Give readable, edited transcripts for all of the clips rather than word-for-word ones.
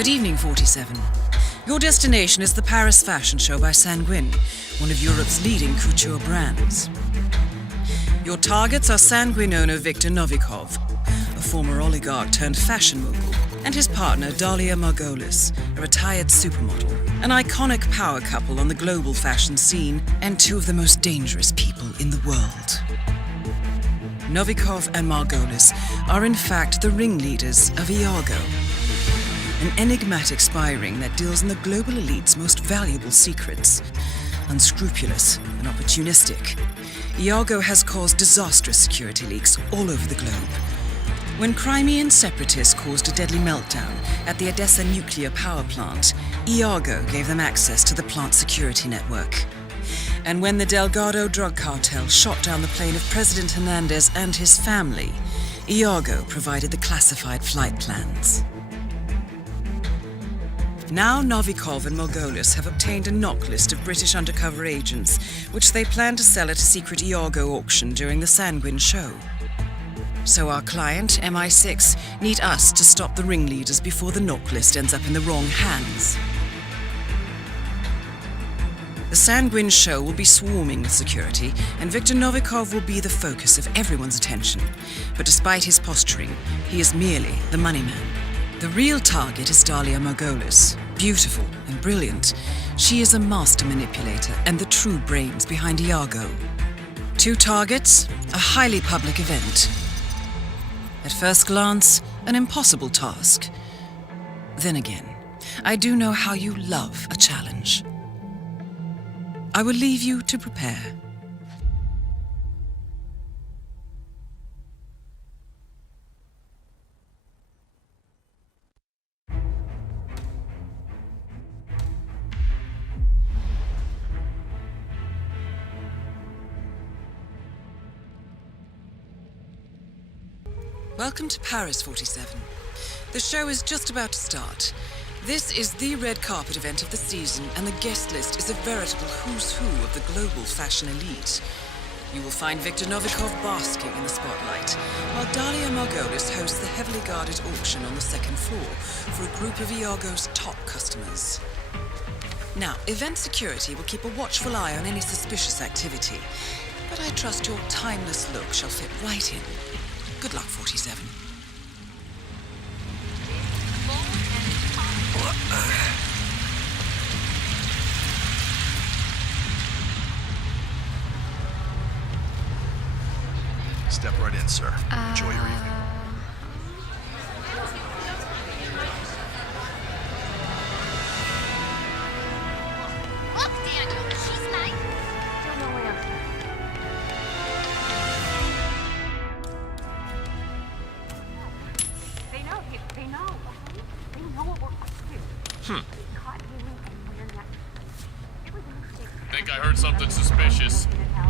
Good evening, 47. Your destination is the Paris Fashion Show by Sanguine, one of Europe's leading couture brands. Your targets are Sanguine owner Viktor Novikov, a former oligarch turned fashion mogul, and his partner Dalia Margolis, a retired supermodel, an iconic power couple on the global fashion scene and two of the most dangerous people in the world. Novikov and Margolis are in fact the ringleaders of Iago, an enigmatic spy ring that deals in the global elite's most valuable secrets. Unscrupulous and opportunistic, Iago has caused disastrous security leaks all over the globe. When Crimean separatists caused a deadly meltdown at the Odessa nuclear power plant, Iago gave them access to the plant's security network. And when the Delgado drug cartel shot down the plane of President Hernandez and his family, Iago provided the classified flight plans. Now Novikov and Margolis have obtained a knock list of British undercover agents, which they plan to sell at a secret Iago auction during the Sanguine show. So our client, MI6, need us to stop the ringleaders before the knock list ends up in the wrong hands. The Sanguine show will be swarming with security, and Viktor Novikov will be the focus of everyone's attention. But despite his posturing, he is merely the money man. The real target is Dalia Margolis. Beautiful and brilliant, she is a master manipulator and the true brains behind Iago. Two targets, a highly public event. At first glance, an impossible task. Then again, I do know how you love a challenge. I will leave you to prepare. Welcome to Paris, 47. The show is just about to start. This is the red carpet event of the season, and the guest list is a veritable who's who of the global fashion elite. You will find Viktor Novikov basking in the spotlight, while Dalia Margolis hosts the heavily guarded auction on the second floor for a group of Iago's top customers. Now, event security will keep a watchful eye on any suspicious activity, but I trust your timeless look shall fit right in. Good luck, 47. Step right in, sir. Enjoy your evening. Look, Daniel, she's nice. Don't know where else. They know. They know what we're up to. Caught him and we're not. It was a mistake. Think I heard something suspicious.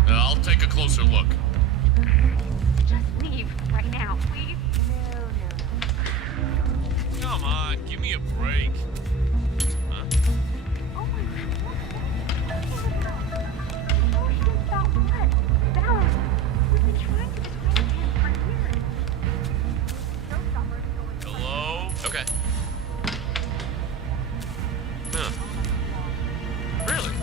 I'll take a closer look. Just leave right now, please. No. Come on, give me a break. Huh? Oh my God. About what? Balance. We've been trying to detain him for years. Showstopper. Hello? Okay. Huh. Really?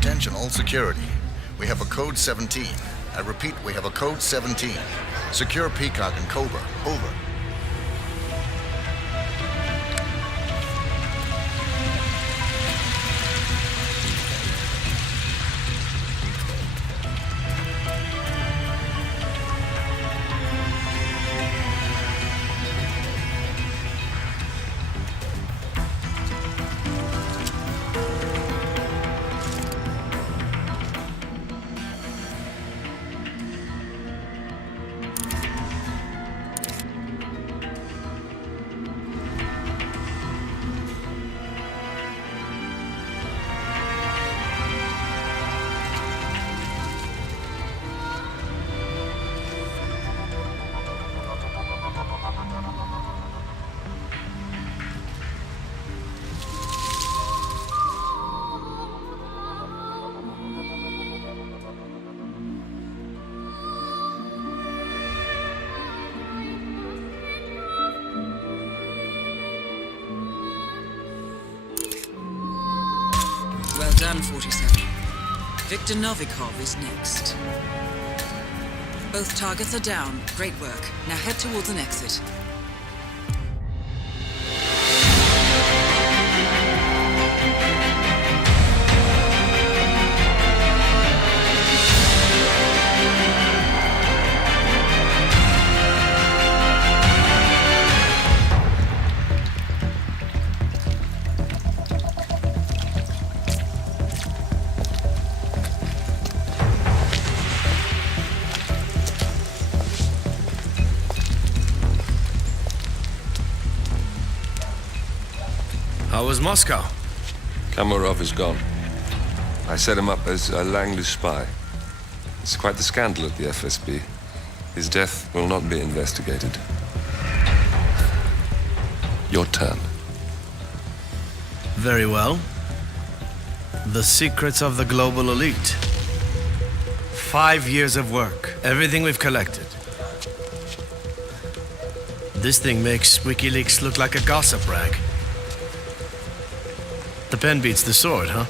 Attention all security. We have a code 17. I repeat, we have a code 17. Secure Peacock and Cobra. Over. done, 47. Viktor Novikov is next. Both targets are down. Great work. Now head towards an exit. How was Moscow? Kamarov is gone. I set him up as a Langley spy. It's quite the scandal at the FSB. His death will not be investigated. Your turn. Very well. The secrets of the global elite. 5 years of work. Everything we've collected. This thing makes WikiLeaks look like a gossip rag. The pen beats the sword, huh?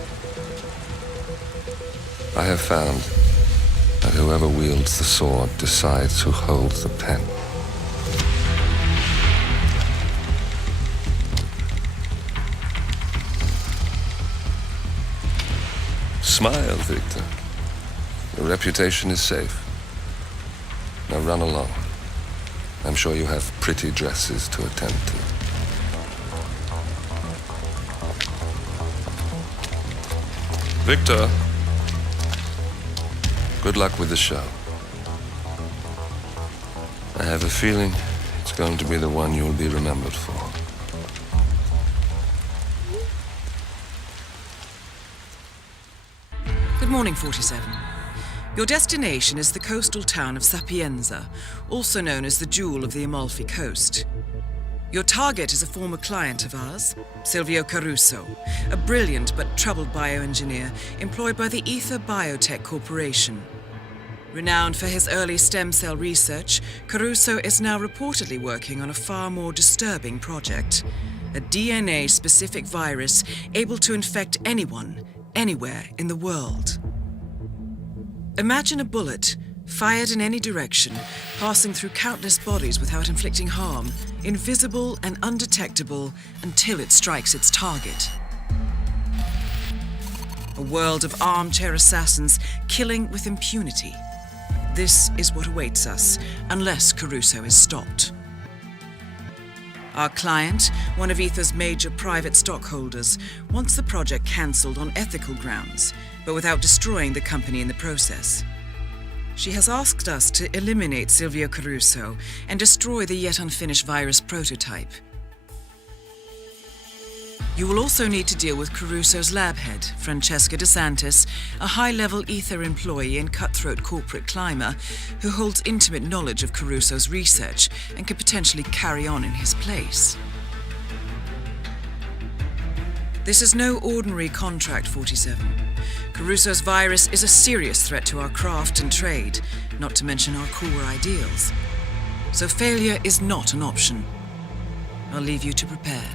I have found that whoever wields the sword decides who holds the pen. Smile, Victor. Your reputation is safe. Now run along. I'm sure you have pretty dresses to attend to. Victor, good luck with the show. I have a feeling it's going to be the one you'll be remembered for. Good morning, 47. Your destination is the coastal town of Sapienza, also known as the Jewel of the Amalfi Coast. Your target is a former client of ours, Silvio Caruso, a brilliant but troubled bioengineer employed by the Ether Biotech Corporation. Renowned for his early stem cell research, Caruso is now reportedly working on a far more disturbing project, a DNA-specific virus able to infect anyone, anywhere in the world. Imagine a bullet, fired in any direction, passing through countless bodies without inflicting harm, invisible and undetectable until it strikes its target. A world of armchair assassins killing with impunity. This is what awaits us, unless Caruso is stopped. Our client, one of Ether's major private stockholders, wants the project cancelled on ethical grounds, but without destroying the company in the process. She has asked us to eliminate Silvio Caruso and destroy the yet unfinished virus prototype. You will also need to deal with Caruso's lab head, Francesca DeSantis, a high-level Ether employee and cutthroat corporate climber who holds intimate knowledge of Caruso's research and could potentially carry on in his place. This is no ordinary contract, 47. Caruso's virus is a serious threat to our craft and trade, not to mention our core ideals. So failure is not an option. I'll leave you to prepare.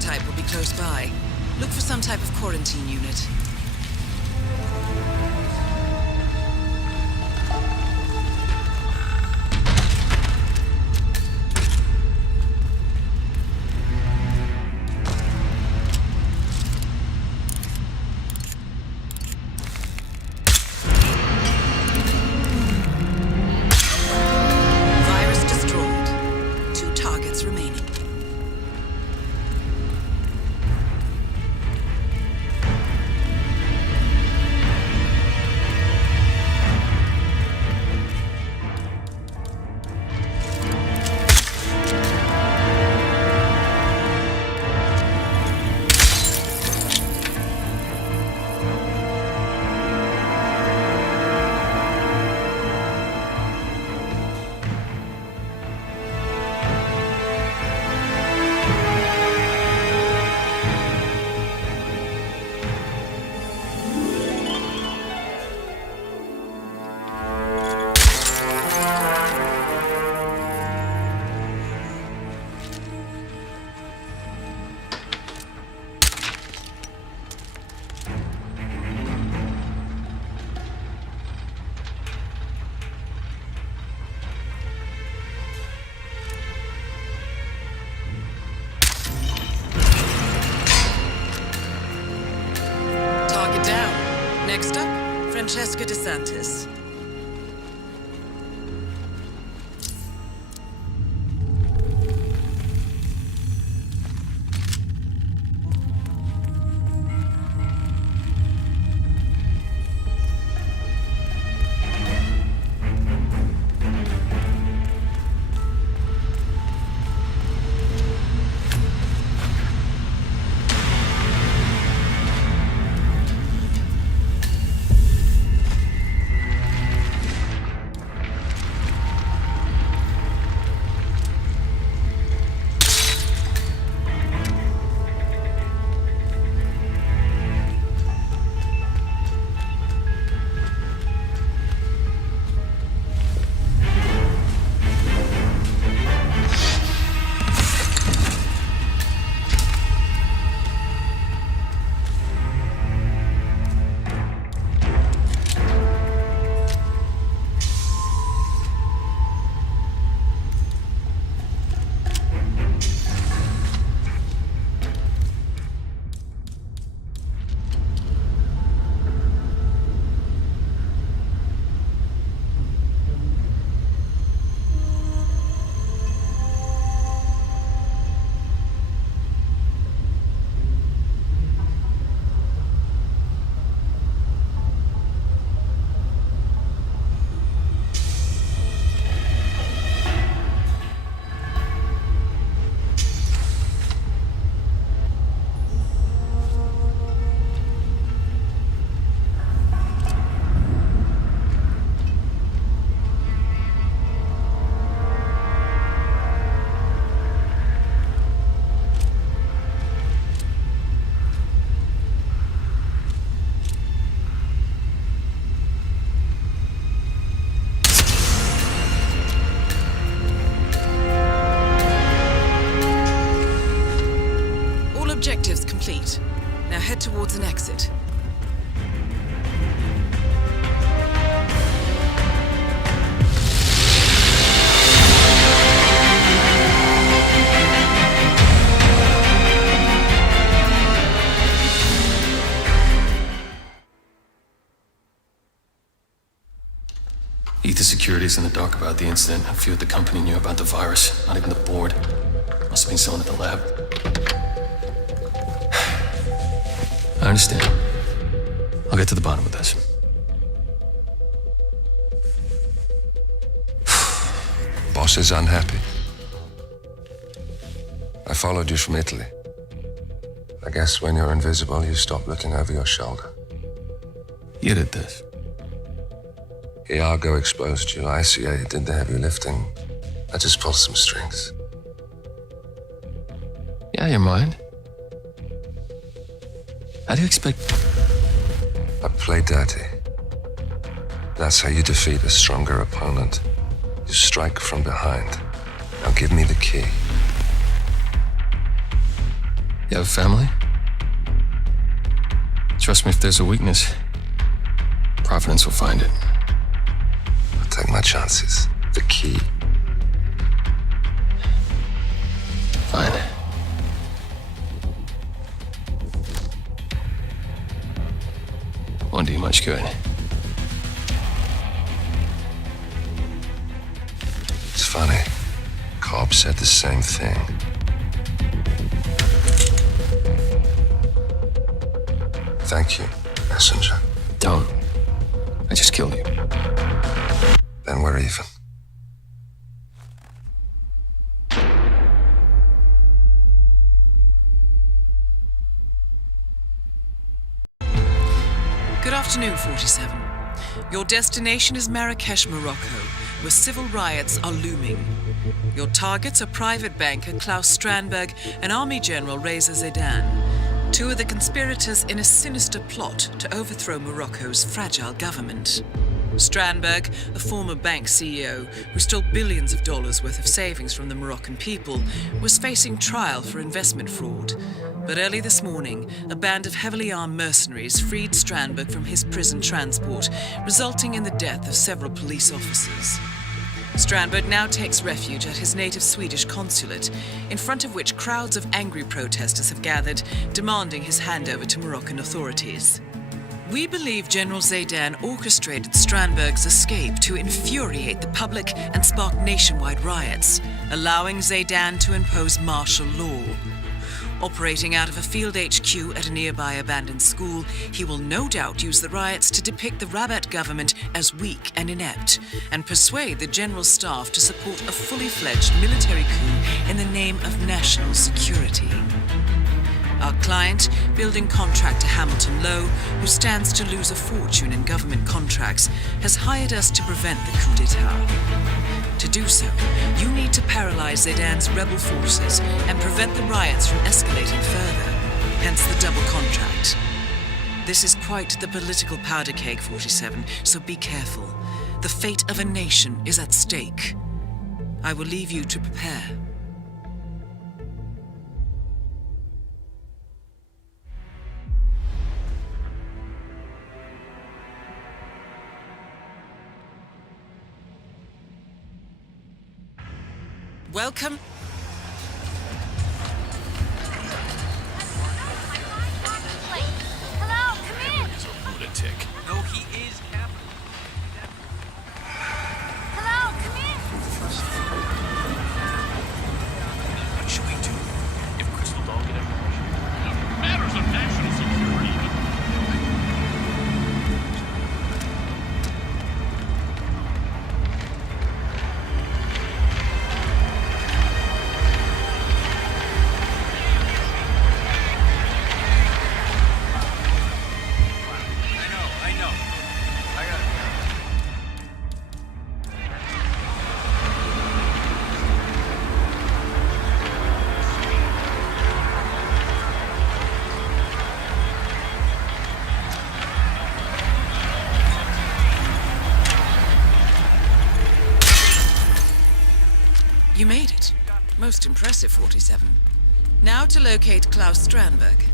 type will be close by. Look for some type of quarantine unit. Virus destroyed. 2 targets remaining. Target down. Next up, Francesca DeSantis. Objectives complete. Now head towards an exit. Ether Security's in the dark about the incident. A few at the company knew about the virus. Not even the board. Must have been someone at the lab. I understand. I'll get to the bottom of this. Boss is unhappy. I followed you from Italy. I guess when you're invisible, you stop looking over your shoulder. You did this. Iago exposed you. ICA did the heavy lifting. I just pulled some strings. Yeah, your mind. How do you expect... I play dirty. That's how you defeat a stronger opponent. You strike from behind. Now give me the key. You have a family? Trust me, if there's a weakness, Providence will find it. I'll take my chances. The key. Fine. Won't do you much good. It's funny. Cobb said the same thing. Thank you, messenger. Don't. I just killed you. Then we're even. Good afternoon, 47. Your destination is Marrakesh, Morocco, where civil riots are looming. Your targets are private banker Klaus Strandberg and Army General Reza Zaidan, two of the conspirators in a sinister plot to overthrow Morocco's fragile government. Strandberg, a former bank CEO who stole billions of dollars worth of savings from the Moroccan people, was facing trial for investment fraud. But early this morning, a band of heavily armed mercenaries freed Strandberg from his prison transport, resulting in the death of several police officers. Strandberg now takes refuge at his native Swedish consulate, in front of which crowds of angry protesters have gathered, demanding his handover to Moroccan authorities. We believe General Zaidan orchestrated Strandberg's escape to infuriate the public and spark nationwide riots, allowing Zaidan to impose martial law. Operating out of a field HQ at a nearby abandoned school, he will no doubt use the riots to depict the Rabat government as weak and inept, and persuade the general staff to support a fully fledged military coup in the name of national security. Our client, building contractor Hamilton Lowe, who stands to lose a fortune in government contracts, has hired us to prevent the coup d'etat. To do so, you need to paralyze Zaidan's rebel forces and prevent the riots from escalating further, hence the double contract. This is quite the political powder keg, 47, so be careful. The fate of a nation is at stake. I will leave you to prepare. Welcome. Hello, come in. He's a lunatic. No, he is capital. Hello, come in. What should we do? If Crystal Doll get information? Matters of national security. I know. I got it. You made it. Most impressive, 47. Now to locate Klaus Strandberg.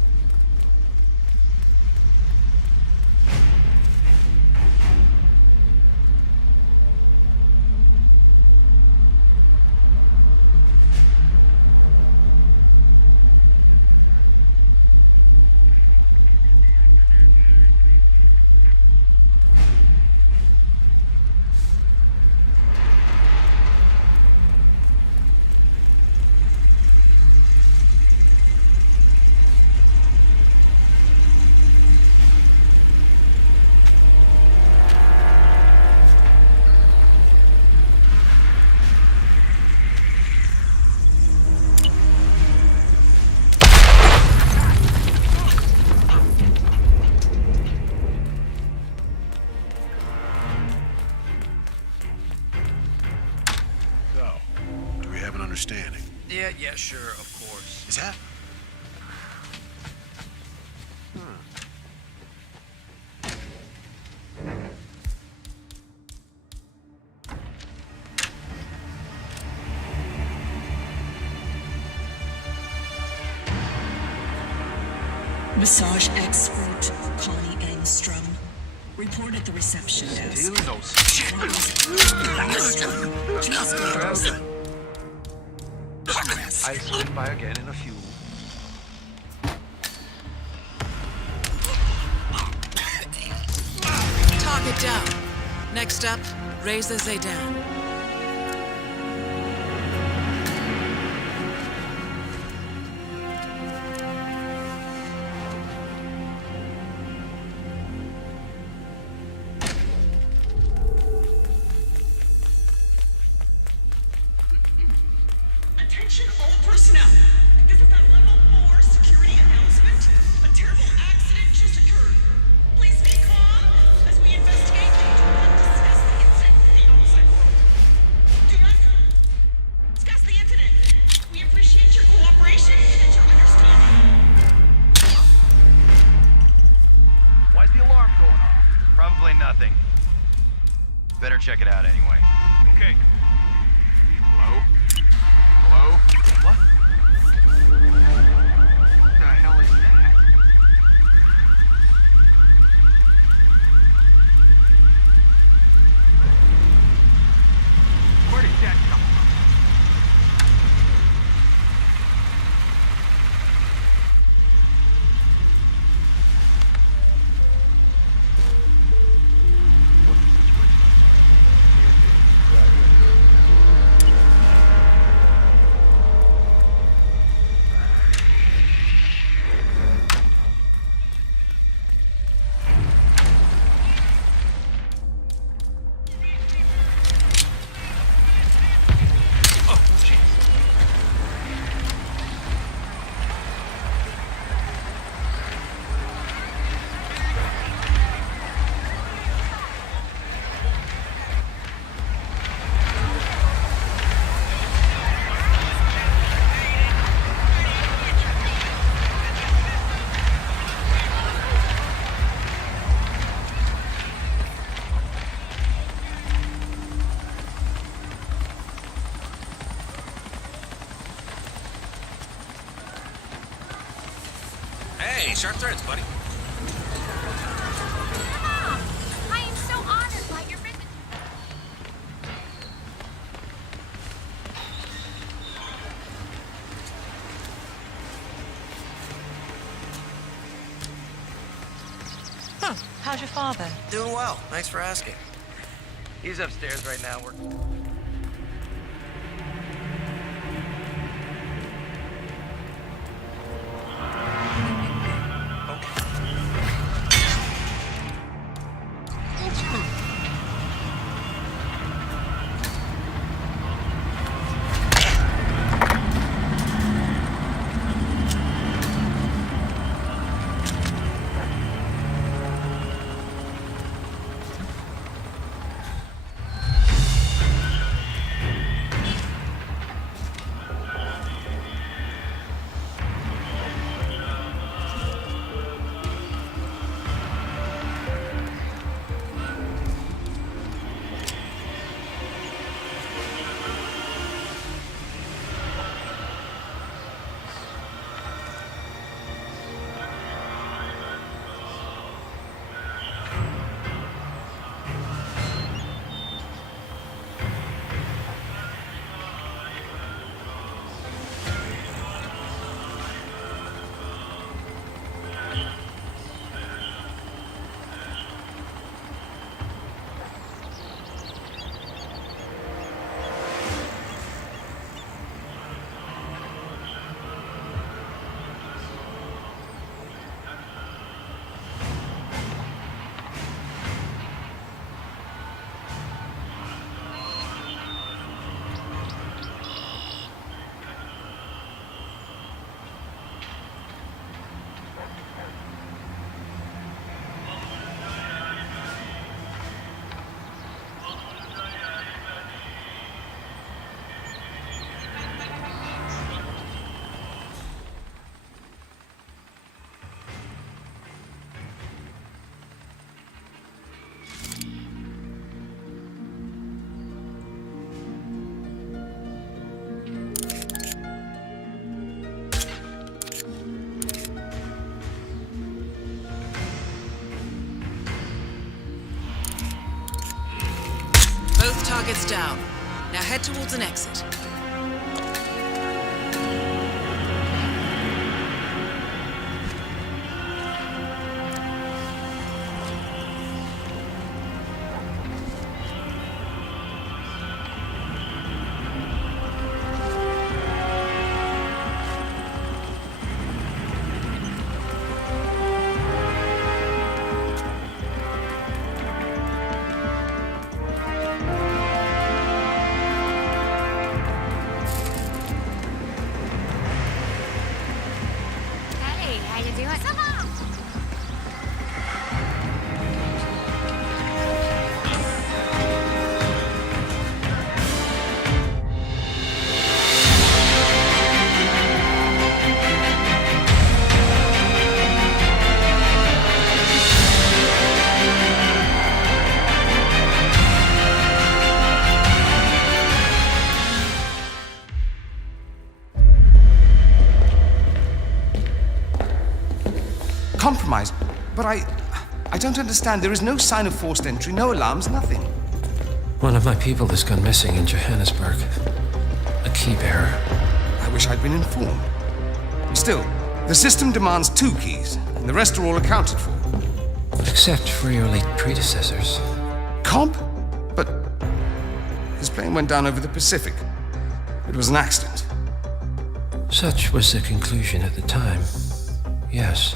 Understanding. Yeah, sure, of course. Is that? Massage expert Connie Engstrom. Report at the reception desk. Still no I'll swing by again in a few. Target down. Next up, raise the Zaydan. Attention all personnel. This is a level 4 security announcement. A terrible accident just occurred. Please be calm as we investigate and do not discuss the incident with the outside world. Do not discuss the incident. We appreciate your cooperation and your understanding. Why's the alarm going off? Probably nothing. Better check it out anyway. Okay. Hello? Hello? What? What the hell is that? Where did that come from? What's the situation? Hey, sharp turns, buddy. I am so honored by your visit. How's your father? Doing well. Thanks for asking. He's upstairs right now. We're... target's down. Now head towards an exit. Hey, how you doing? Come on. Compromised? But I don't understand. There is no sign of forced entry, no alarms, nothing. One of my people has gone missing in Johannesburg. A key bearer. I wish I'd been informed. Still, the system demands 2 keys, and the rest are all accounted for. Except for your late predecessors. Comp? But his plane went down over the Pacific. It was an accident. Such was the conclusion at the time. Yes.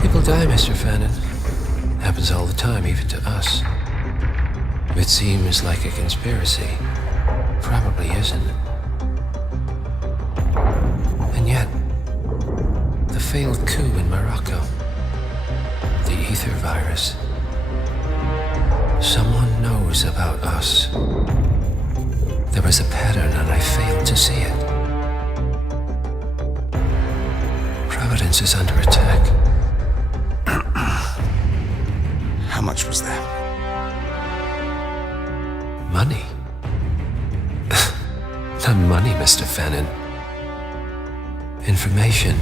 People die, Mr. Fannin. Happens all the time, even to us. It seems like a conspiracy. Probably isn't. And yet, the failed coup in Morocco, the ether virus. Someone knows about us. There was a pattern and I failed to see it. Providence is under attack. How much was there? Money? Not money, Mr. Fannin. Information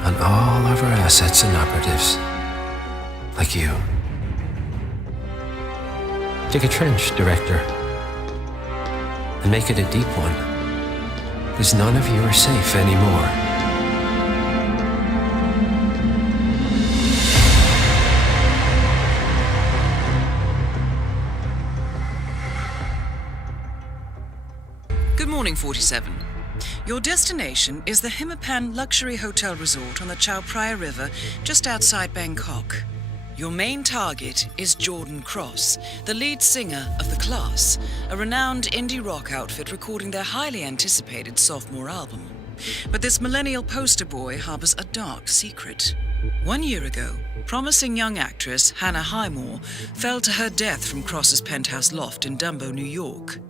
on all of our assets and operatives. Like you. Dig a trench, Director. And make it a deep one. Because none of you are safe anymore. Good morning, 47. Your destination is the Hitman Luxury Hotel Resort on the Chao Phraya River, just outside Bangkok. Your main target is Jordan Cross, the lead singer of The Class, a renowned indie rock outfit recording their highly anticipated sophomore album. But this millennial poster boy harbors a dark secret. 1 year ago, promising young actress Hannah Highmore fell to her death from Cross's penthouse loft in Dumbo, New York.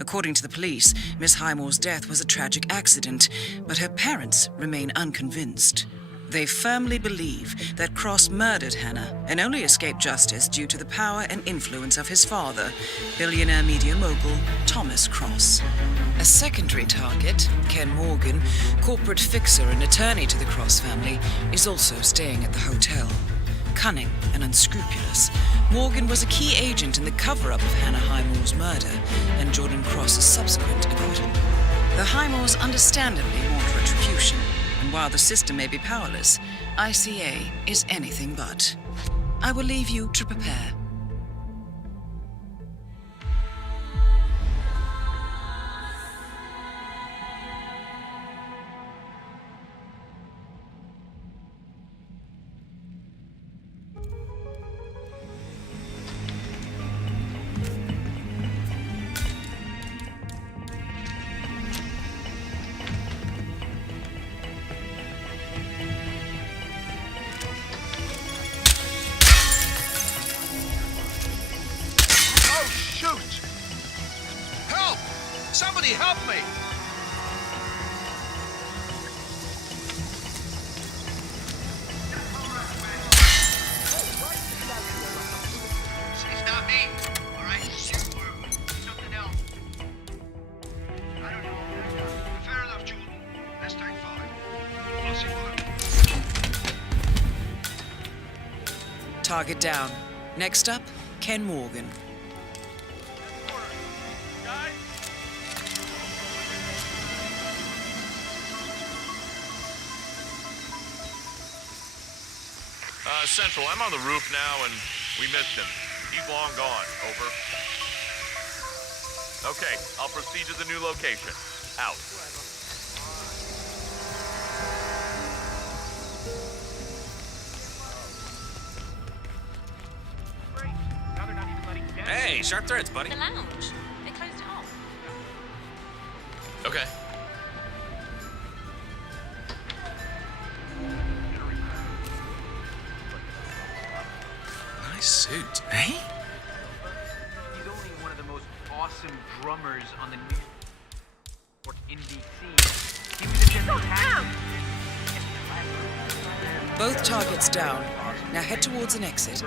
According to the police, Miss Highmore's death was a tragic accident, but her parents remain unconvinced. They firmly believe that Cross murdered Hannah and only escaped justice due to the power and influence of his father, billionaire media mogul Thomas Cross. A secondary target, Ken Morgan, corporate fixer and attorney to the Cross family, is also staying at the hotel. Cunning and unscrupulous, Morgan was a key agent in the cover-up of Hannah Highmore's murder and Jordan Cross's subsequent acquittal. The Highmores understandably want retribution, and while the system may be powerless, ICA is anything but. I will leave you to prepare. Somebody help me! It's not me, all right? Something else. Target down. Next up, Ken Morgan. Central, I'm on the roof now, and we missed him. He's long gone. Over. Okay, I'll proceed to the new location. Out. Hey, sharp threads, buddy. The lounge. They closed it off. Okay. Nice suit, eh? He's only one of the most awesome drummers on the New York indie scene. He was just Both targets down. Now head towards an exit.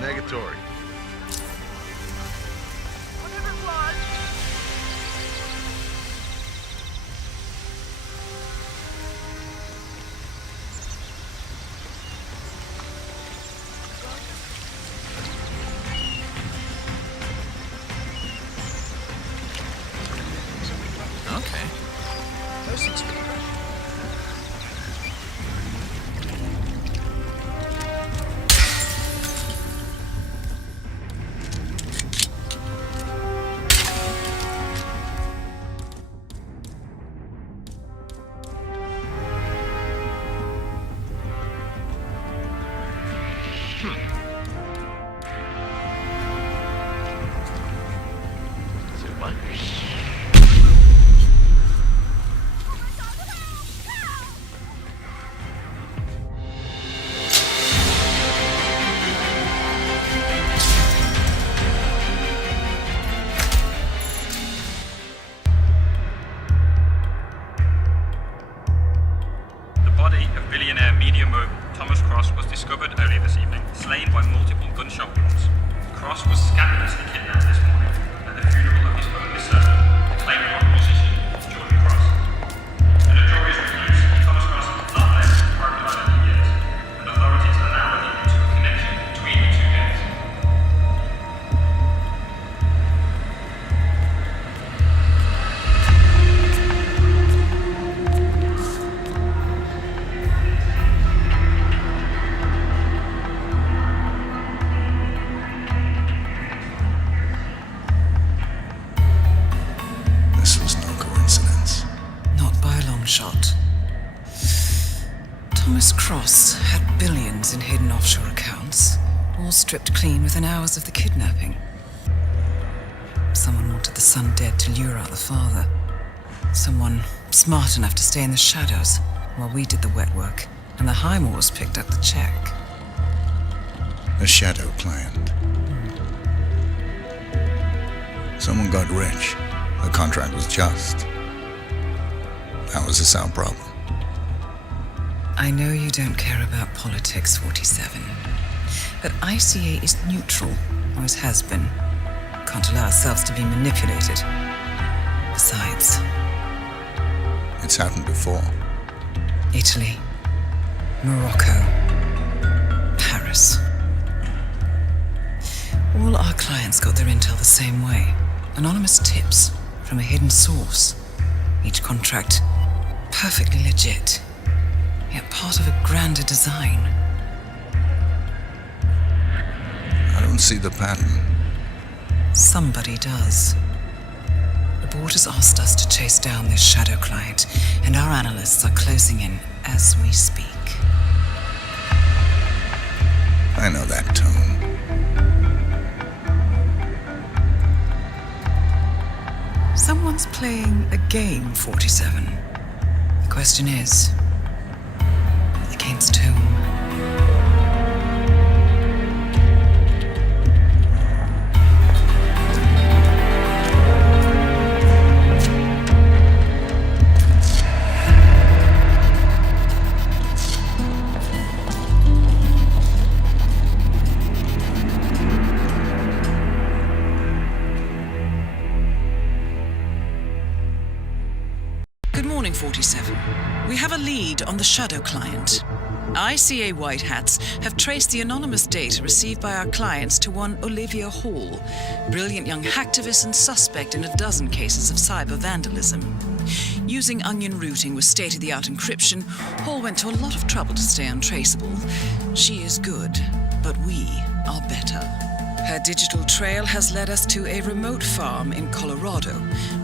Negatory. Okay. Those things pretty fresh. Billionaire media mogul Thomas Cross was discovered early this evening, slain by multiple gunshot wounds. Cross was scandalously kidnapped this morning at the funeral of his only son, claiming on musician Jordan Cross. A notorious recluse, Thomas Cross has not left Park Island in years, and authorities are now looking into a connection between the two gangs. Shot. Thomas Cross had billions in hidden offshore accounts, all stripped clean within hours of the kidnapping. Someone wanted the son dead to lure out the father. Someone smart enough to stay in the shadows while we did the wet work, and the Highmoors picked up the check. A shadow client. Someone got rich. The contract was just. That was a sound problem. I know you don't care about politics, 47. But ICA is neutral, always has been. Can't allow ourselves to be manipulated. Besides... It's happened before. Italy. Morocco. Paris. All our clients got their intel the same way. Anonymous tips from a hidden source. Each contract perfectly legit, yet part of a grander design. I don't see the pattern. Somebody does. The board has asked us to chase down this shadow client, and our analysts are closing in as we speak. I know that tone. Someone's playing a game, 47. The question is, against whom? Good morning, 47. We have a lead on the shadow client. ICA White Hats have traced the anonymous data received by our clients to one Olivia Hall, brilliant young hacktivist and suspect in a dozen cases of cyber vandalism. Using onion routing with state-of-the-art encryption, Hall went to a lot of trouble to stay untraceable. She is good, but we are better. Her digital trail has led us to a remote farm in Colorado,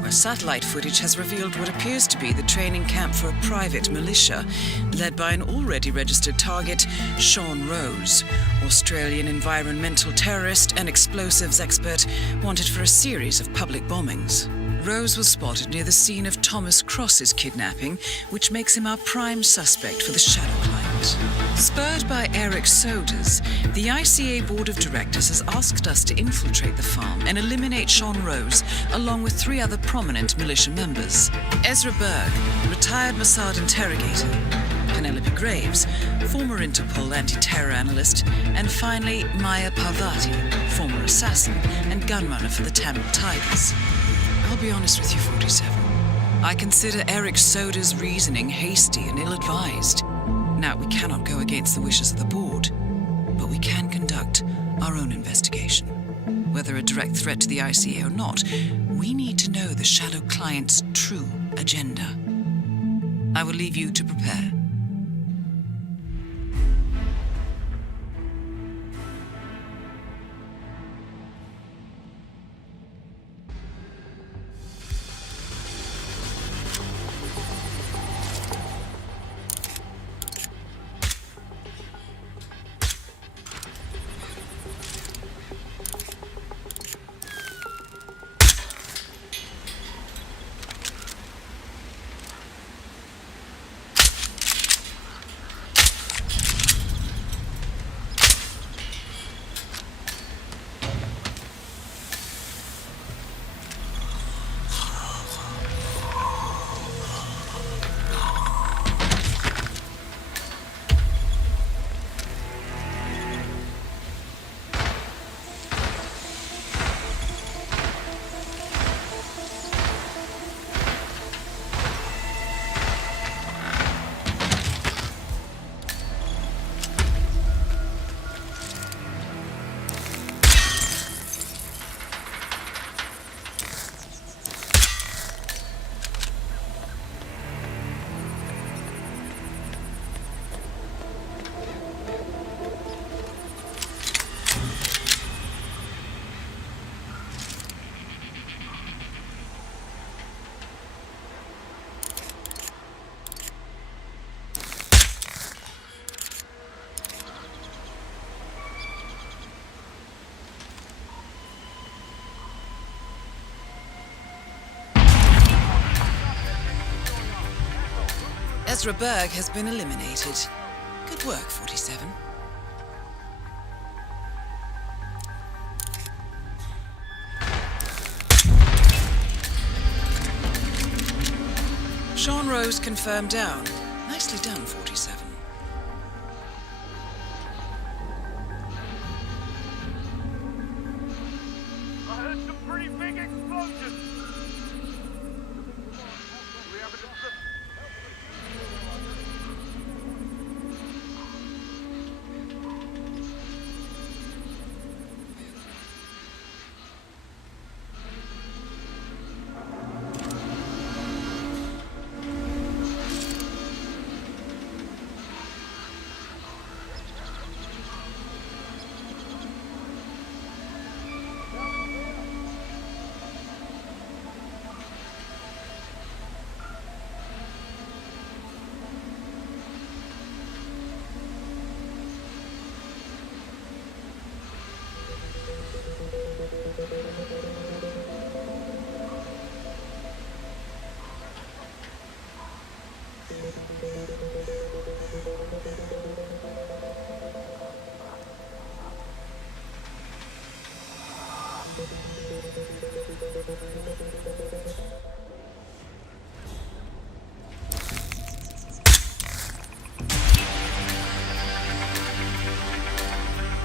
where satellite footage has revealed what appears to be the training camp for a private militia, led by an already registered target, Sean Rose, Australian environmental terrorist and explosives expert wanted for a series of public bombings. Rose was spotted near the scene of Thomas Cross's kidnapping, which makes him our prime suspect for the Shadow Client. Spurred by Eric Sodas, the ICA Board of Directors has asked us to infiltrate the farm and eliminate Sean Rose, along with 3 other prominent militia members. Ezra Berg, retired Mossad interrogator, Penelope Graves, former Interpol anti-terror analyst, and finally Maya Parvati, former assassin and gunrunner for the Tamil Tigers. I'll be honest with you, 47. I consider Eric Soda's reasoning hasty and ill-advised. Now, we cannot go against the wishes of the board, but we can conduct our own investigation. Whether a direct threat to the ICA or not, we need to know the Shadow Client's true agenda. I will leave you to prepare. Ezra Berg has been eliminated. Good work, 47. Sean Rose confirmed down. Nicely done, 47. I heard some pretty big explosions.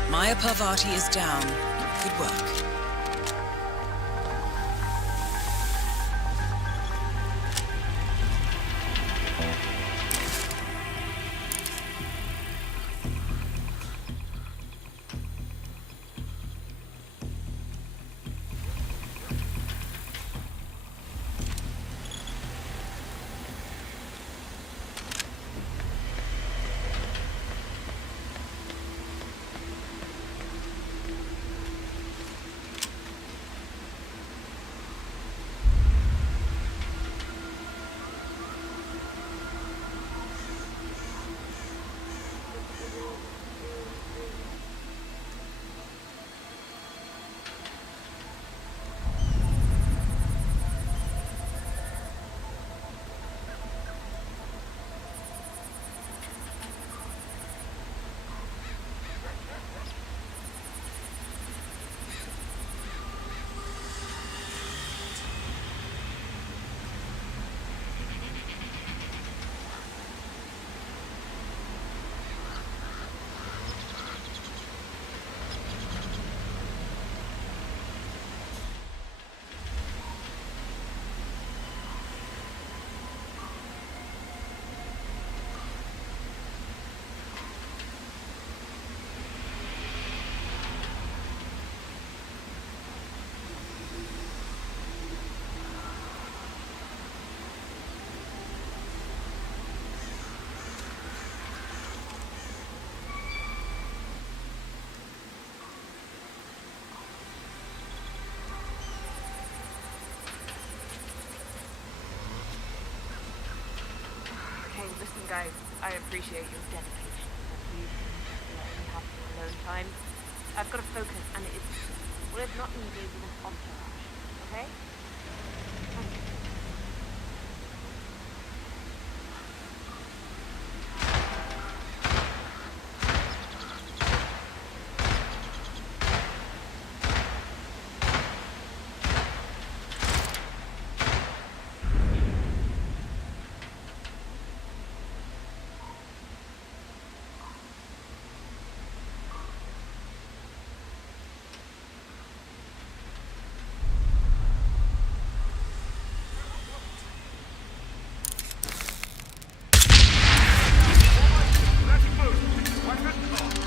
Maya Parvati is down. Good work. I appreciate your dedication, but please let me have some alone time. I've got to focus, and it's not easy with an entourage, okay? Thank you.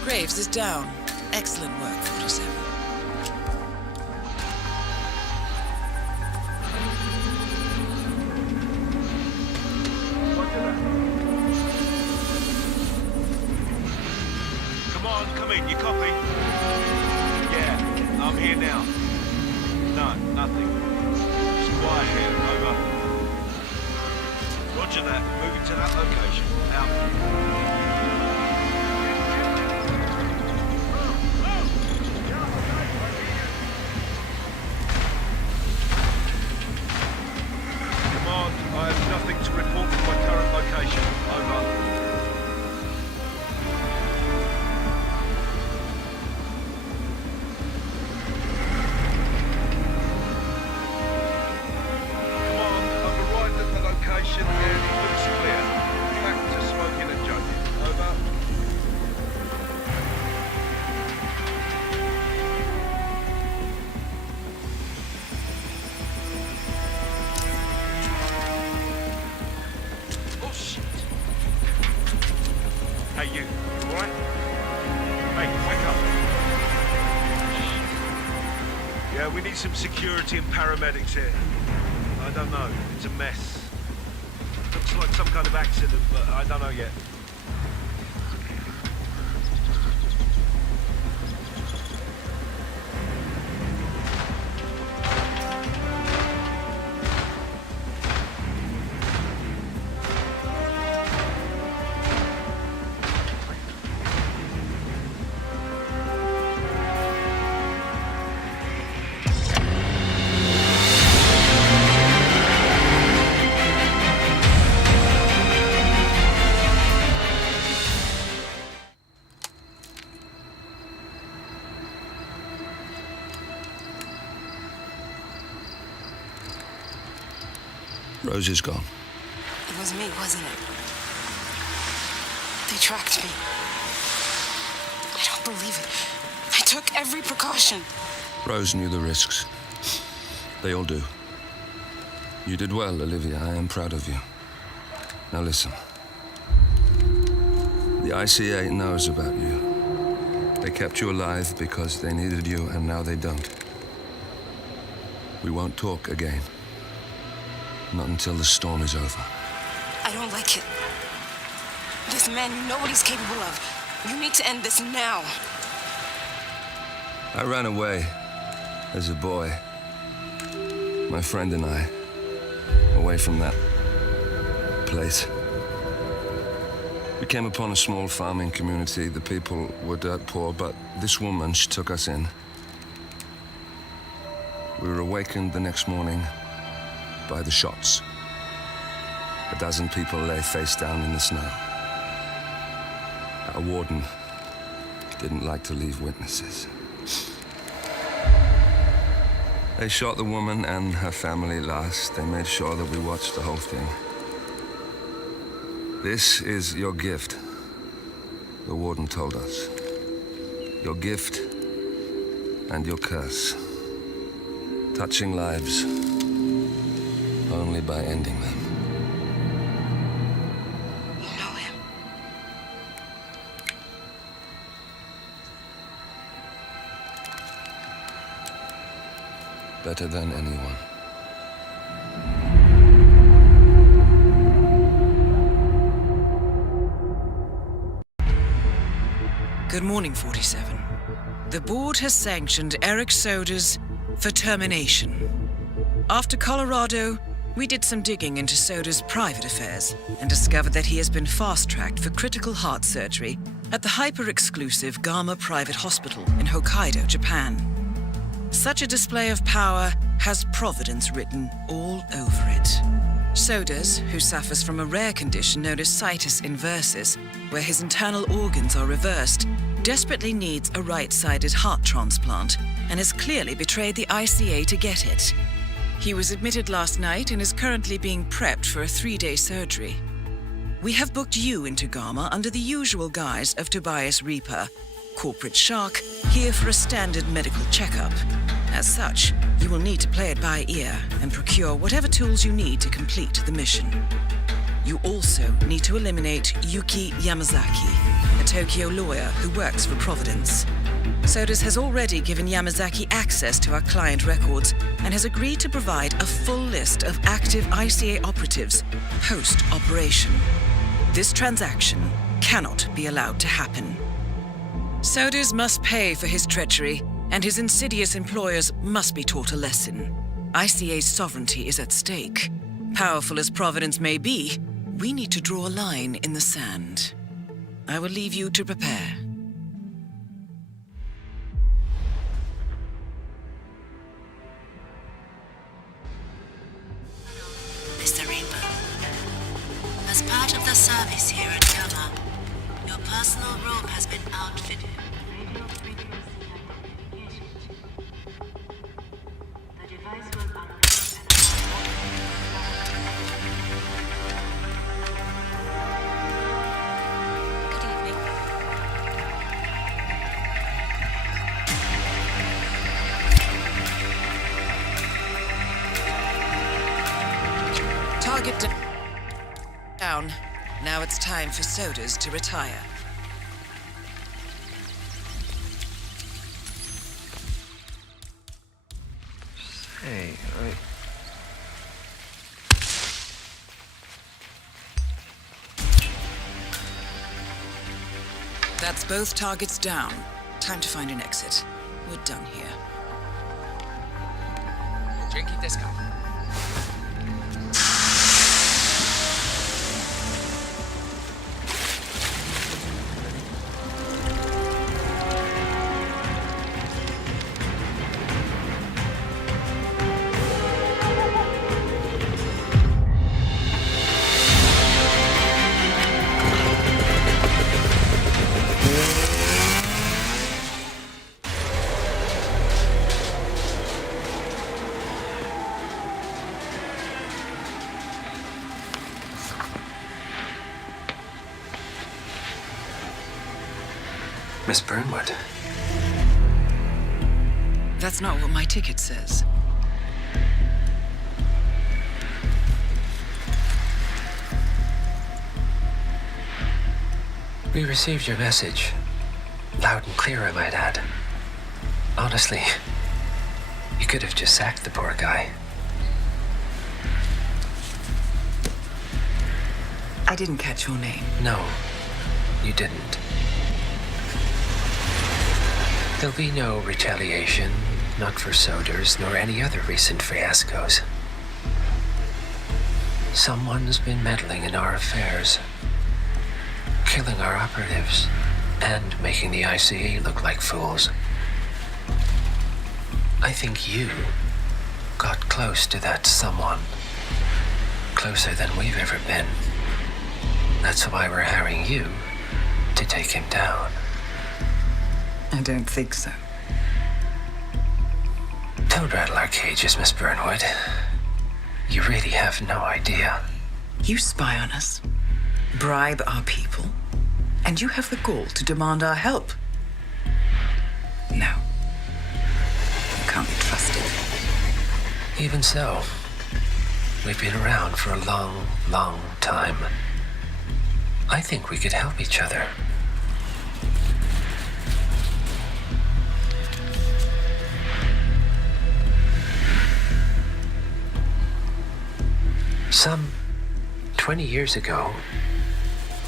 Graves is down. Excellent work, 47. Come on, come in, you copy? Yeah, I'm here now. No, nothing. Just quiet here, over. Roger that, moving to that location. Out. I have nothing to report from my current location. Over. Come on, I've arrived at the location and it looks clear. Back to smoking and joking. Over. Hey, you alright? Hey, wake up. Yeah, we need some security and paramedics here. I don't know, it's a mess. Looks like some kind of accident, but I don't know yet. Rose is gone. It was me, wasn't it? They tracked me. I don't believe it. I took every precaution. Rose knew the risks. They all do. You did well, Olivia. I am proud of you. Now listen. The ICA knows about you. They kept you alive because they needed you, and now they don't. We won't talk again. Not until the storm is over. I don't like it. This man, you know what he's capable of. You need to end this now. I ran away as a boy. My friend and I. Away from that place. We came upon a small farming community. The people were dirt poor, but this woman, she took us in. We were awakened the next morning by the shots. A dozen people lay face down in the snow. Our warden didn't like to leave witnesses. They shot the woman and her family last. They made sure that we watched the whole thing. This is your gift, the warden told us. Your gift and your curse. Touching lives only by ending them. You know him. Better than anyone. Good morning, 47. The board has sanctioned Eric Soda's for termination. After Colorado, We did some digging into Soda's private affairs and discovered that he has been fast-tracked for critical heart surgery at the hyper-exclusive Gama Private Hospital in Hokkaido, Japan. Such a display of power has Providence written all over it. Sodas, who suffers from a rare condition known as situs inversus, where his internal organs are reversed, desperately needs a right-sided heart transplant and has clearly betrayed the ICA to get it. He was admitted last night and is currently being prepped for a 3-day surgery. We have booked you into Gama under the usual guise of Tobias Reaper, corporate shark, here for a standard medical checkup. As such, you will need to play it by ear and procure whatever tools you need to complete the mission. You also need to eliminate Yuki Yamazaki, a Tokyo lawyer who works for Providence. Sodas has already given Yamazaki access to our client records and has agreed to provide a full list of active ICA operatives post-operation. This transaction cannot be allowed to happen. Sodas must pay for his treachery, and his insidious employers must be taught a lesson. ICA's sovereignty is at stake. Powerful as Providence may be, we need to draw a line in the sand. I will leave you to prepare. Mr. Reaper, as part of the service here at Gama, your personal robe has been outfitted. Radio frequency identification. The device will operate at Good evening. Target down. Now it's time for Sodas to retire. Hey, That's both targets down. Time to find an exit. We're done here. Jinky disco. Miss Burnwood. That's not what my ticket says. We received your message. Loud and clear, I might add. Honestly, you could have just sacked the poor guy. I didn't catch your name. No, you didn't. There'll be no retaliation, not for Soders, nor any other recent fiascos. Someone's been meddling in our affairs, killing our operatives, and making the ICA look like fools. I think you got close to that someone. Closer than we've ever been. That's why we're hiring you to take him down. I don't think so. Don't rattle our cages, Miss Burnwood. You really have no idea. You spy on us, bribe our people, and you have the gall to demand our help. No. You can't be trusted. Even so, we've been around for a long, long time. I think we could help each other. Some 20 years ago,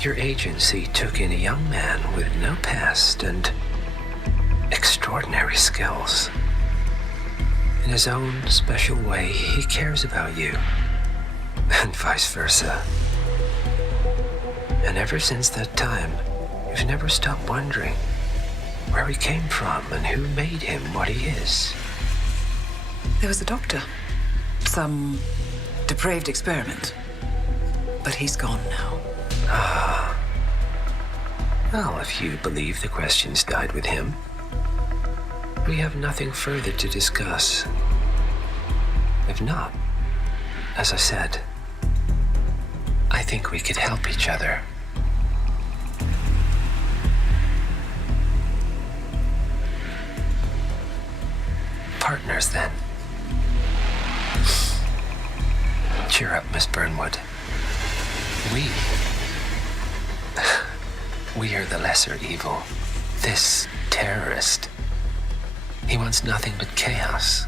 your agency took in a young man with no past and extraordinary skills. In his own special way, he cares about you and vice versa. And ever since that time, you've never stopped wondering where he came from and who made him what he is. There was a doctor. Some depraved experiment. But he's gone now. Ah. Well, if you believe the questions died with him, we have nothing further to discuss. If not, as I said, I think we could help each other. Partners, then. Cheer up, Miss Burnwood. We are the lesser evil. This terrorist, he wants nothing but chaos.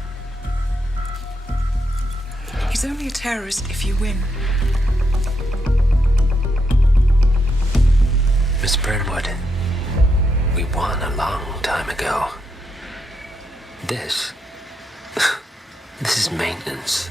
He's only a terrorist if you win. Miss Burnwood, we won a long time ago. This is maintenance.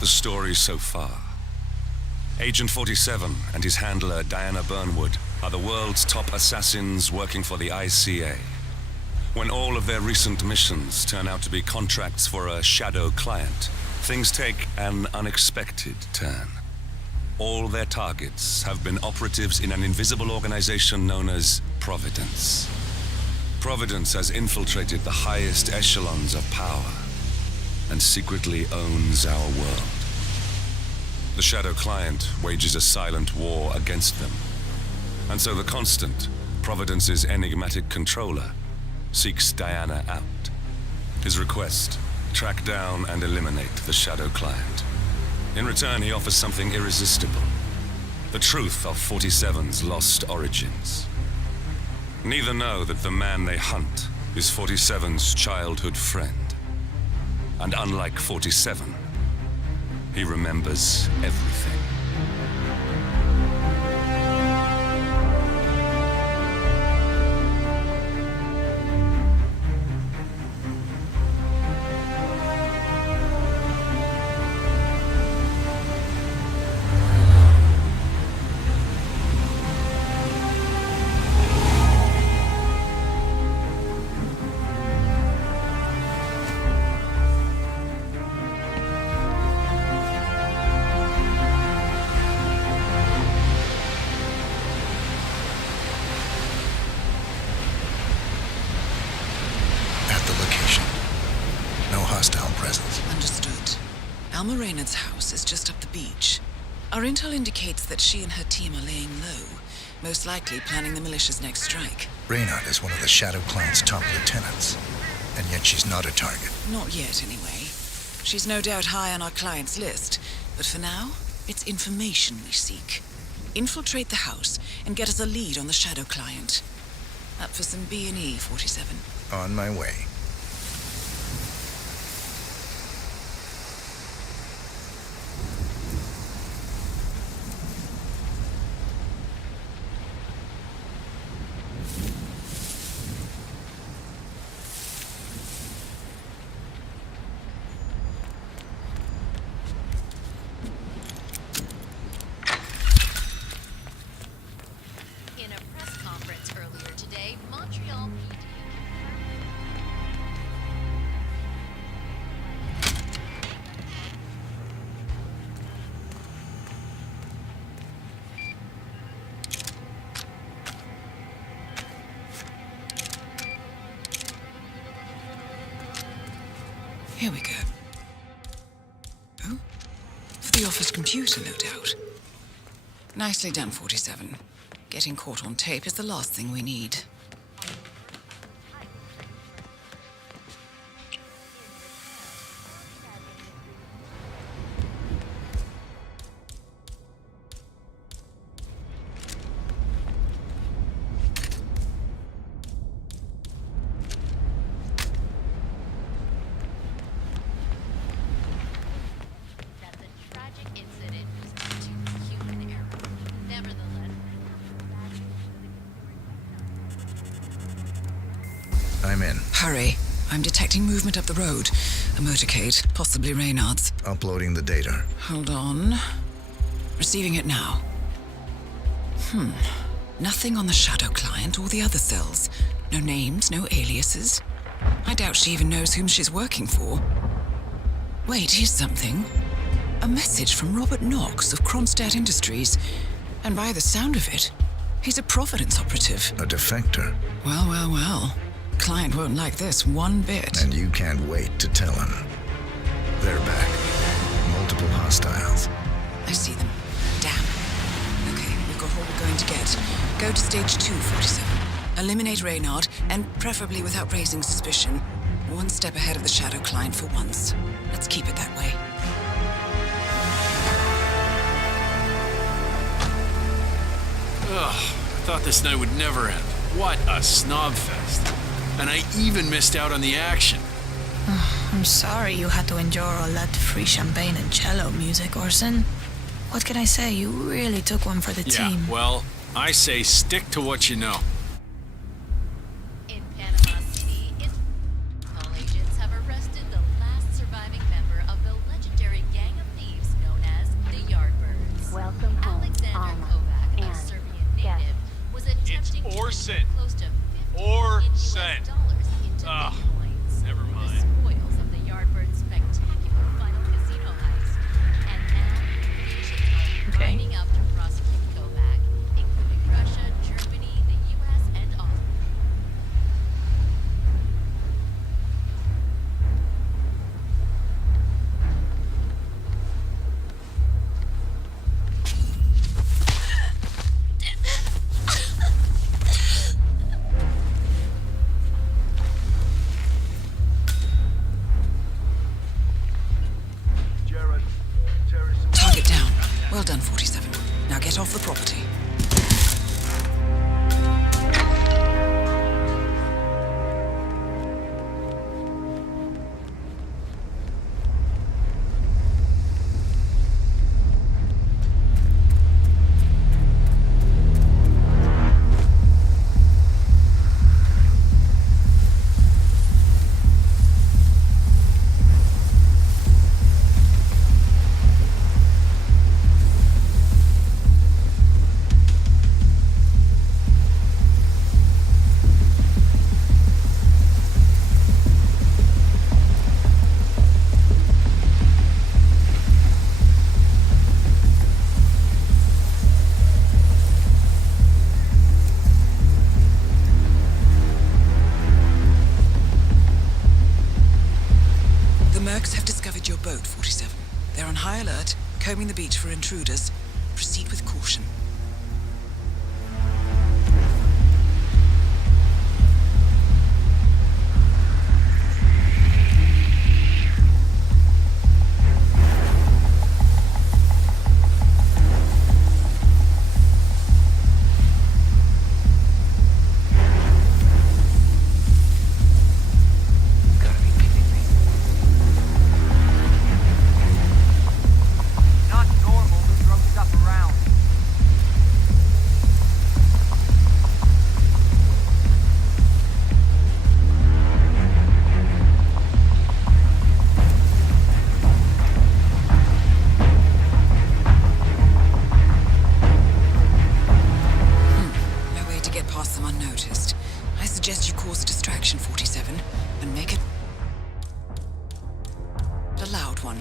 The story so far. Agent 47 and his handler Diana Burnwood are the world's top assassins working for the ICA. When all of their recent missions turn out to be contracts for a shadow client, things take an unexpected turn. All their targets have been operatives in an invisible organization known as Providence. Providence has infiltrated the highest echelons of power and secretly owns our world. The shadow client wages a silent war against them. And so the Constant, Providence's enigmatic controller, seeks Diana out. His request, track down and eliminate the shadow client. In return, he offers something irresistible. The truth of 47's lost origins. Neither know that the man they hunt is 47's childhood friend. And unlike 47, he remembers everything. Reynard's house is just up the beach. Our intel indicates that she and her team are laying low, most likely planning the militia's next strike. Reynard is one of the Shadow Client's top lieutenants, and yet she's not a target. Not yet, anyway. She's no doubt high on our client's list, but for now, it's information we seek. Infiltrate the house and get us a lead on the Shadow Client. Up for some B&E, 47. On my way. Here we go. Oh, for the the office computer, no doubt. Nicely done, 47. Getting caught on tape is the last thing we need. I'm in. Hurry. I'm detecting movement up the road. A motorcade, possibly Reynard's. Uploading the data. Hold on. Receiving it now. Nothing on the shadow client or the other cells. No names, no aliases. I doubt she even knows whom she's working for. Wait, here's something. A message from Robert Knox of Kronstadt Industries. And by the sound of it, he's a Providence operative. A defector. Well, well, well. Client won't like this one bit. And you can't wait to tell him. They're back. Multiple hostiles. I see them. Damn. Okay, we've got what we're going to get. Go to stage 2, 47. Eliminate Reynard, and preferably without raising suspicion. One step ahead of the shadow client for once. Let's keep it that way. Ugh, I thought this night would never end. What a snobfest. And I even missed out on the action. I'm sorry you had to endure all that free champagne and cello music, Orson. What can I say? You really took one for the team. Yeah, well, I say stick to what you know. In Panama City, all agents have arrested the last surviving member of the legendary gang of thieves known as the Yardbirds. Welcome home, Alexander Kovac, a Serbian native, was attempting to Orson. move close to $50 Orson. million into Bitcoins. Never The mind. spoils of the Yardbirds' spectacular final casino heist. And now, nations are lining up to prosecute Kovac, including Russia, Germany, the U.S., and Austria. Target down. Well done, 47. Now get off the property. Have discovered your boat, 47. They're on high alert, combing the beach for intruders. Proceed with caution. Not normal to throw stuff around. No way to get past them unnoticed. I suggest you cause a distraction, 47, and make it a loud one.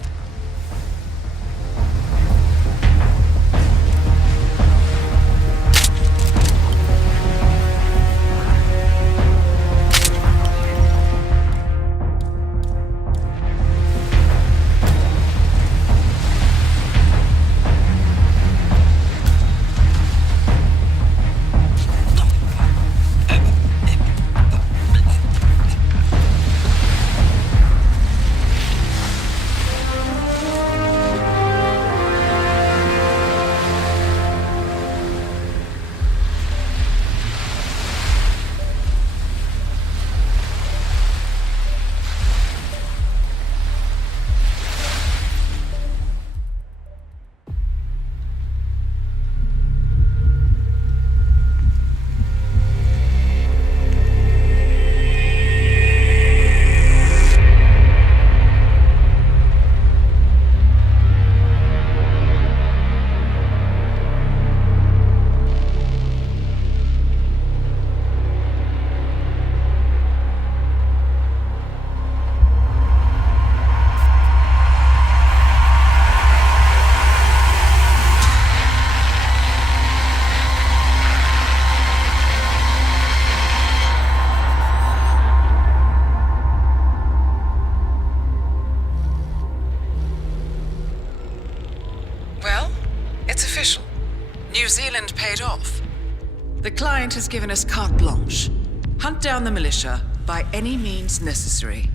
The client has given us carte blanche. Hunt down the militia by any means necessary.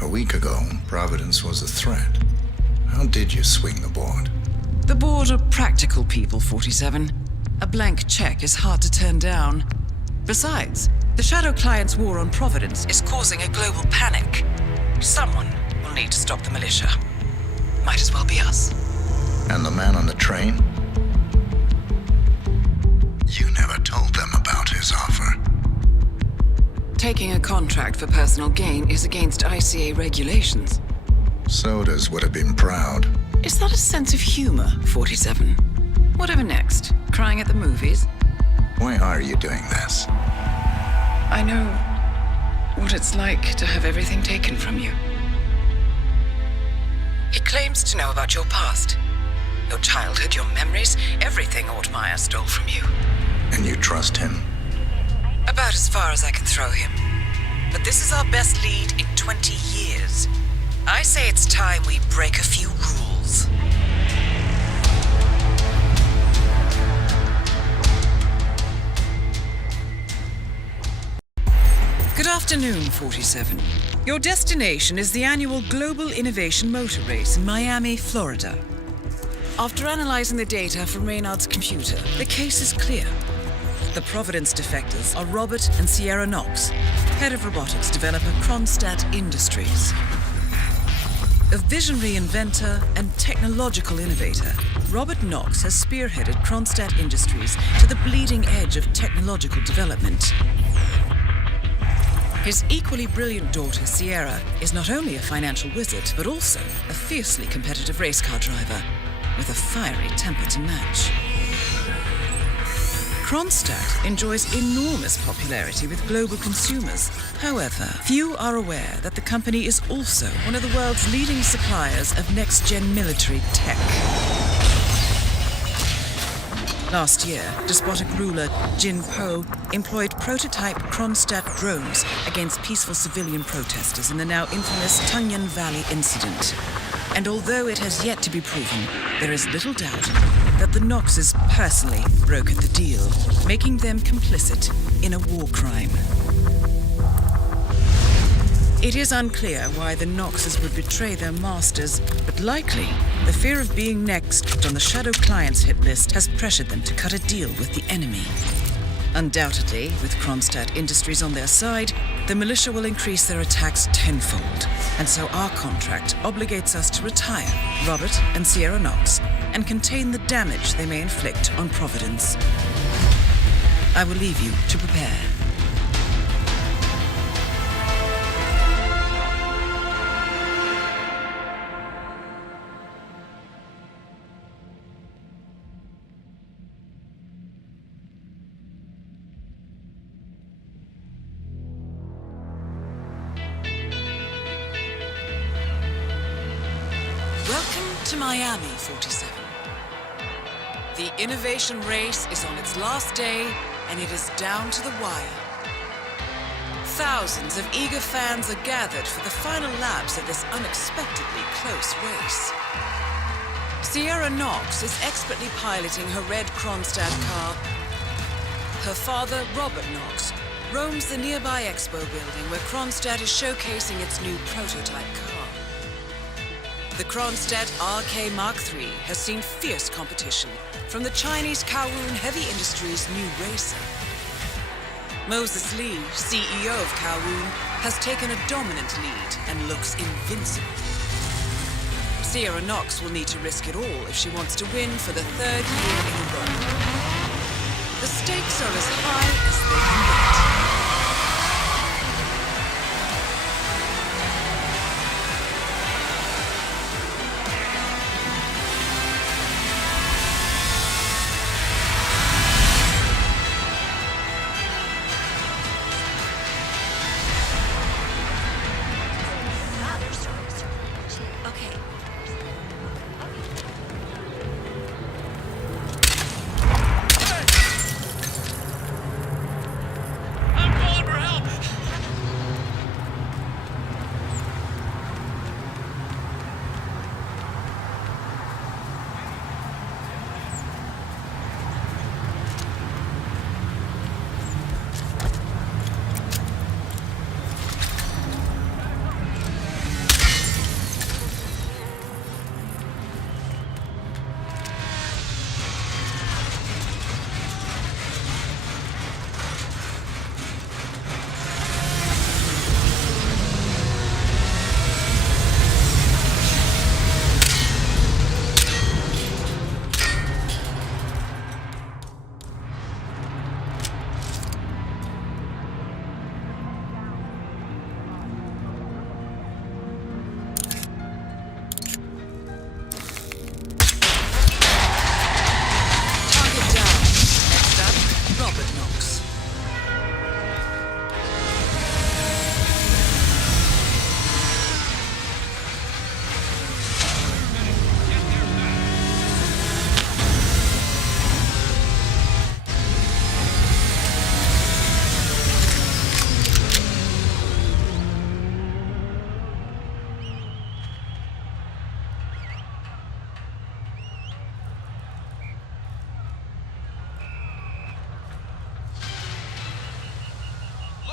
A week ago, Providence was a threat. How did you swing the board? The board are practical people, 47. A blank check is hard to turn down. Besides, the Shadow Client's war on Providence is causing a global panic. Someone will need to stop the militia. Might as well be us. And the man on the train? You never told them about his offer. Taking a contract for personal gain is against ICA regulations. Sodas would have been proud. Is that a sense of humor, 47? Whatever next? Crying at the movies? Why are you doing this? I know what it's like to have everything taken from you. He claims to know about your past. Your childhood, your memories, everything Ortmeyer stole from you. And you trust him? About as far as I can throw him. But this is our best lead in 20 years. I say it's time we break a few rules. Good afternoon, 47. Your destination is the annual Global Innovation Motor Race in Miami, Florida. After analyzing the data from Reynard's computer, the case is clear. The Providence defectors are Robert and Sierra Knox, head of robotics developer Kronstadt Industries. A visionary inventor and technological innovator, Robert Knox has spearheaded Kronstadt Industries to the bleeding edge of technological development. His equally brilliant daughter, Sierra, is not only a financial wizard, but also a fiercely competitive race car driver, with a fiery temper to match. Kronstadt enjoys enormous popularity with global consumers. However, few are aware that the company is also one of the world's leading suppliers of next-gen military tech. Last year, despotic ruler Jin Po employed prototype Kronstadt drones against peaceful civilian protesters in the now infamous Tungan Valley incident. And although it has yet to be proven, there is little doubt that the Knoxes personally brokered the deal, making them complicit in a war crime. It is unclear why the Knoxes would betray their masters, but likely the fear of being next on the Shadow Client's hit list has pressured them to cut a deal with the enemy. Undoubtedly, with Kronstadt Industries on their side, the militia will increase their attacks tenfold, and so our contract obligates us to retire Robert and Sierra Knox and contain the damage they may inflict on Providence. I will leave you to prepare. Welcome to Miami, 47. The innovation race is on its last day, and it is down to the wire. Thousands of eager fans are gathered for the final laps of this unexpectedly close race. Sierra Knox is expertly piloting her red Kronstadt car. Her father, Robert Knox, roams the nearby expo building where Kronstadt is showcasing its new prototype car. The Kronstadt RK Mark III has seen fierce competition from the Chinese Kowloon Heavy Industries' new racer. Moses Lee, CEO of Kowloon, has taken a dominant lead and looks invincible. Sierra Knox will need to risk it all if she wants to win for the third year in a row. The stakes are as high as they can get.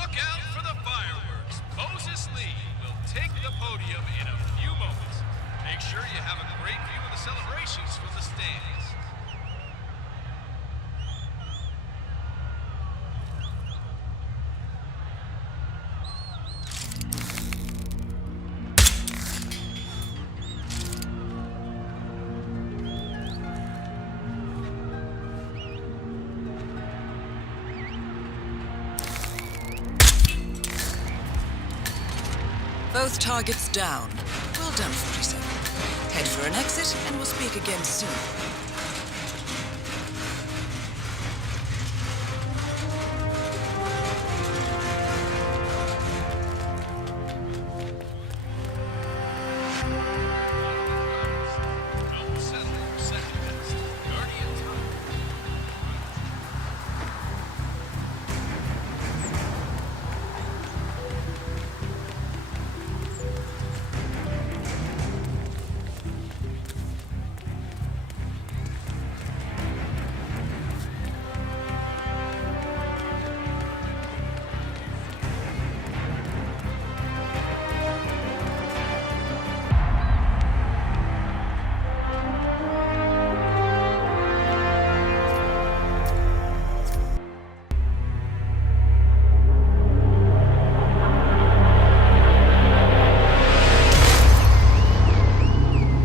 Look out for the fireworks. Moses Lee will take the podium in a few moments. Make sure you have a great view of the celebrations from the stands. Both targets down. Well done, 47. Head for an exit, and we'll speak again soon.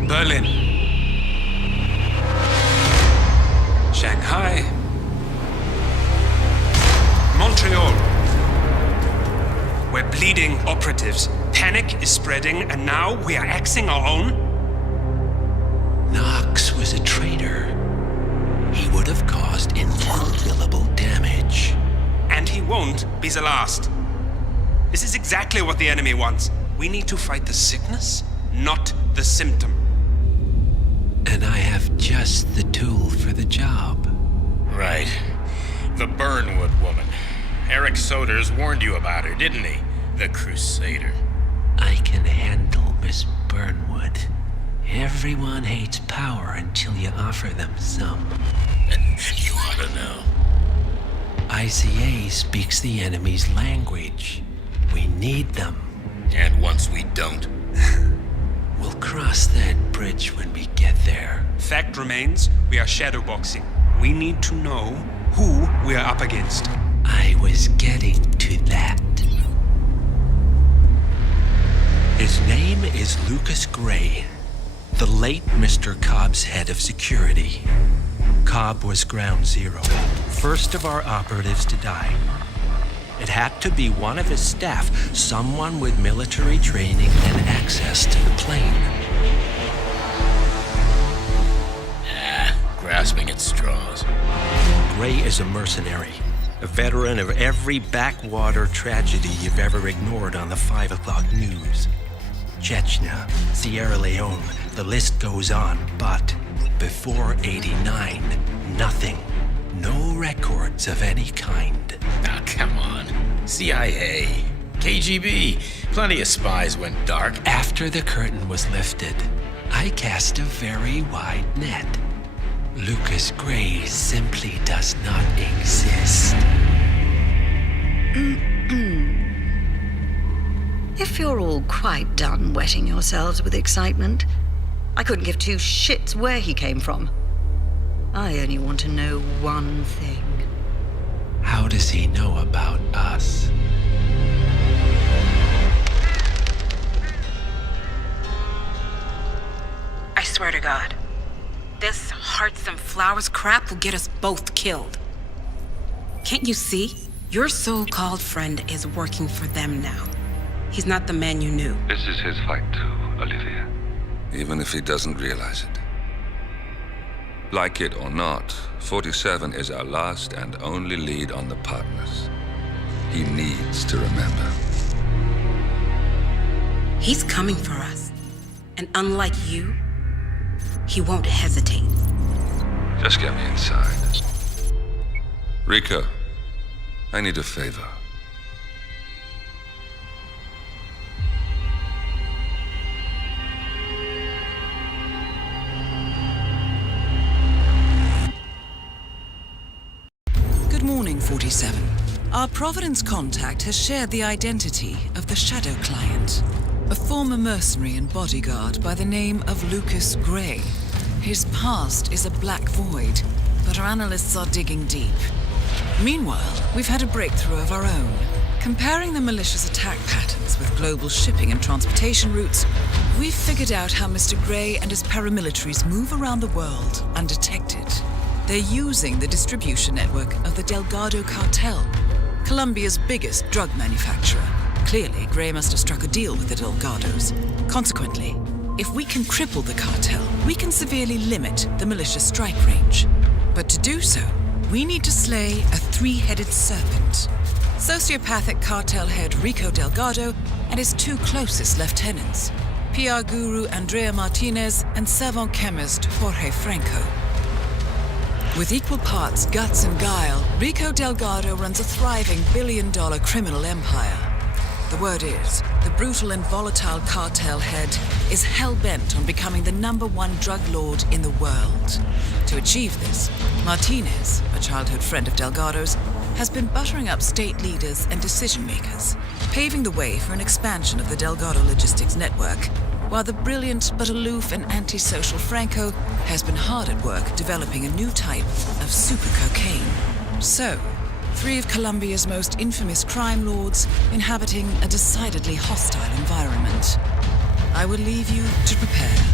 Berlin, Shanghai, Montreal. We're bleeding operatives. Panic is spreading, and now we are axing our own? Knox was a traitor. He would have caused incalculable damage. And he won't be the last. This is exactly what the enemy wants. We need to fight the sickness, not the symptom. And I have just the tool for the job. Right. The Burnwood woman. Eric Soders warned you about her, didn't he? The Crusader. I can handle Miss Burnwood. Everyone hates power until you offer them some. You ought to know. ICA speaks the enemy's language. We need them. And once we don't? We'll cross that bridge when we get there. Fact remains, we are shadowboxing. We need to know who we are up against. I was getting to that. His name is Lucas Gray, the late Mr. Cobb's head of security. Cobb was ground zero, first of our operatives to die. It had to be one of his staff, someone with military training and access to the plane. Grasping at straws. Gray is a mercenary, a veteran of every backwater tragedy you've ever ignored on the 5 o'clock news. Chechnya, Sierra Leone, the list goes on, but before '89, nothing. No records of any kind. Now, come on. CIA, KGB, plenty of spies went dark. After the curtain was lifted, I cast a very wide net. Lucas Gray simply does not exist. If you're all quite done wetting yourselves with excitement, I couldn't give two shits where he came from. I only want to know one thing. How does he know about us? I swear to God, this hearts and flowers crap will get us both killed. Can't you see? Your so-called friend is working for them now. He's not the man you knew. This is his fight too, Olivia. Even if he doesn't realize it. Like it or not, 47 is our last and only lead on the partners. He needs to remember. He's coming for us. And unlike you, he won't hesitate. Just get me inside. Rico, I need a favor. Good morning, 47. Our Providence contact has shared the identity of the Shadow Client, a former mercenary and bodyguard by the name of Lucas Gray. His past is a black void, but our analysts are digging deep. Meanwhile, we've had a breakthrough of our own. Comparing the militia's attack patterns with global shipping and transportation routes, we've figured out how Mr. Gray and his paramilitaries move around the world undetected. They're using the distribution network of the Delgado cartel, Colombia's biggest drug manufacturer. Clearly, Gray must have struck a deal with the Delgados. Consequently, if we can cripple the cartel, we can severely limit the militia's strike range. But to do so, we need to slay a three-headed serpent. Sociopathic cartel head Rico Delgado and his two closest lieutenants, PR guru Andrea Martinez and savant chemist Jorge Franco. With equal parts guts and guile, Rico Delgado runs a thriving billion-dollar criminal empire. The word is, the brutal and volatile cartel head is hell-bent on becoming the #1 drug lord in the world. To achieve this, Martinez, a childhood friend of Delgado's, has been buttering up state leaders and decision-makers, paving the way for an expansion of the Delgado logistics network, while the brilliant but aloof and antisocial Franco has been hard at work developing a new type of super cocaine. So, 3 of Colombia's most infamous crime lords inhabiting a decidedly hostile environment. I will leave you to prepare.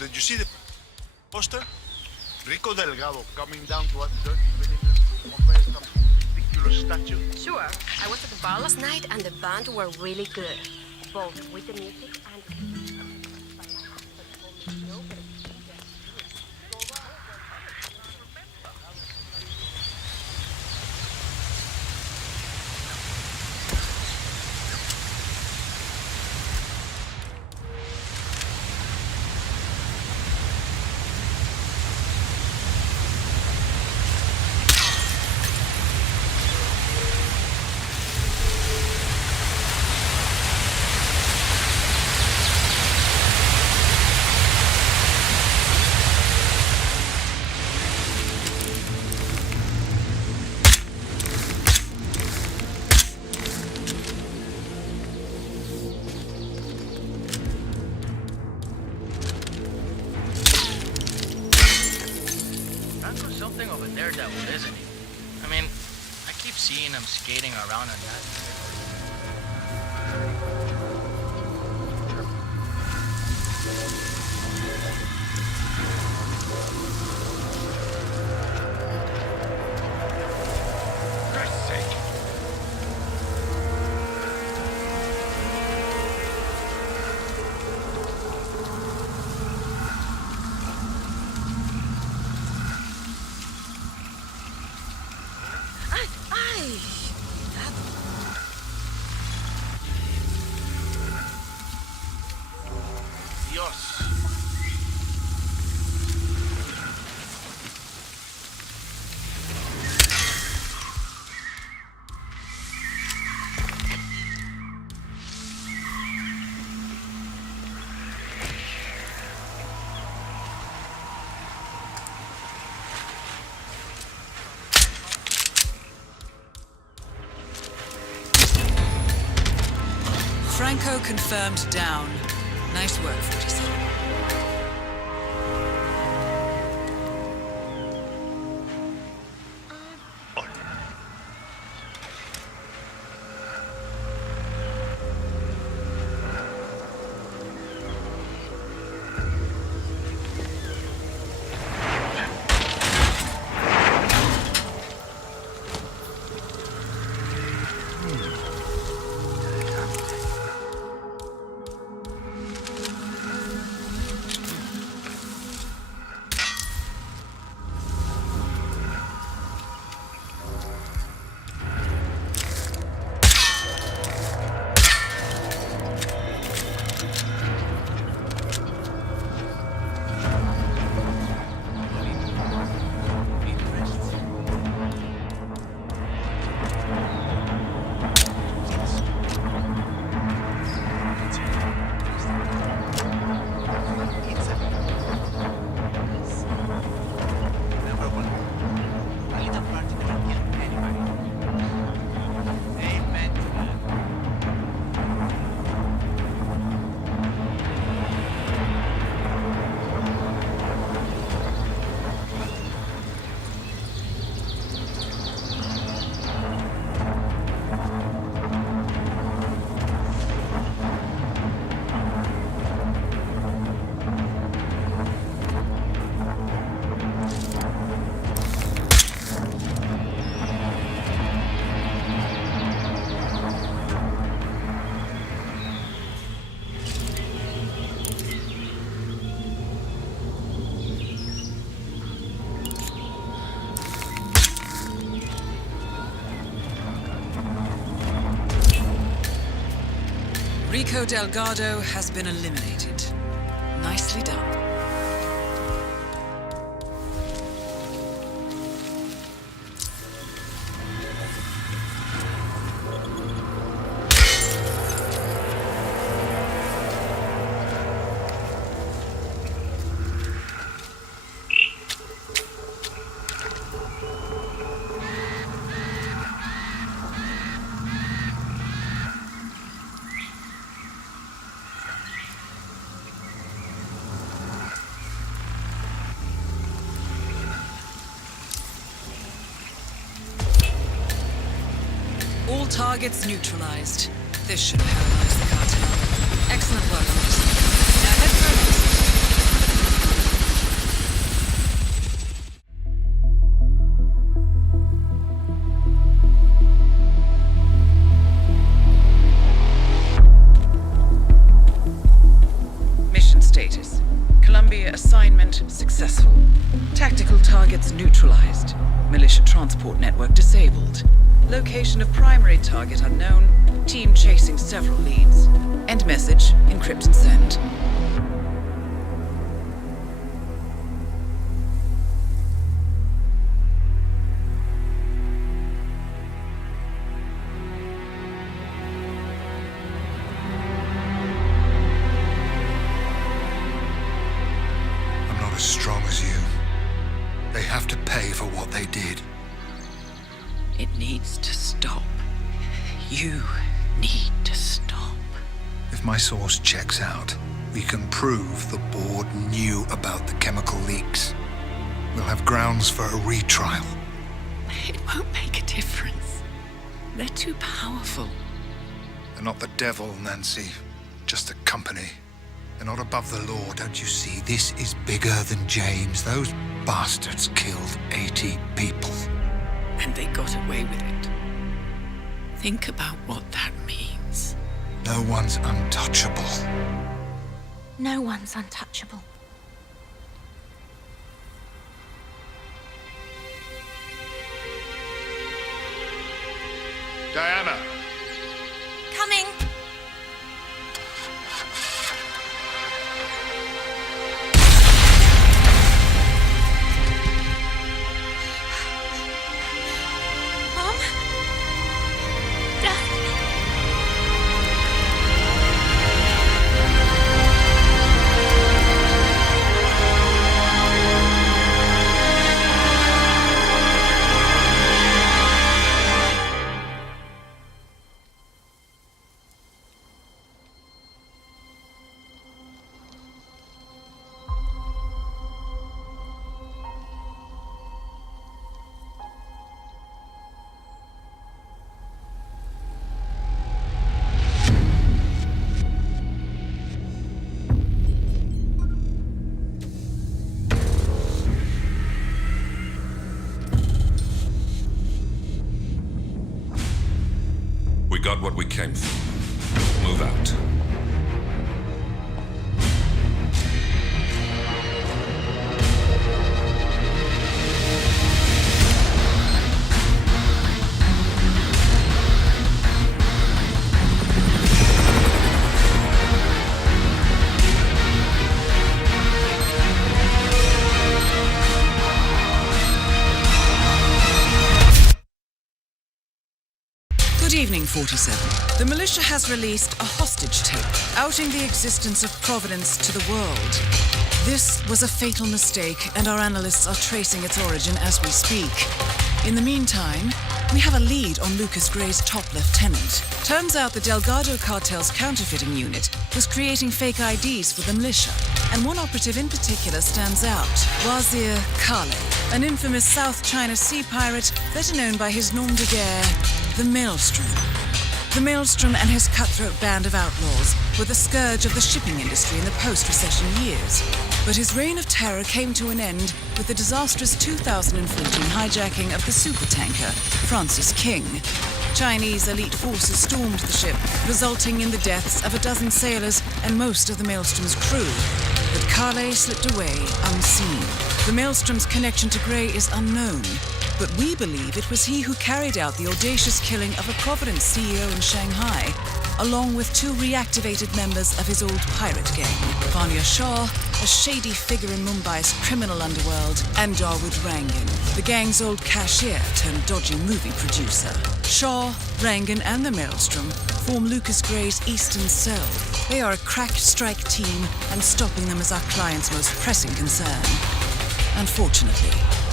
Did you see the poster? Rico Delgado coming down to us dirty villages to compare some ridiculous statue. Sure. I was at the bar last night and the band were really good. Both with the music and something of a daredevil, isn't he? I mean, I keep seeing him skating around on that. Franco confirmed down. Nice work, 47. Rico Delgado has been eliminated. Nicely done. All targets neutralized. This should paralyze the cartel. Excellent work, officer. Now head for a visit. Mission status. Colombia assignment successful. Tactical targets neutralized. Militia transport network disabled. Location of primary target unknown. Team chasing several leads. End message. Encrypt and send. I'm not as strong as you. They have to pay for what they did. It needs to stop. You need to stop. If my source checks out, we can prove the board knew about the chemical leaks. We'll have grounds for a retrial. It won't make a difference. They're too powerful. They're not the devil, Nancy. Just a company. They're not above the law, don't you see? This is bigger than James. Those bastards killed 80 people. And they got away with it. Think about what that means. No one's untouchable. No one's untouchable. Diana! Coming! Mom? Dad? We got what we came for. Move out. Good evening, 47. The militia has released a hostage tape outing the existence of Providence to the world. This was a fatal mistake, and our analysts are tracing its origin as we speak. In the meantime, we have a lead on Lucas Gray's top lieutenant. Turns out the Delgado cartel's counterfeiting unit was creating fake IDs for the militia, and one operative in particular stands out, Wazir Kale, an infamous South China Sea pirate better known by his nom de guerre, the Maelstrom. The Maelstrom and his cutthroat band of outlaws were the scourge of the shipping industry in the post-recession years. But his reign of terror came to an end with the disastrous 2014 hijacking of the supertanker Francis King. Chinese elite forces stormed the ship, resulting in the deaths of a dozen sailors and most of the Maelstrom's crew. But Kale slipped away unseen. The Maelstrom's connection to Gray is unknown. But we believe it was he who carried out the audacious killing of a Providence CEO in Shanghai, along with 2 reactivated members of his old pirate gang, Vanya Shah, a shady figure in Mumbai's criminal underworld, and Dawood Rangan, the gang's old cashier turned dodgy movie producer. Shah, Rangan, and the Maelstrom form Lucas Gray's Eastern Cell. They are a crack strike team, and stopping them is our client's most pressing concern. Unfortunately,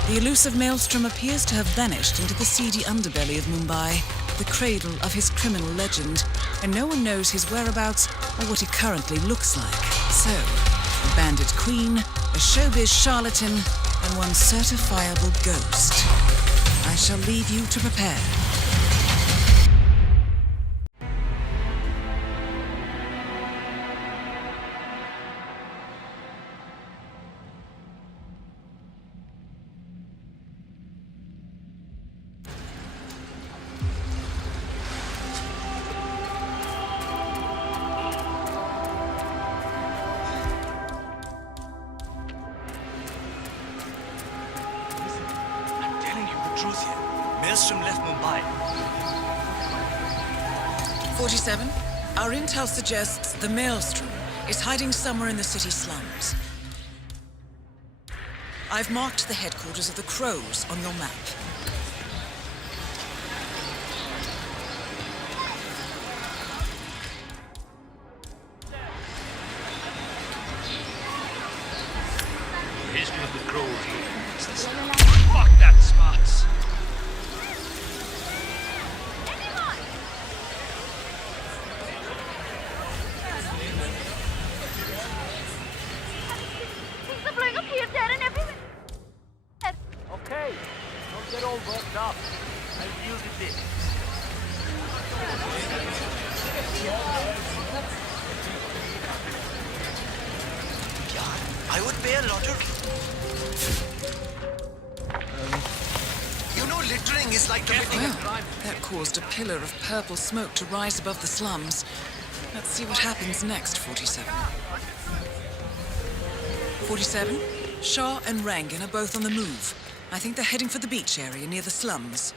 the elusive Maelstrom appears to have vanished into the seedy underbelly of Mumbai, the cradle of his criminal legend, and no one knows his whereabouts or what he currently looks like. So, a bandit queen, a showbiz charlatan, and one certifiable ghost. I shall leave you to prepare. Truth here. Maelstrom left Mumbai. 47, our intel suggests the Maelstrom is hiding somewhere in the city slums. I've marked the headquarters of the Crows on your map. The history of the Crows. Fuck that, Spots. Things are blowing up here, there, and everywhere. Okay, don't get all worked up. I yielded this. I would pay a lottery. You know, littering is like committing a crime. That caused a pillar of purple smoke to rise above the slums. Let's see what happens next, 47. 47, Shah and Rangan are both on the move. I think they're heading for the beach area near the slums.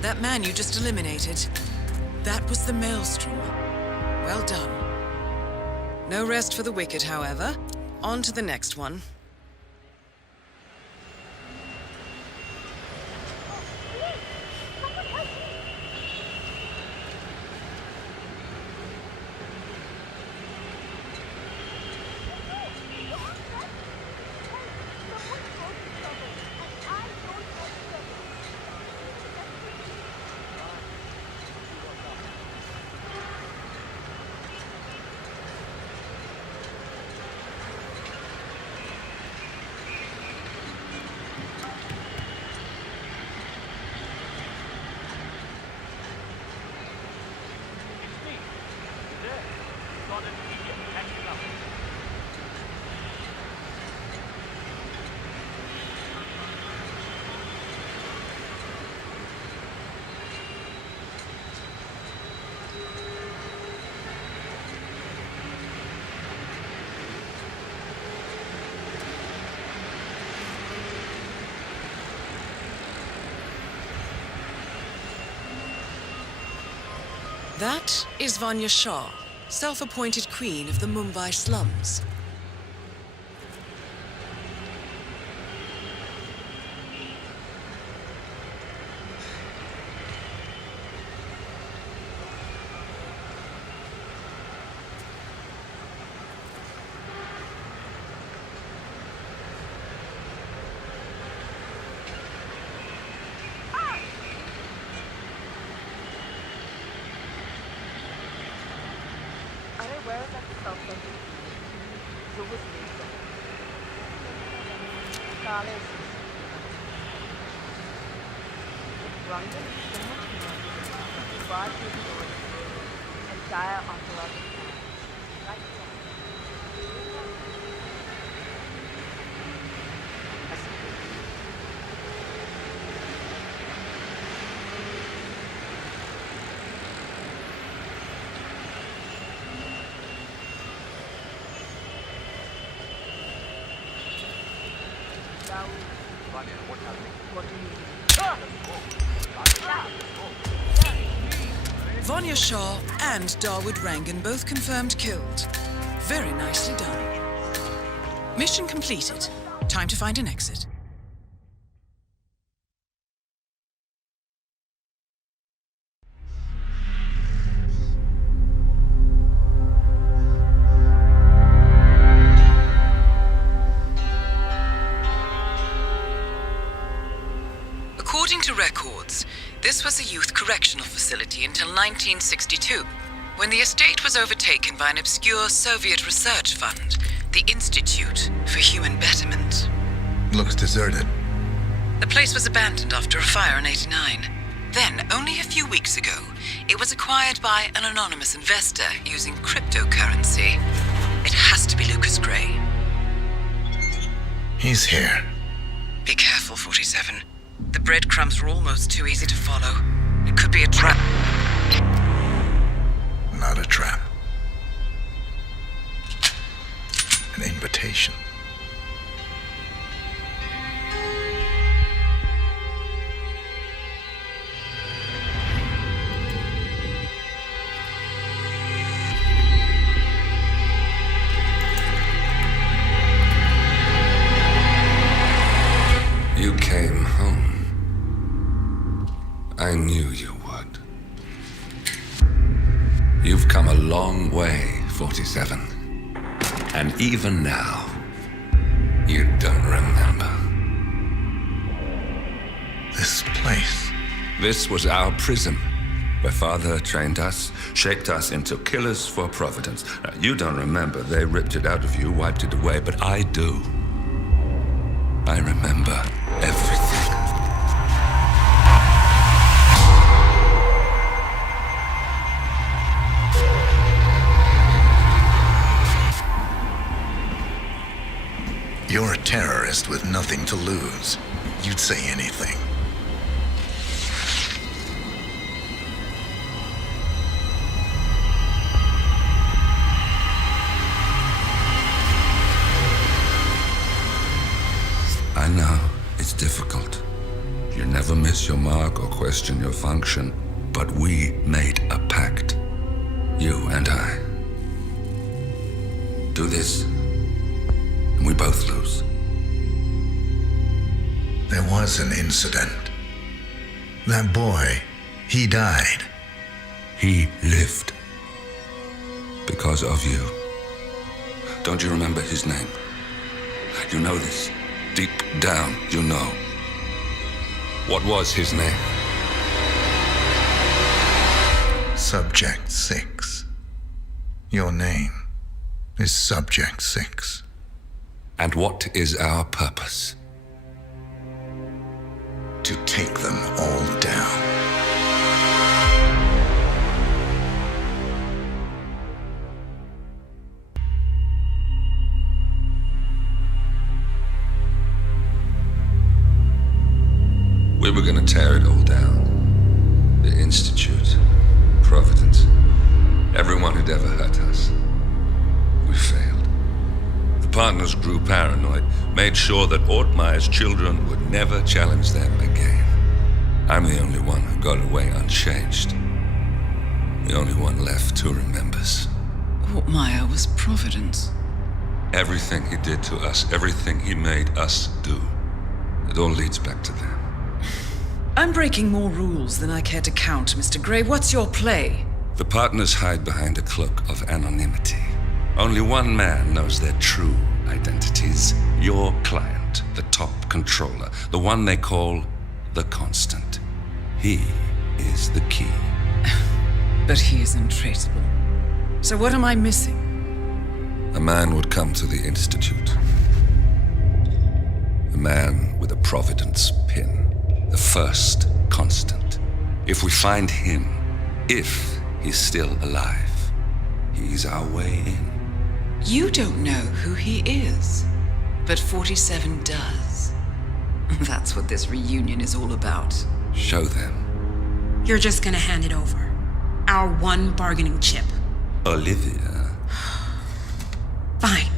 That man you just eliminated, that was the Maelstrom. Well done. No rest for the wicked, however. On to the next one. That is Vanya Shah, self-appointed queen of the Mumbai slums. Vanya Shah and Dawood Rangan both confirmed killed. Very nicely done. Mission completed. Time to find an exit. According to records, this was a youth correctional facility until 1962, when the estate was overtaken by an obscure Soviet research fund, the Institute for Human Betterment. Looks deserted. The place was abandoned after a fire in '89. Then, only a few weeks ago, it was acquired by an anonymous investor using cryptocurrency. It has to be Lucas Gray. He's here. Be careful, 47. The breadcrumbs were almost too easy to follow. It could be a trap. Not a trap. An invitation. You came home. I knew you would. You've come a long way, 47. And even now, you don't remember. This place. This was our prison, where Father trained us, shaped us into killers for Providence. Now, you don't remember. They ripped it out of you, wiped it away, but I do. I remember everything. You're a terrorist with nothing to lose. You'd say anything. I know, it's difficult. You never miss your mark or question your function, but we made a pact. You and I. Do this, and we both lose. There was an incident. That boy, he died. He lived. Because of you. Don't you remember his name? You know this. Deep down, you know. What was his name? Subject 6. Your name is Subject 6. And what is our purpose? To take them all down. We were gonna tear it all down. The Institute, Providence, everyone who'd ever hurt us. We failed. The partners grew paranoid, made sure that Ortmeyer's children would never challenge them again. I'm the only one who got away unchanged. The only one left who remembers. Ortmeyer was Providence. Everything he did to us, everything he made us do, it all leads back to them. I'm breaking more rules than I care to count, Mr. Gray. What's your play? The partners hide behind a cloak of anonymity. Only one man knows their true identities. Your client, the top controller, the one they call the Constant. He is the key. But he is untraceable. So what am I missing? a man would come to the Institute. A man with a Providence pin. The first constant. If we find him, if he's still alive, he's our way in. You don't know who he is, but 47 does. That's what this reunion is all about. Show them. You're just gonna hand it over. Our one bargaining chip. Olivia. Fine.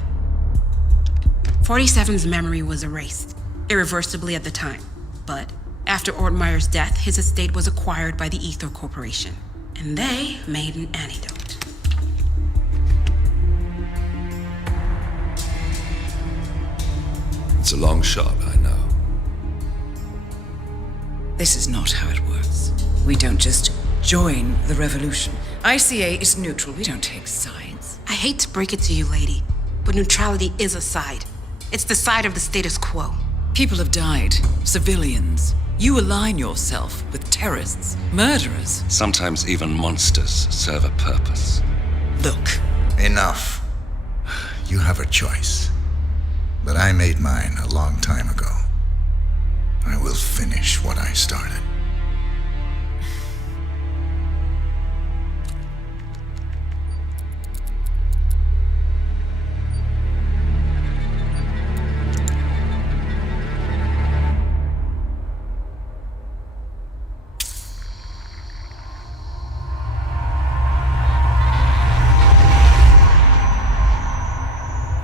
47's memory was erased, irreversibly at the time. But after Ortmeyer's death, his estate was acquired by the Ether Corporation. And they made an antidote. It's a long shot, I know. This is not how it works. We don't just join the revolution. ICA is neutral. We don't take sides. I hate to break it to you, lady, but neutrality is a side. It's the side of the status quo. People have died. Civilians. You align yourself with terrorists, murderers. Sometimes even monsters serve a purpose. Look. Enough. You have a choice. But I made mine a long time ago. I will finish what I started.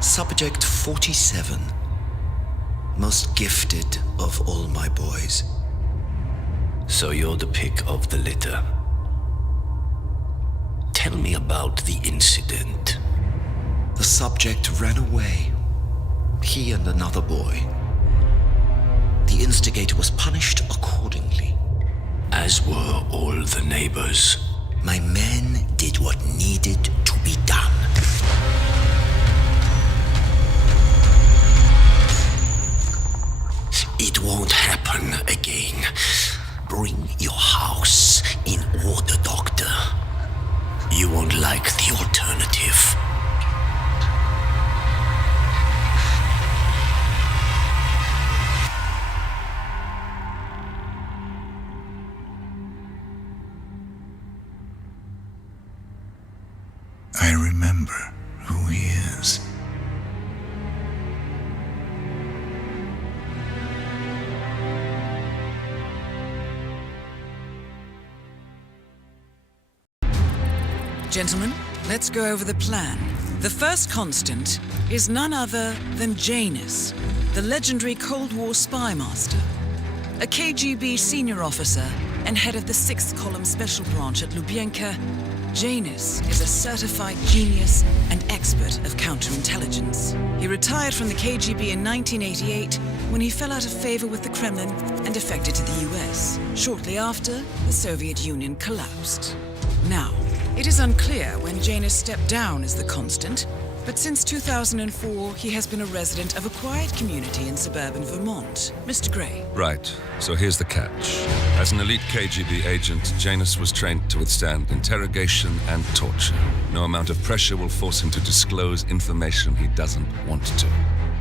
Subject 47. Most gifted of all my boys. So you're the pick of the litter. Tell me about the incident. The subject ran away. He and another boy. The instigator was punished accordingly. As were all the neighbors. My men did what needed to be done. It won't happen again. Bring your house in order, Doctor. You won't like the alternative. I remember who he is. Gentlemen, let's go over the plan. The first constant is none other than Janus, the legendary Cold War spy master, a KGB senior officer and head of the 6th Column Special Branch at Lubyanka. Janus is a certified genius and expert of counterintelligence. He retired from the KGB in 1988 when he fell out of favor with the Kremlin and defected to the US. Shortly after, the Soviet Union collapsed. Now, it is unclear when Janus stepped down as the constant, but since 2004, he has been a resident of a quiet community in suburban Vermont. Mr. Gray. Right, so here's the catch. As an elite KGB agent, Janus was trained to withstand interrogation and torture. No amount of pressure will force him to disclose information he doesn't want to.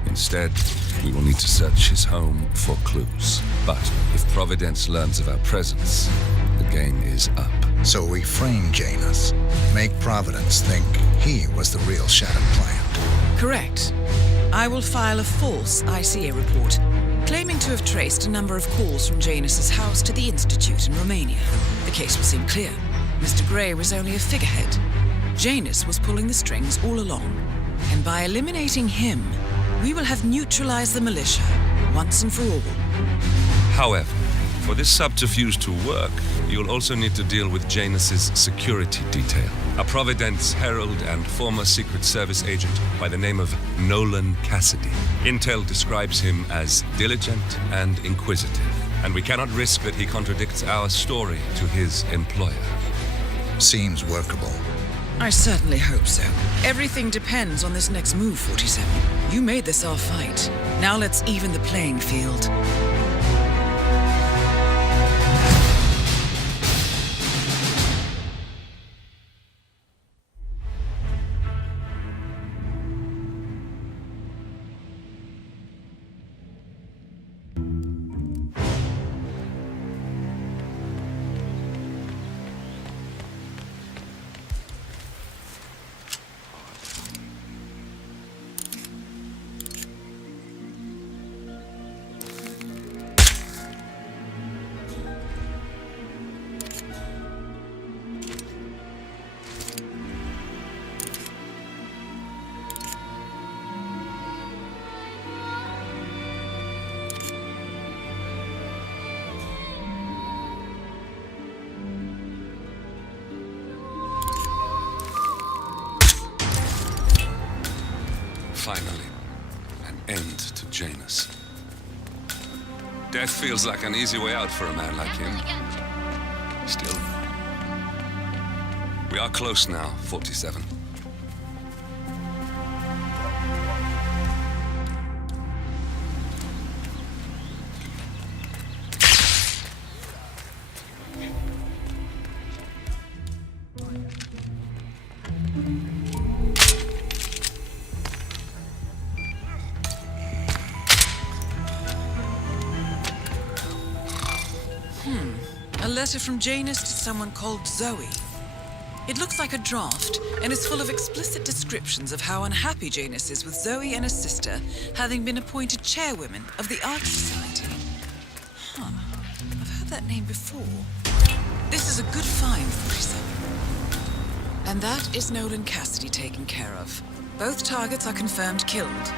Instead, we will need to search his home for clues. But if Providence learns of our presence, the game is up. So we frame Janus, make Providence think he was the real shattered plant. Correct. I will file a false ICA report, claiming to have traced a number of calls from Janus's house to the Institute in Romania. The case will seem clear. Mr. Gray was only a figurehead. Janus was pulling the strings all along. And by eliminating him, we will have neutralized the militia, once and for all. However, for this subterfuge to work, you'll also need to deal with Janus's security detail. A Providence herald and former Secret Service agent by the name of Nolan Cassidy. Intel describes him as diligent and inquisitive, and we cannot risk that he contradicts our story to his employer. Seems workable. I certainly hope so. Everything depends on this next move, 47. You made this our fight. Now let's even the playing field. feels like an easy way out for a man like him. Still, we are close now, 47. A letter from Janus to someone called Zoe. It looks like a draft and is full of explicit descriptions of how unhappy Janus is with Zoe and her sister having been appointed chairwomen of the Ark Society. Huh. I've heard that name before. This is a good find, 47. And that is Nolan Cassidy taken care of. Both targets are confirmed killed.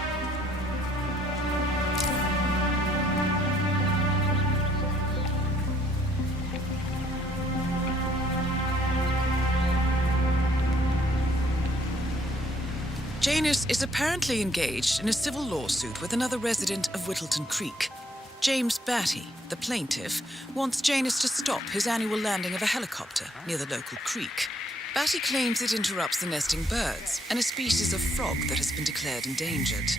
Janus is apparently engaged in a civil lawsuit with another resident of Whittleton Creek. James Batty, the plaintiff, wants Janus to stop his annual landing of a helicopter near the local creek. Batty claims it interrupts the nesting birds and a species of frog that has been declared endangered.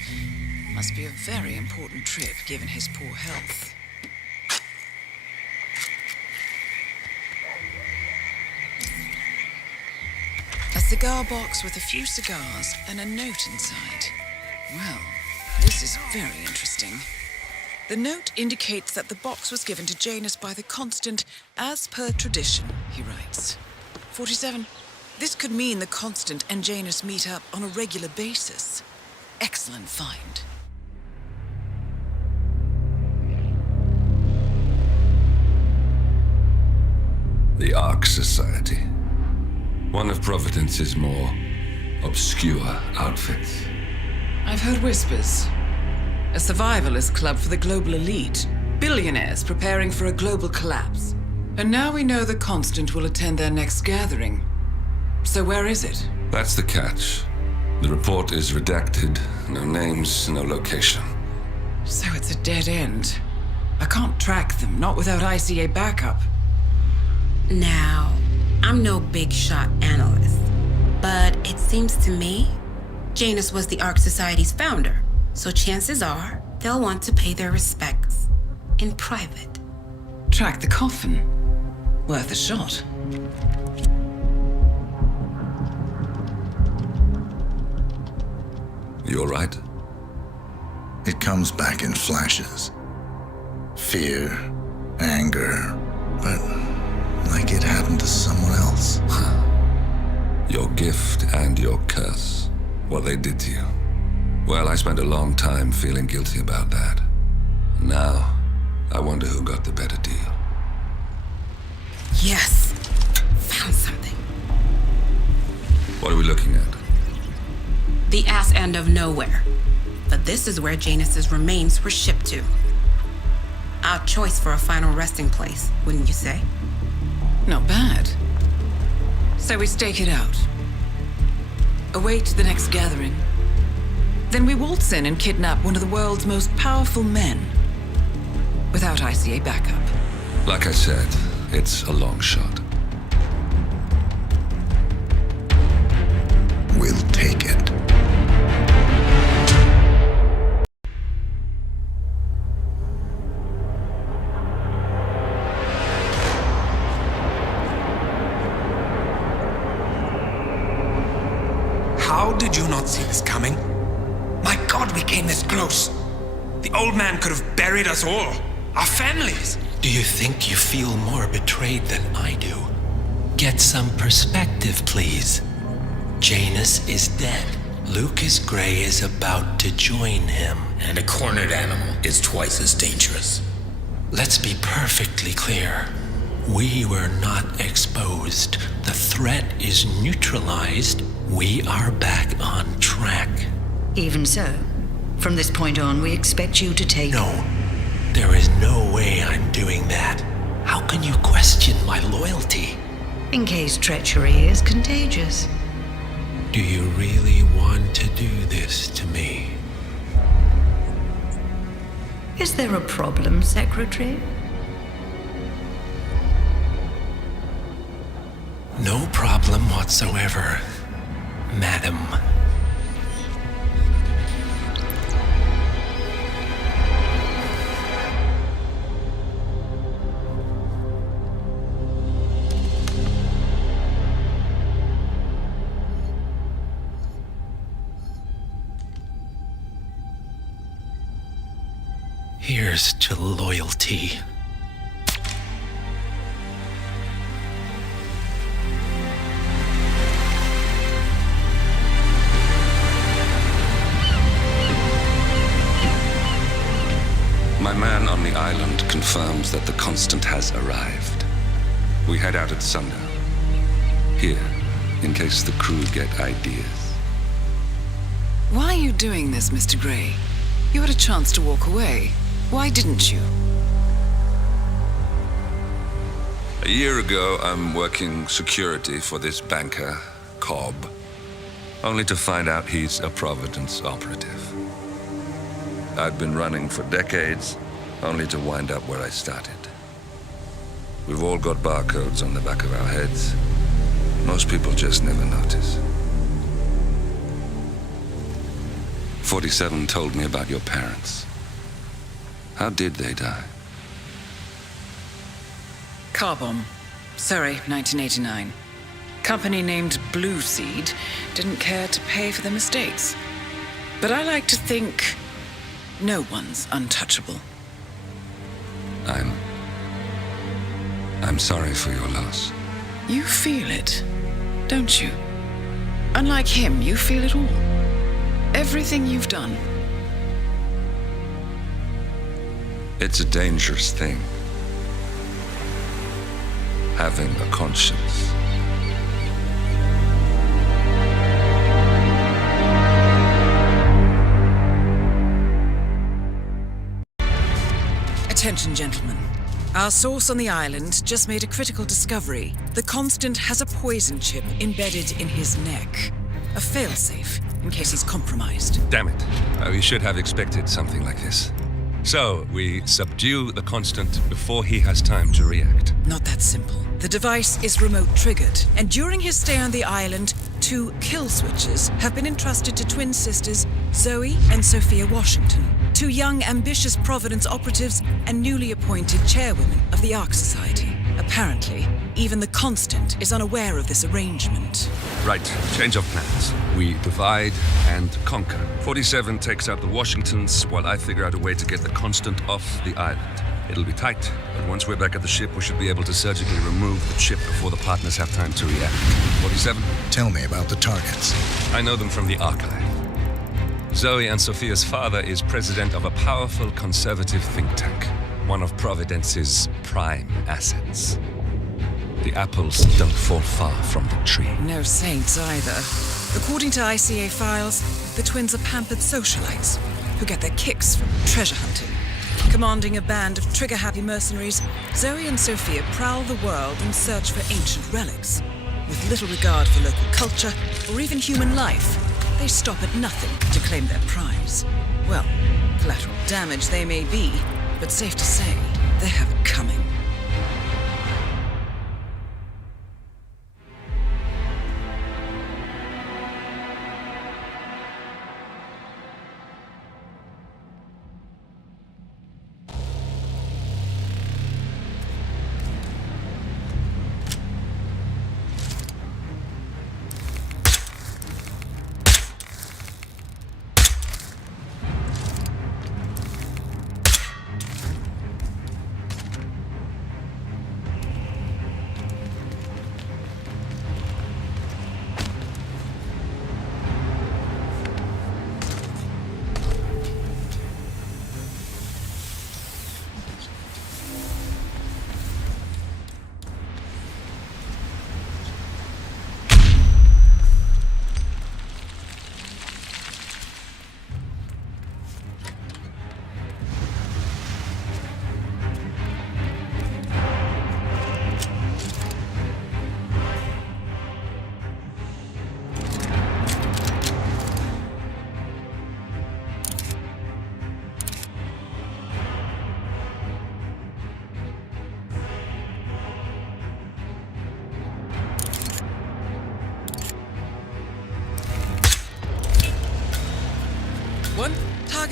Must be a very important trip given his poor health. A cigar box with a few cigars and a note inside. Well, this is very interesting. The note indicates that the box was given to Janus by the Constant as per tradition, he writes. 47. This could mean the Constant and Janus meet up on a regular basis. Excellent find. The Ark Society. One of Providence's more obscure outfits. I've heard whispers. A survivalist club for the global elite. Billionaires preparing for a global collapse. And now we know the Constant will attend their next gathering. So where is it? That's the catch. The report is redacted. No names, no location. So it's a dead end. I can't track them, not without ICA backup. Now, I'm no big shot analyst, but it seems to me Janus was the Ark Society's founder, so chances are they'll want to pay their respects in private. Track the coffin. Worth a shot. You all right? It comes back in flashes. Fear, anger, but like it happened to someone else. Your gift and your curse. What they did to you. Well, I spent a long time feeling guilty about that. Now, I wonder who got the better deal. Yes. Found something. What are we looking at? The ass end of nowhere. But this is where Janus's remains were shipped to. Our choice for a final resting place, wouldn't you say? Not bad. So we stake it out. Await the next gathering. Then we waltz in and kidnap one of the world's most powerful men. Without ICA backup. Like I said, it's a long shot. We'll take it. How did you not see this coming? My God, we came this close. The old man could have buried us all. Our families. Do you think you feel more betrayed than I do? Get some perspective, please. Janus is dead. Lucas Gray is about to join him. And a cornered animal is twice as dangerous. Let's be perfectly clear. We were not exposed. The threat is neutralized. We are back on track. Even so, from this point on, we expect you to take... No, there is no way I'm doing that. How can you question my loyalty? In case treachery is contagious. Do you really want to do this to me? Is there a problem, Secretary? No problem whatsoever, madam. Here's to loyalty. My man on the island confirms that the Constant has arrived. We head out at sundown. Here, in case the crew get ideas. Why are you doing this, Mr. Gray? You had a chance to walk away. Why didn't you? A year ago, I'm working security for this banker, Cobb, only to find out he's a Providence operative. I'd been running for decades, only to wind up where I started. We've all got barcodes on the back of our heads. Most people just never notice. 47 told me about your parents. How did they die? Car bomb. Surrey, 1989. Company named Blue Seed didn't care to pay for their mistakes. But I like to think no one's untouchable. I'm sorry for your loss. You feel it, don't you? Unlike him, you feel it all. Everything you've done. It's a dangerous thing. Having a conscience. Attention, gentlemen. Our source on the island just made a critical discovery. The Constant has a poison chip embedded in his neck. A failsafe, in case he's compromised. Damn it. We should have expected something like this. So, we subdue the Constant before he has time to react. Not that simple. The device is remote triggered, and during his stay on the island, 2 kill switches have been entrusted to twin sisters Zoe and Sophia Washington, 2 young, ambitious Providence operatives and newly appointed chairwomen of the Ark Society. Apparently, even the Constant is unaware of this arrangement. Right, change of plans. We divide and conquer. 47 takes out the Washingtons while I figure out a way to get the Constant off the island. It'll be tight, but once we're back at the ship, we should be able to surgically remove the chip before the partners have time to react. 47? Tell me about the targets. I know them from the archive. Zoe and Sophia's father is president of a powerful conservative think tank, one of Providence's prime assets. The apples don't fall far from the tree. No saints either. According to ICA files, the twins are pampered socialites who get their kicks from treasure hunting. Commanding a band of trigger-happy mercenaries, Zoe and Sophia prowl the world in search for ancient relics. With little regard for local culture or even human life, they stop at nothing to claim their prize. Well, collateral damage they may be, but safe to say, they have it coming.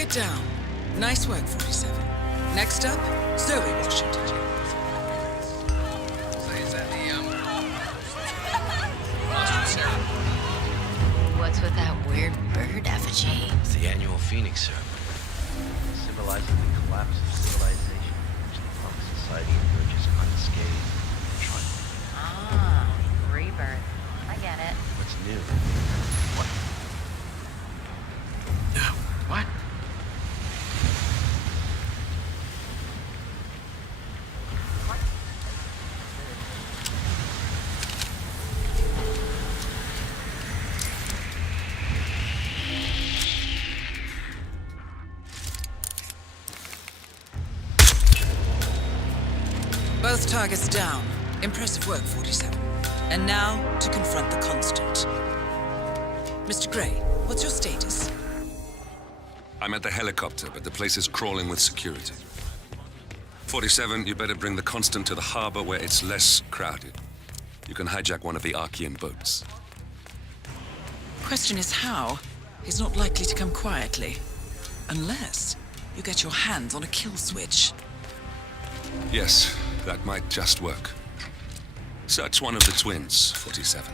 Target down. Nice work, 47. Next up, Zoe Washington. So is that the, Master Sarah? What's with that weird bird effigy? It's the annual Phoenix ceremony. Symbolizing the collapse of civilization, which the Ark Society emerges unscathed and triumphant. Ah, rebirth. I get it. What's new? What? What? Both targets down. Impressive work, 47. And now, to confront the constant. Mr. Gray, what's your status? I'm at the helicopter, but the place is crawling with security. 47, you better bring the constant to the harbor where it's less crowded. You can hijack one of the Archean boats. Question is how? He's not likely to come quietly. Unless you get your hands on a kill switch. Yes, that might just work. Search one of the twins, 47.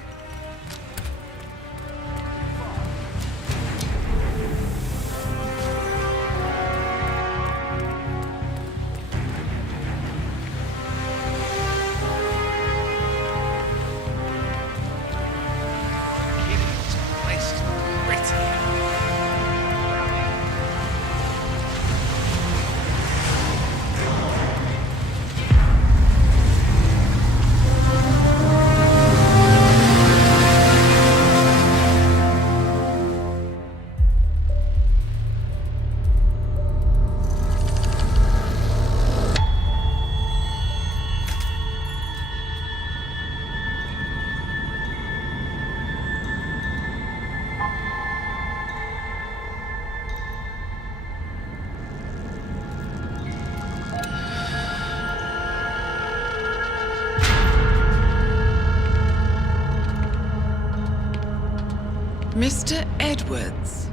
Mr. Edwards,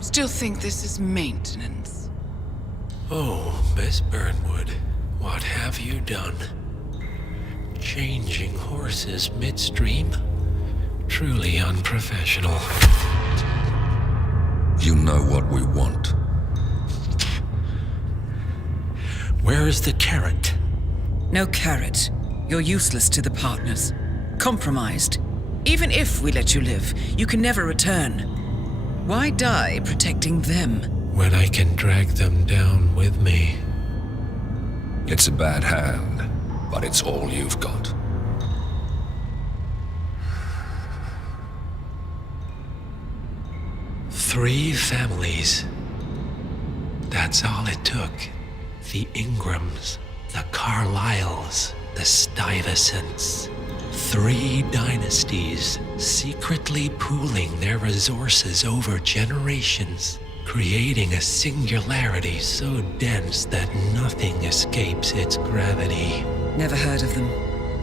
still think this is maintenance? Oh, Miss Burnwood, what have you done? Changing horses midstream? Truly unprofessional. You know what we want. Where is the carrot? No carrot. You're useless to the partners. Compromised. Even if we let you live, you can never return. Why die protecting them? When I can drag them down with me. It's a bad hand, but it's all you've got. Three families. That's all it took. The Ingrams, the Carlyles, the Stuyvesants. 3 dynasties secretly pooling their resources over generations, creating a singularity so dense that nothing escapes its gravity. Never heard of them.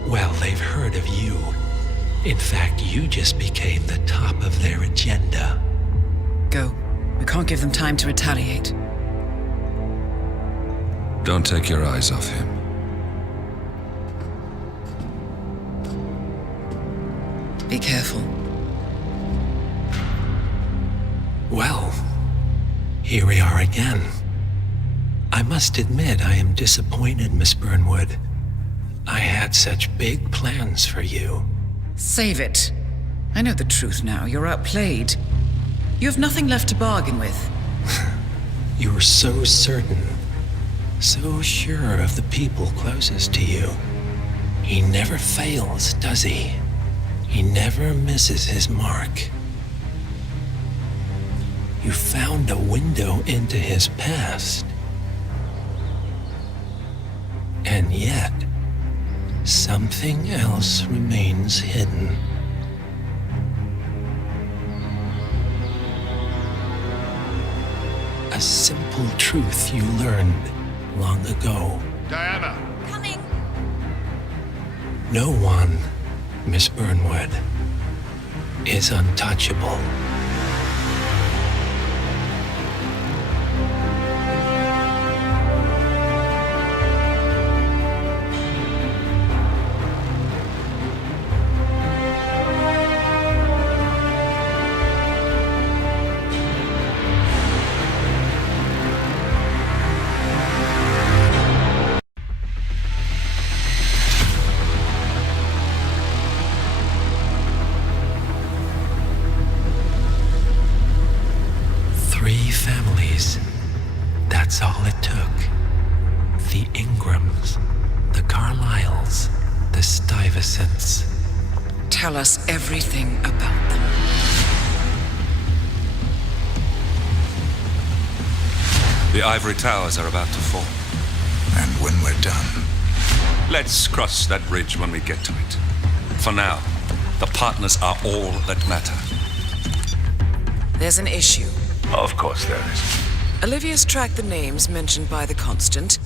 Well, they've heard of you. In fact, you just became the top of their agenda. Go. We can't give them time to retaliate. Don't take your eyes off him. Be careful. Well, here we are again. I must admit I am disappointed, Miss Burnwood. I had such big plans for you. Save it. I know the truth now. You're outplayed. You have nothing left to bargain with. You were so certain, so sure of the people closest to you. He never fails, does he? He never misses his mark. You found a window into his past. And yet, something else remains hidden. A simple truth you learned long ago. Diana! Coming! No one, Miss Burnwood, is untouchable. tell us everything about them. The ivory towers are about to fall. And when we're done... Let's cross that bridge when we get to it. For now, the partners are all that matter. There's an issue. Of course there is. Olivia's tracked the names mentioned by the Constant,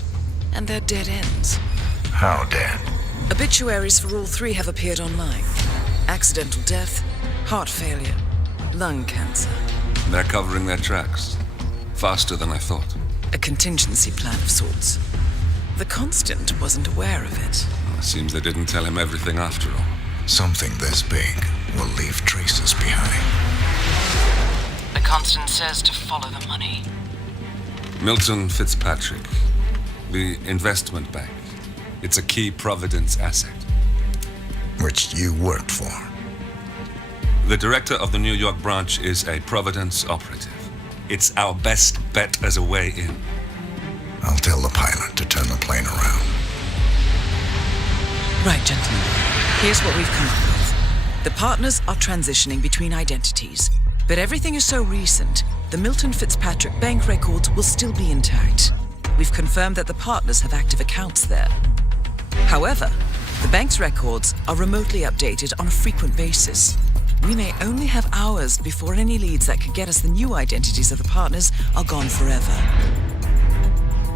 and they're dead ends. How dead? Obituaries for all three have appeared online. Accidental death, heart failure, lung cancer. They're covering their tracks. Faster than I thought. A contingency plan of sorts. The Constant wasn't aware of it. Well, seems they didn't tell him everything after all. Something this big will leave traces behind. The Constant says to follow the money. Milton Fitzpatrick, the investment bank. It's a key Providence asset. Which you worked for. The director of the New York branch is a Providence operative. It's our best bet as a way in. I'll tell the pilot to turn the plane around. Right, gentlemen. Here's what we've come up with. The partners are transitioning between identities, but everything is so recent, the Milton Fitzpatrick bank records will still be intact. We've confirmed that the partners have active accounts there. However, the bank's records are remotely updated on a frequent basis. We may only have hours before any leads that could get us the new identities of the partners are gone forever.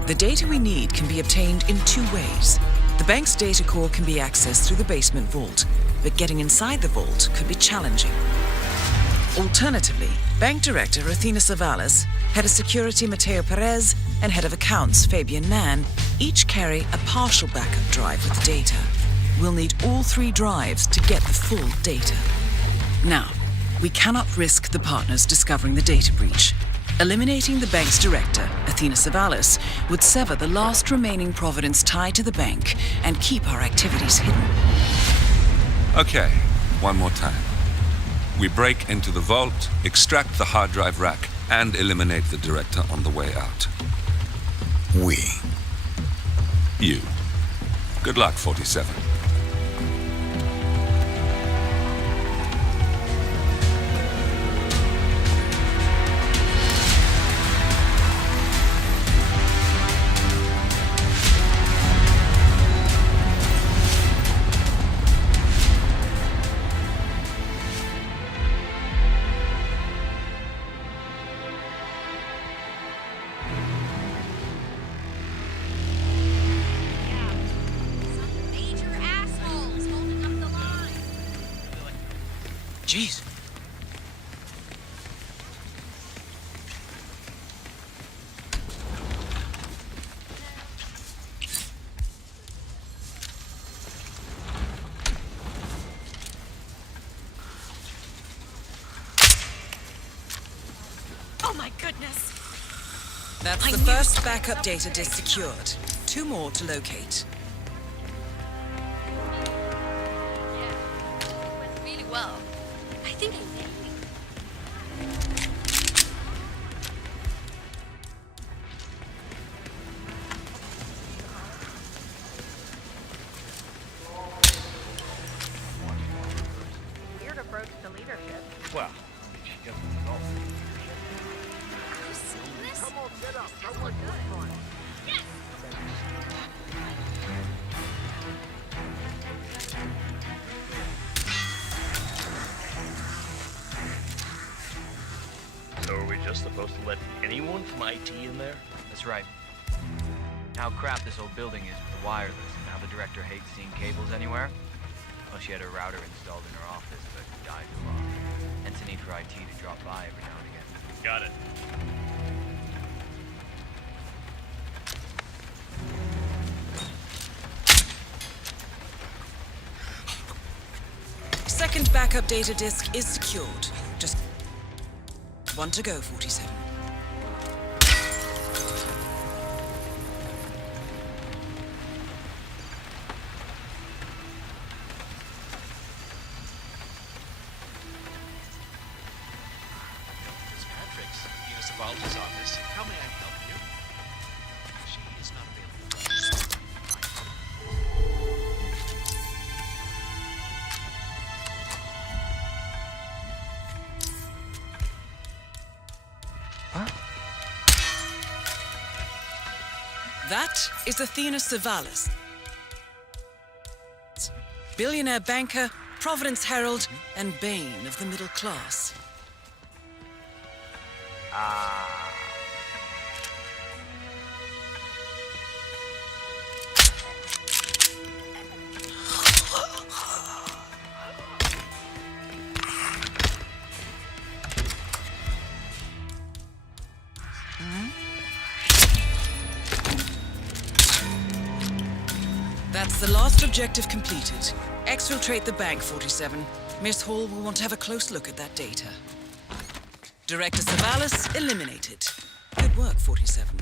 The data we need can be obtained in two ways. The bank's data core can be accessed through the basement vault, but getting inside the vault could be challenging. Alternatively, Bank Director Athena Savalas, Head of Security Mateo Perez, and Head of Accounts Fabian Mann each carry a partial backup drive with the data. We'll need all three drives to get the full data. Now, we cannot risk the partners discovering the data breach. Eliminating the bank's director, Athena Savalas, would sever the last remaining Providence tie to the bank and keep our activities hidden. Okay, one more time. We break into the vault, extract the hard drive rack, and eliminate the director on the way out. We. You. Good luck, 47. Jeez. Oh my goodness. That's the first backup data disk secured. 2 more to locate. Went really well. I think I did. Weird approach to leadership. Well, she doesn't know. You see this? Come on, get up. This doesn't look good. Yes! So are we just supposed to let anyone from IT in there? That's right. How crap this old building is with the wireless, and how the director hates seeing cables anywhere. Well, she had a router installed in her office, but died too long. Hence the need for IT to drop by every now and again. Got it. Second backup data disk is secured. Just 1 to go, 47. Fitzpatrick's municipality's office. How may I help you? She is not available. That is Athena Savalas, billionaire banker, Providence herald, and bane of the middle class. That's the last objective completed. Exfiltrate the bank, 47. Miss Hall will want to have a close look at that data. Director Savalas eliminated. Good work, 47.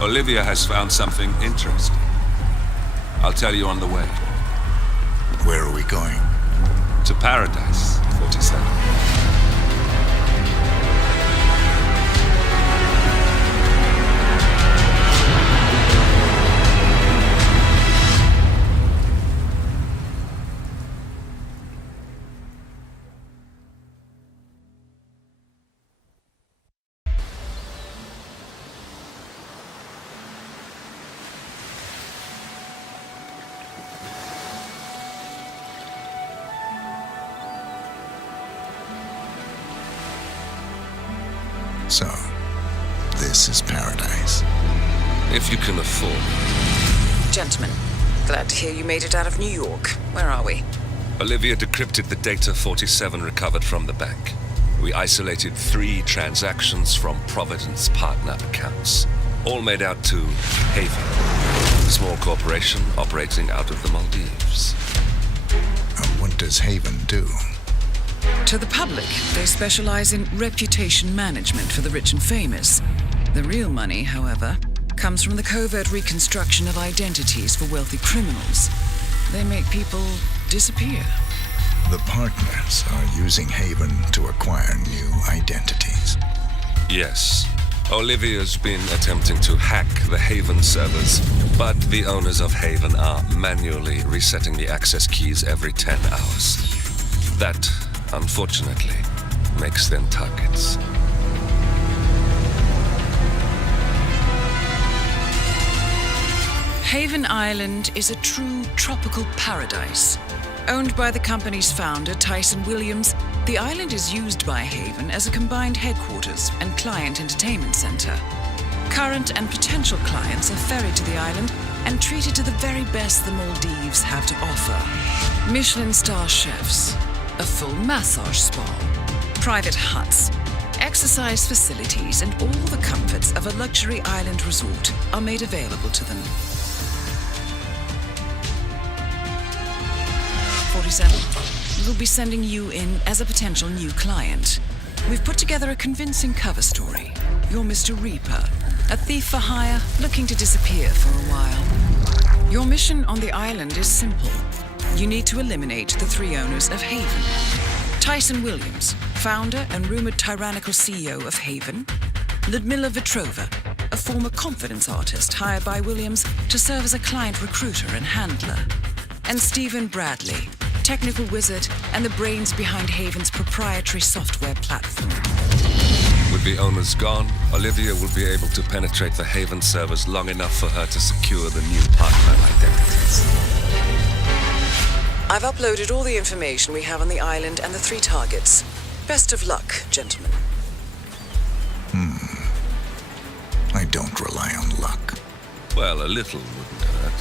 Olivia has found something interesting. I'll tell you on the way. Where are we going? To paradise, 47. So, this is paradise. If you can afford it. Gentlemen, glad to hear you made it out of New York. Where are we? Olivia decrypted the data 47 recovered from the bank. We isolated 3 transactions from Providence partner accounts. All made out to Haven, a small corporation operating out of the Maldives. And what does Haven do? To the public, they specialize in reputation management for the rich and famous. The real money, however, comes from the covert reconstruction of identities for wealthy criminals. They make people disappear. The partners are using Haven to acquire new identities. Yes. Olivia's been attempting to hack the Haven servers, but the owners of Haven are manually resetting the access keys every 10 hours. That, unfortunately, makes them targets. Haven Island is a true tropical paradise. Owned by the company's founder, Tyson Williams, the island is used by Haven as a combined headquarters and client entertainment center. Current and potential clients are ferried to the island and treated to the very best the Maldives have to offer. Michelin star chefs, a full massage spa, private huts, exercise facilities, and all the comforts of a luxury island resort are made available to them. 47. We'll be sending you in as a potential new client. We've put together a convincing cover story. You're Mr. Reaper, a thief for hire looking to disappear for a while. Your mission on the island is simple. You need to eliminate the 3 owners of Haven. Tyson Williams, founder and rumored tyrannical CEO of Haven. Ludmila Vetrova, a former confidence artist hired by Williams to serve as a client recruiter and handler. And Stephen Bradley, technical wizard and the brains behind Haven's proprietary software platform. With the owners gone, Olivia will be able to penetrate the Haven servers long enough for her to secure the new partner identities. I've uploaded all the information we have on the island and the 3 targets. Best of luck, gentlemen. I don't rely on luck. Well, a little wouldn't hurt.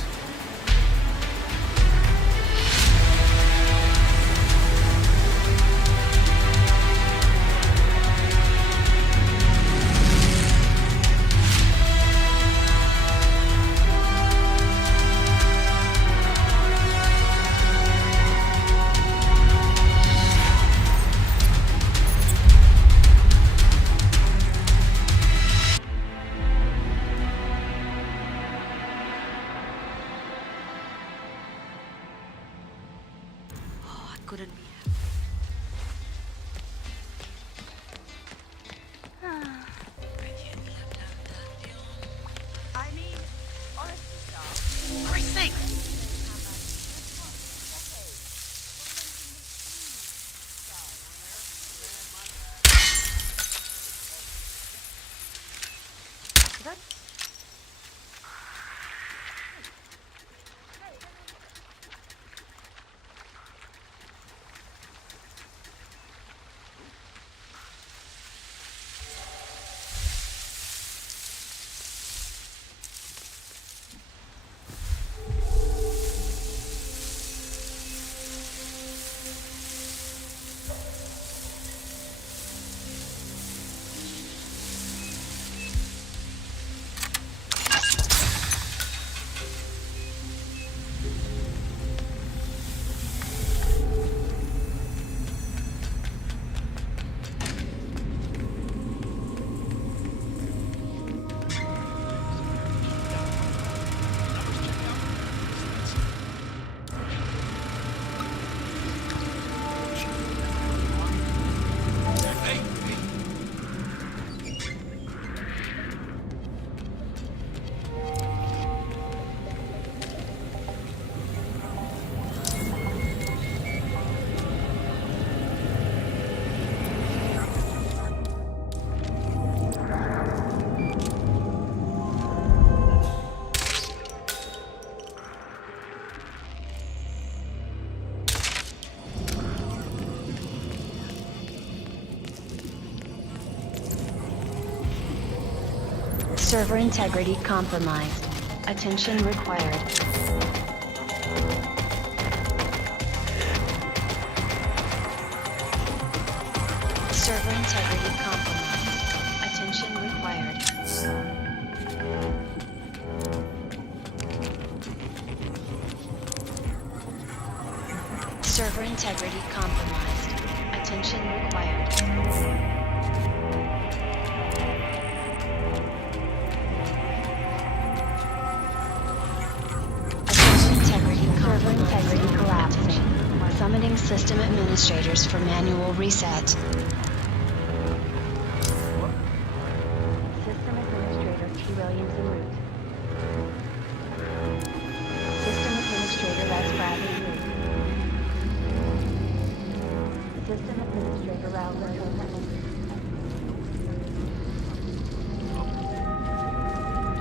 couldn't be I mean, honestly, Star. For Christ's sake! Server integrity compromised. Attention required. Server integrity compromised. Attention required. Server integrity compromised. Attention required. Server integrity collapsing. Summoning system administrators for manual reset. System administrator T. Williams en route. System administrator Les Bradley en route. System administrator Raul Mendoza en route.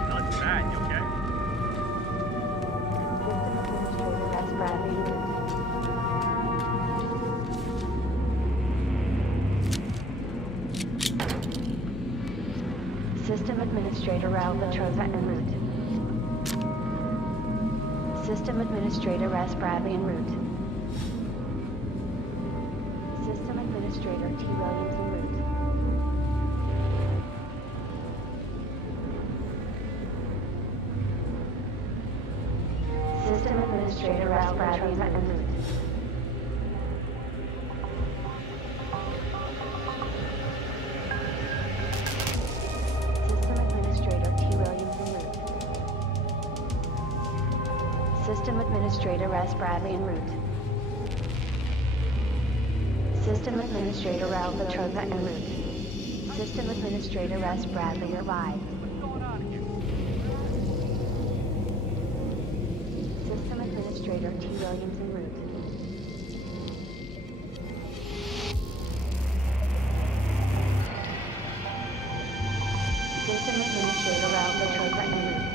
Not bad, you okay? System Administrator Raul Latroza en route. System Administrator Ras Bradley en route. System Administrator T. Williams en route. System Administrator Ras Bradley en route. System Administrator Ras Bradley en route. System Administrator Raul Latroza en route. System Administrator Ras Bradley arrived. System Administrator T. Williams en route. System Administrator Raul Latroza en route.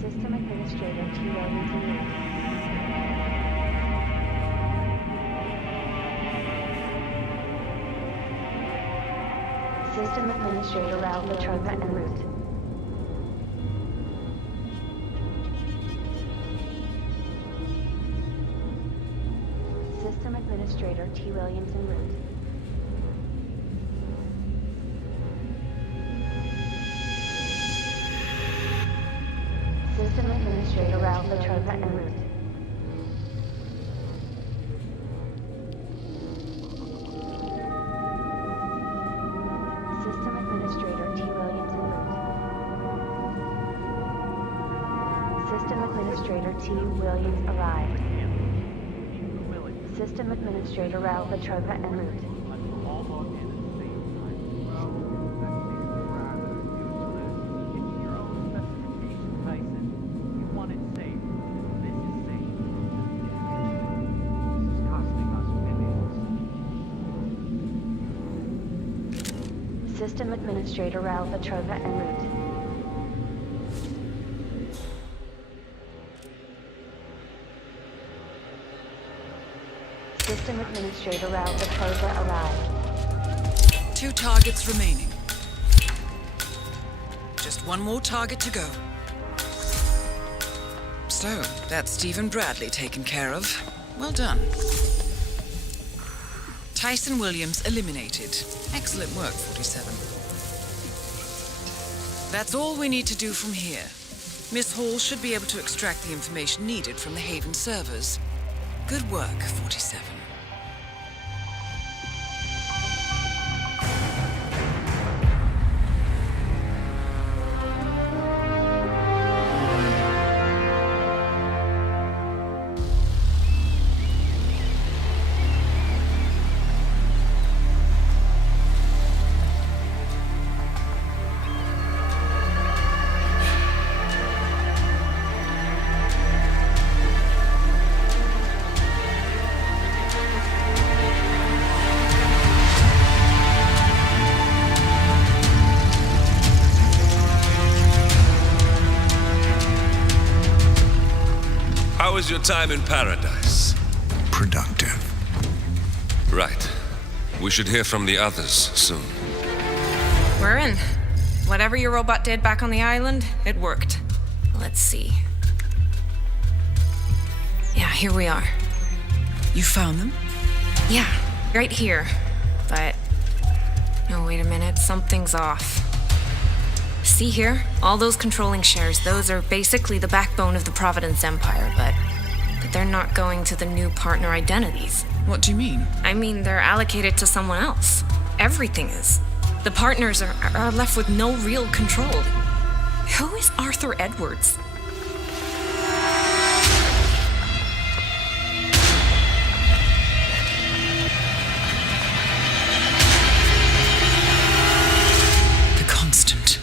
System Administrator T. Williams en route. System Administrator Raul Latroza en route. System Administrator T. Williams en route. System Administrator Raul Latroza en route. System Administrator T. Williams en route. Williams arrived. System Administrator Ralph Petrova en route. System Administrator Ralph Petrova en route. System Administrator Ralph Petrova arrived. 2 targets remaining. Just 1 more target to go. So, that's Stephen Bradley taken care of. Well done. Tyson Williams eliminated. Excellent work, 47. That's all we need to do from here. Miss Hall should be able to extract the information needed from the Haven servers. Good work, 47. How was your time in paradise? Productive. Right. We should hear from the others soon. We're in. Whatever your robot did back on the island, it worked. Let's see. Yeah, here we are. You found them? Yeah, right here. But... no, wait a minute. Something's off. See here? All those controlling shares, those are basically the backbone of the Providence Empire, but they're not going to the new partner identities. What do you mean? I mean, they're allocated to someone else. Everything is. The partners are left with no real control. Who is Arthur Edwards? The Constant.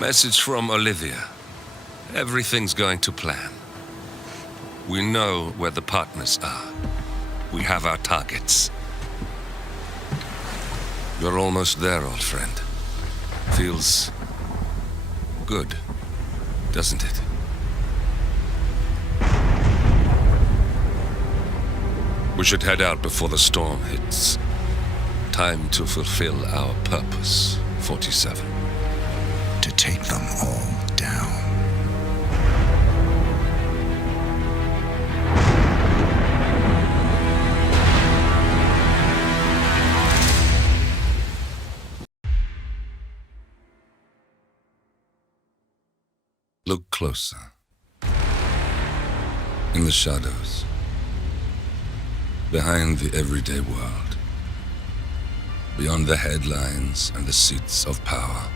Message from Olivia. Everything's going to plan. We know where the partners are. We have our targets. You're almost there, old friend. Feels good, doesn't it? We should head out before the storm hits. Time to fulfill our purpose, 47. To take them all down. Look closer. In the shadows. Behind the everyday world. Beyond the headlines and the seats of power.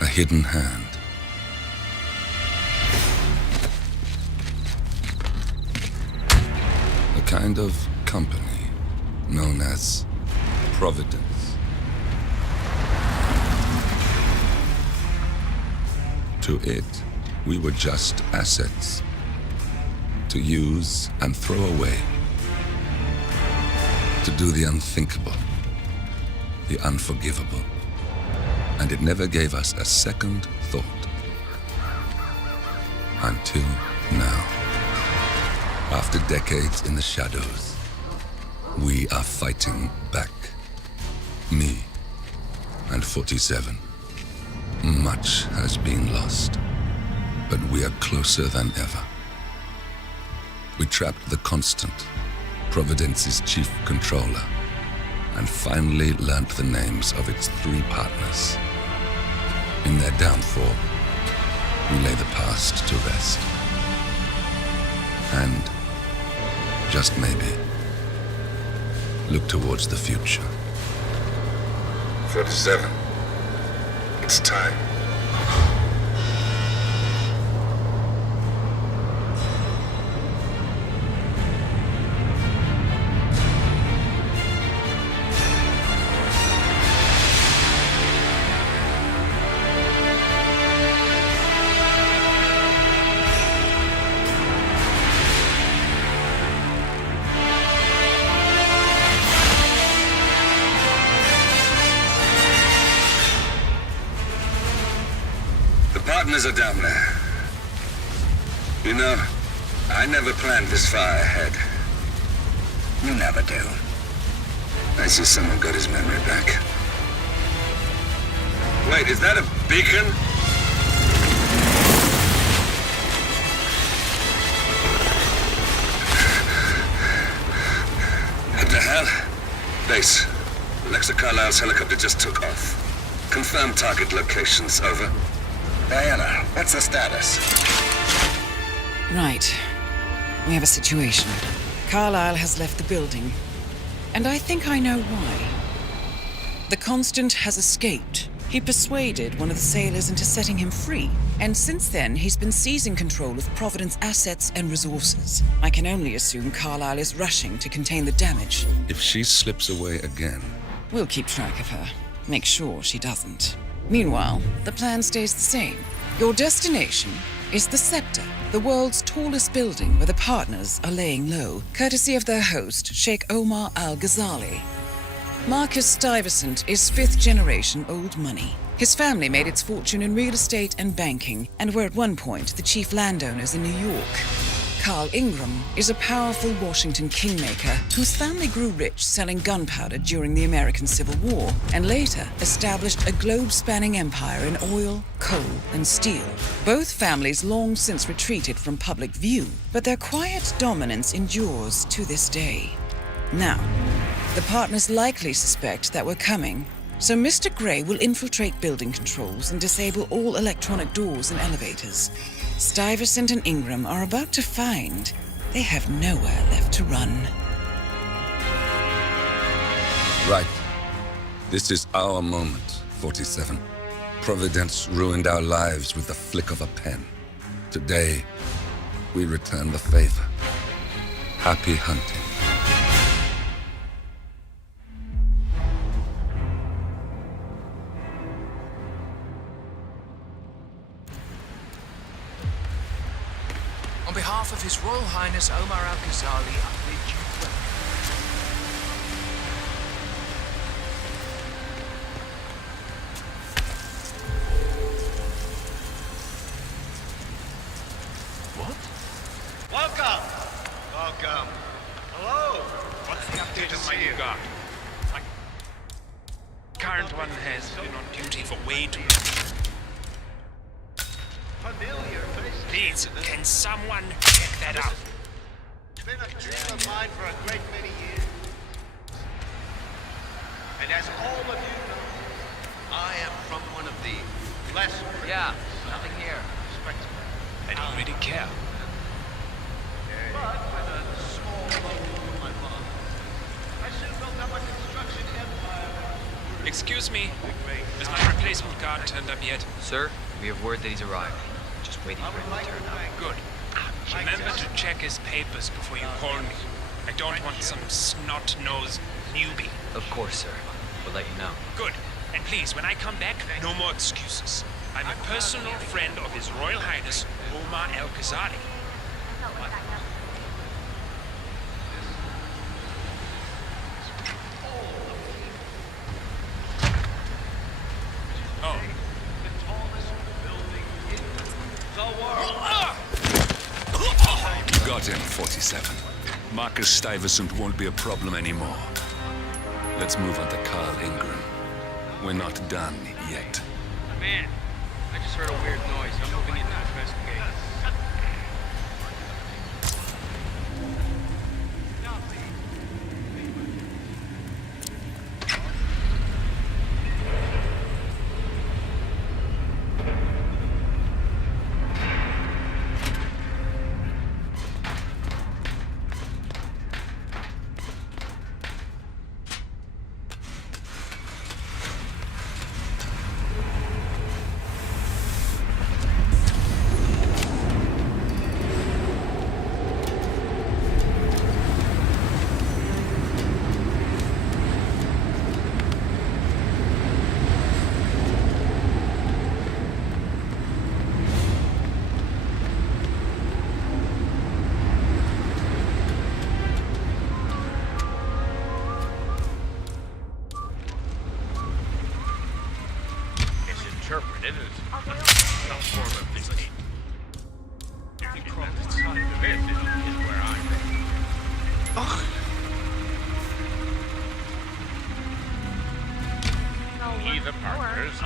A hidden hand. A kind of company known as Providence. To it, we were just assets. To use and throw away. To do the unthinkable. The unforgivable. And it never gave us a second thought. Until now. After decades in the shadows, we are fighting back. Me and 47. Much has been lost, but we are closer than ever. We trapped the Constant, Providence's chief controller, and finally learnt the names of its 3 partners. In their downfall, we lay the past to rest. And, just maybe, look towards the future. 47. It's time. Partners are down there. You know, I never planned this far ahead. You never do. I see someone got his memory back. Wait, is that a beacon? What the hell? Base. Alexa Carlisle's helicopter just took off. Confirm target locations, over. Diana, what's the status? Right. We have a situation. Carlisle has left the building. And I think I know why. The Constant has escaped. He persuaded one of the sailors into setting him free. And since then, he's been seizing control of Providence assets and resources. I can only assume Carlisle is rushing to contain the damage. If she slips away again... We'll keep track of her. Make sure she doesn't. Meanwhile, the plan stays the same. Your destination is the Scepter, the world's tallest building where the partners are laying low, courtesy of their host, Sheikh Omar Al-Ghazali. Marcus Stuyvesant is fifth-generation old money. His family made its fortune in real estate and banking, and were at one point the chief landowners in New York. Carl Ingram is a powerful Washington kingmaker whose family grew rich selling gunpowder during the American Civil War and later established a globe-spanning empire in oil, coal, and steel. Both families long since retreated from public view, but their quiet dominance endures to this day. Now, the partners likely suspect that we're coming, so Mr. Gray will infiltrate building controls and disable all electronic doors and elevators. Stuyvesant and Ingram are about to find they have nowhere left to run. Right. This is our moment, 47. Providence ruined our lives with the flick of a pen. Today, we return the favor. Happy hunting. On behalf of His Royal Highness Omar Al-Ghazali, I bid you welcome. What? Welcome! Welcome. Hello! What's the update on my new guard? My current one has been on duty for way too long. Familiar face. Please, can someone check that out? It's been a dream of mine for a great many years. And as all of you know, I am from one of the lesser... Yeah, nothing here. I don't really care. But with a small loan from my father, I soon built up a construction empire. Excuse me, has my replacement guard turned up yet? Sir, we have word that he's arrived. Just waiting for him to turn up. Good. Remember to check his papers before you call me. I don't want some snot-nosed newbie. Of course, sir. We'll let you know. Good. And please, when I come back, no more excuses. I'm a personal friend of His Royal Highness, Omar Al-Ghazali. Oh. The tallest building in the world. You got him, 47. Marcus Stuyvesant won't be a problem anymore. Let's move on to Carl Ingram. We're not done yet. Man, I just heard a weird noise. I'm moving in to investigate.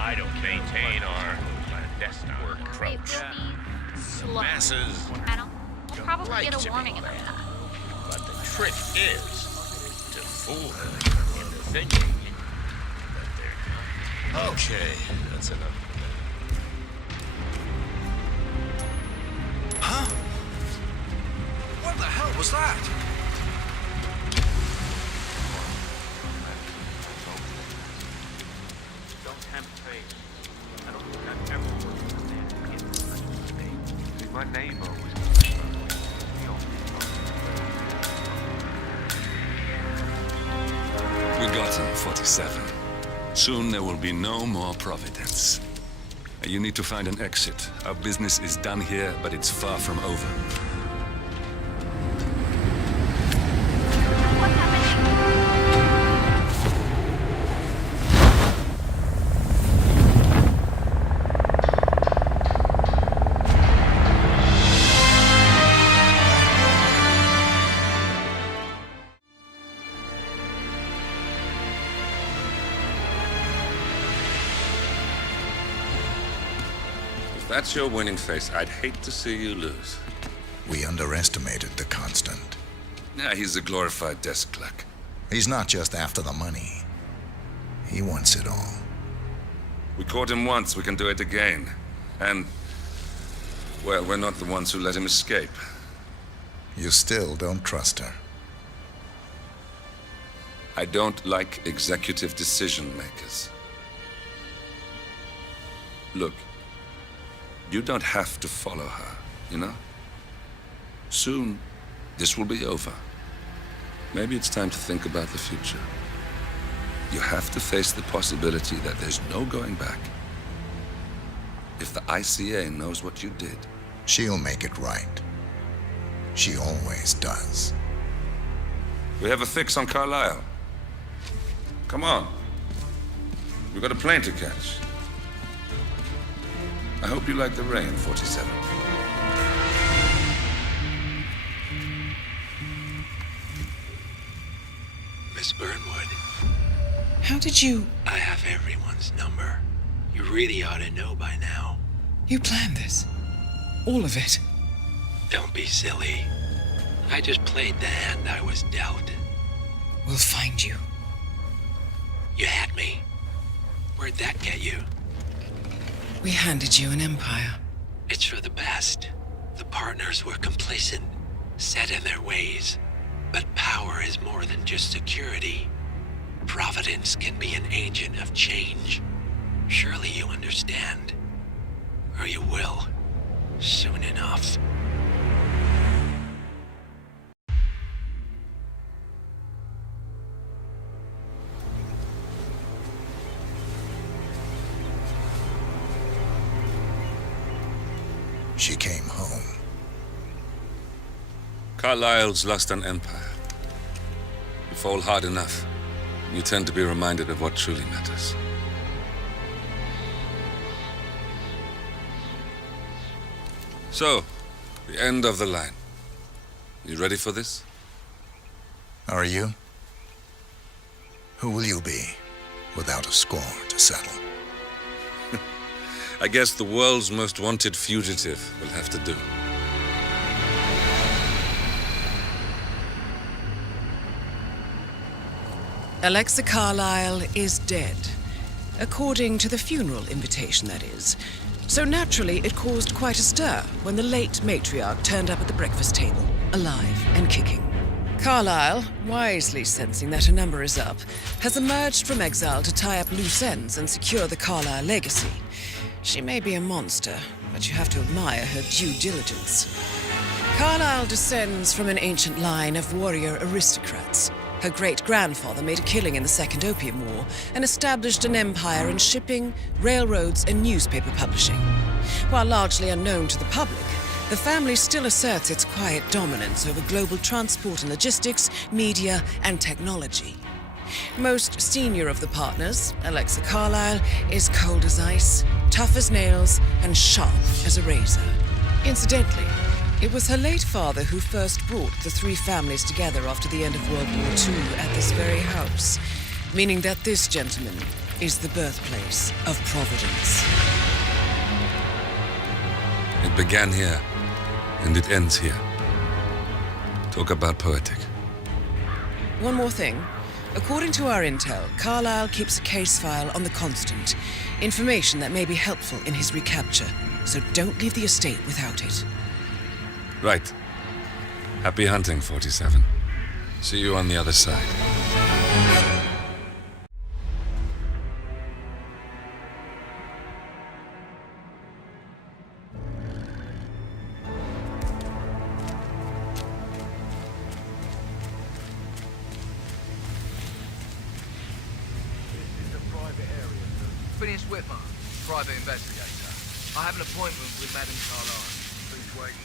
I don't maintain our work approach. Slow. Masses We'll probably like get to a be warning about led. that. But the trick is to fool her into thinking that they're... Okay, that's enough. Huh? What the hell was that? Don't tempt fate. I don't think I've ever worked with a man who gets such a mistake. See, my neighbor was... We got him, 47. Soon there will be no more Providence. You need to find an exit. Our business is done here, but it's far from over. If that's your winning face, I'd hate to see you lose. We underestimated the Constant. Yeah, he's a glorified desk clerk. He's not just after the money. He wants it all. We caught him once, we can do it again. And, well, we're not the ones who let him escape. You still don't trust her. I don't like executive decision makers. Look, you don't have to follow her, you know? Soon, this will be over. Maybe it's time to think about the future. You have to face the possibility that there's no going back. If the ICA knows what you did, she'll make it right. She always does. We have a fix on Carlisle. Come on. We've got a plane to catch. I hope you like the rain, 47. Miss Burnwood. How did you... I have everyone's number. You really ought to know by now. You planned this? All of it? Don't be silly. I just played the hand I was dealt. We'll find you. You had me. Where'd that get you? We handed you an empire. It's for the best. The partners were complacent, set in their ways. But power is more than just security. Providence can be an agent of change. Surely you understand. Or you will. Soon enough. She came home. Carlisle's lost an empire. You fall hard enough, you tend to be reminded of what truly matters. So, the end of the line. You ready for this? Are you? Who will you be, without a score to settle? I guess the world's most wanted fugitive will have to do. Alexa Carlisle is dead. According to the funeral invitation, that is. So naturally, it caused quite a stir when the late matriarch turned up at the breakfast table, alive and kicking. Carlisle, wisely sensing that her number is up, has emerged from exile to tie up loose ends and secure the Carlisle legacy. She may be a monster, but you have to admire her due diligence. Carlisle descends from an ancient line of warrior aristocrats. Her great-grandfather made a killing in the Second Opium War and established an empire in shipping, railroads, and newspaper publishing. While largely unknown to the public, the family still asserts its quiet dominance over global transport and logistics, media, and technology. Most senior of the partners, Alexa Carlisle, is cold as ice, tough as nails, and sharp as a razor. Incidentally, it was her late father who first brought the three families together after the end of World War II at this very house, meaning that this gentleman is the birthplace of Providence. It began here, and it ends here. Talk about poetic. One more thing. According to our intel, Carlisle keeps a case file on the Constant. Information that may be helpful in his recapture, so don't leave the estate without it. Right. Happy hunting, 47. See you on the other side. Phineas Whitmore, private investigator. I have an appointment with Madame Carlisle. Please wait.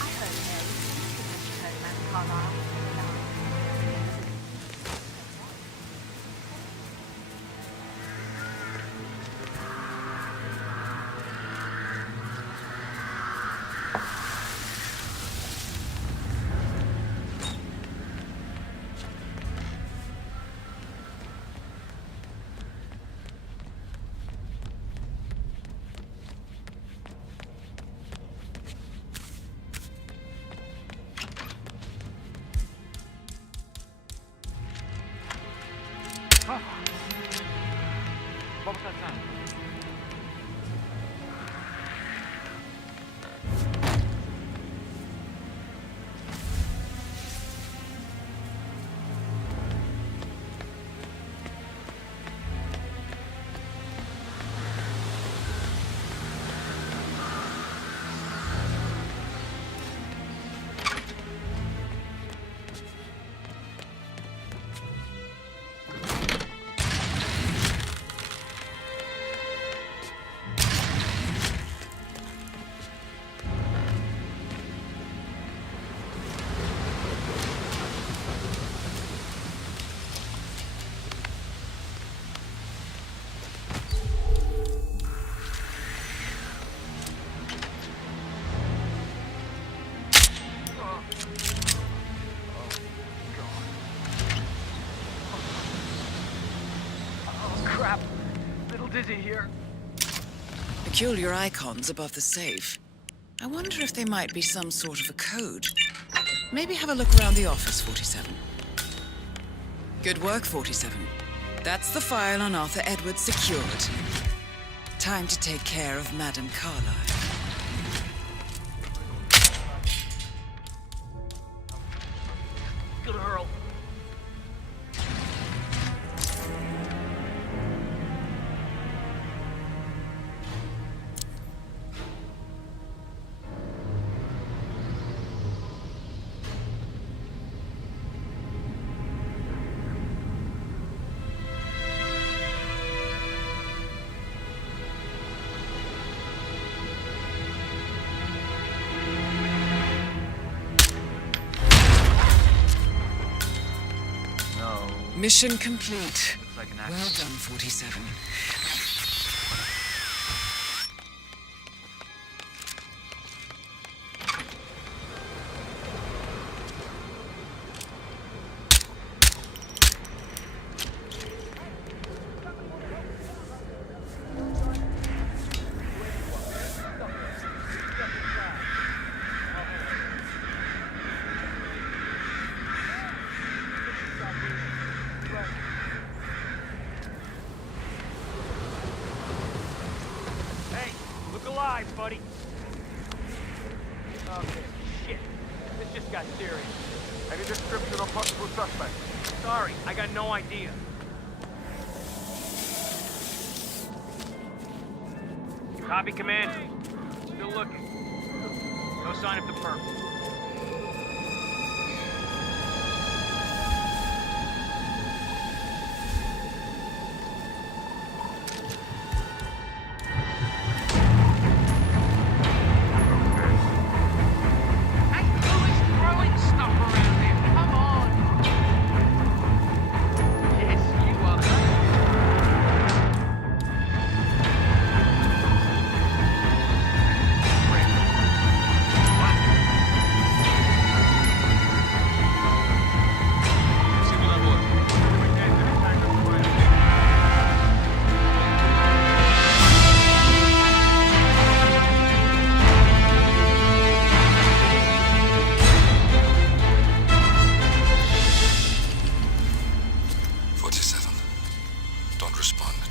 I heard Mary signature Madame Carlisle. What was that sound? Crap. Little dizzy here. Peculiar icons above the safe. I wonder if they might be some sort of a code. Maybe have a look around the office, 47. Good work, 47. That's the file on Arthur Edwards secured. Time to take care of Madame Carlisle. Good Earl. Mission complete. Looks like an Well accident. done, 47. Hey, look alive, buddy. Okay, shit. This just got serious. Any description of possible suspect? Sorry, I got no idea. Copy, Commander. Still looking. No sign of the perp.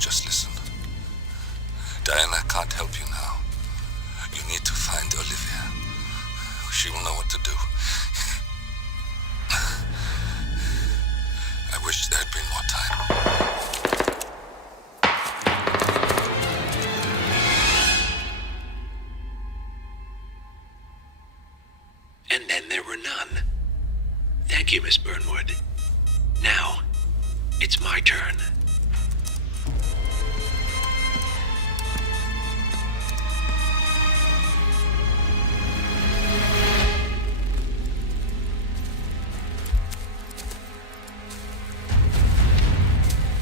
just listen. Diana can't help you now. You need to find Olivia. She will know what to do. I wish there had been more time. And then there were none. Thank you, Miss Burnwood. Now, it's my turn.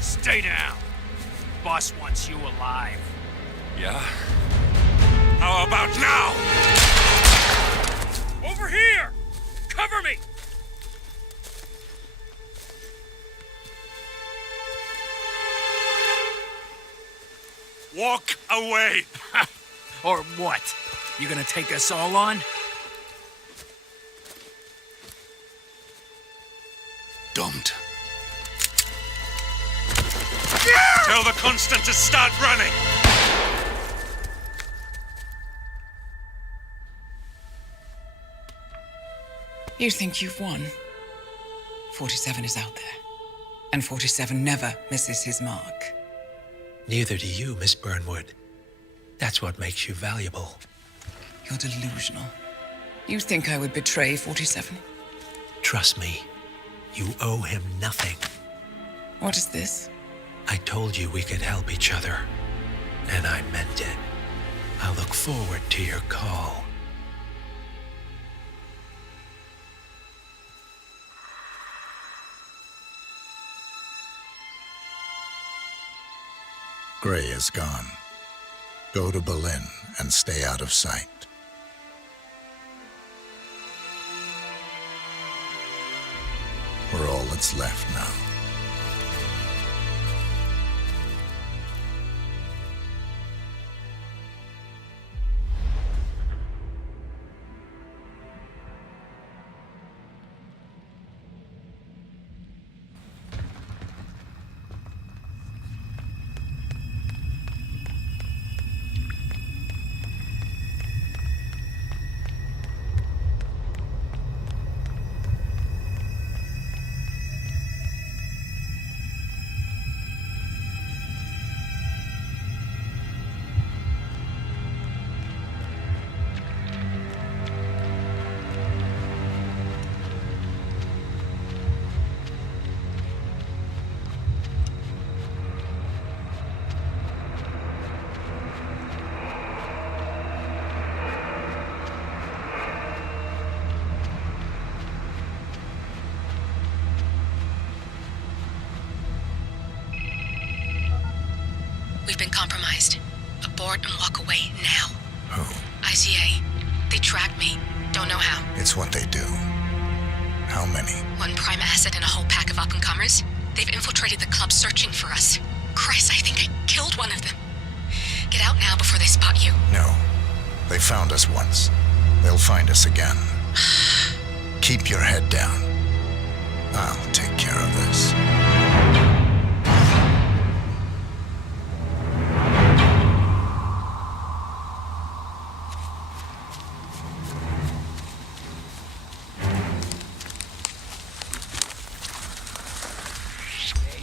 Stay down. Boss wants you alive. Yeah? How about now? Over here! Cover me! Walk away! Or what? You gonna take us all on? Don't. Tell the Constant to start running! You think you've won? 47 is out there. And 47 never misses his mark. Neither do you, Miss Burnwood. That's what makes you valuable. You're delusional. You think I would betray 47? Trust me, you owe him nothing. What is this? I told you we could help each other, and I meant it. I look forward to your call. Gray is gone. Go to Berlin and stay out of sight. We're all that's left now. We've been compromised. Abort and walk away now. Who? ICA. They tracked me. Don't know how. It's what they do. How many? One prime asset and a whole pack of up-and-comers. They've infiltrated the club searching for us. Christ, I think I killed one of them. Get out now before they spot you. No. They found us once. They'll find us again. Keep your head down. I'll take care of this.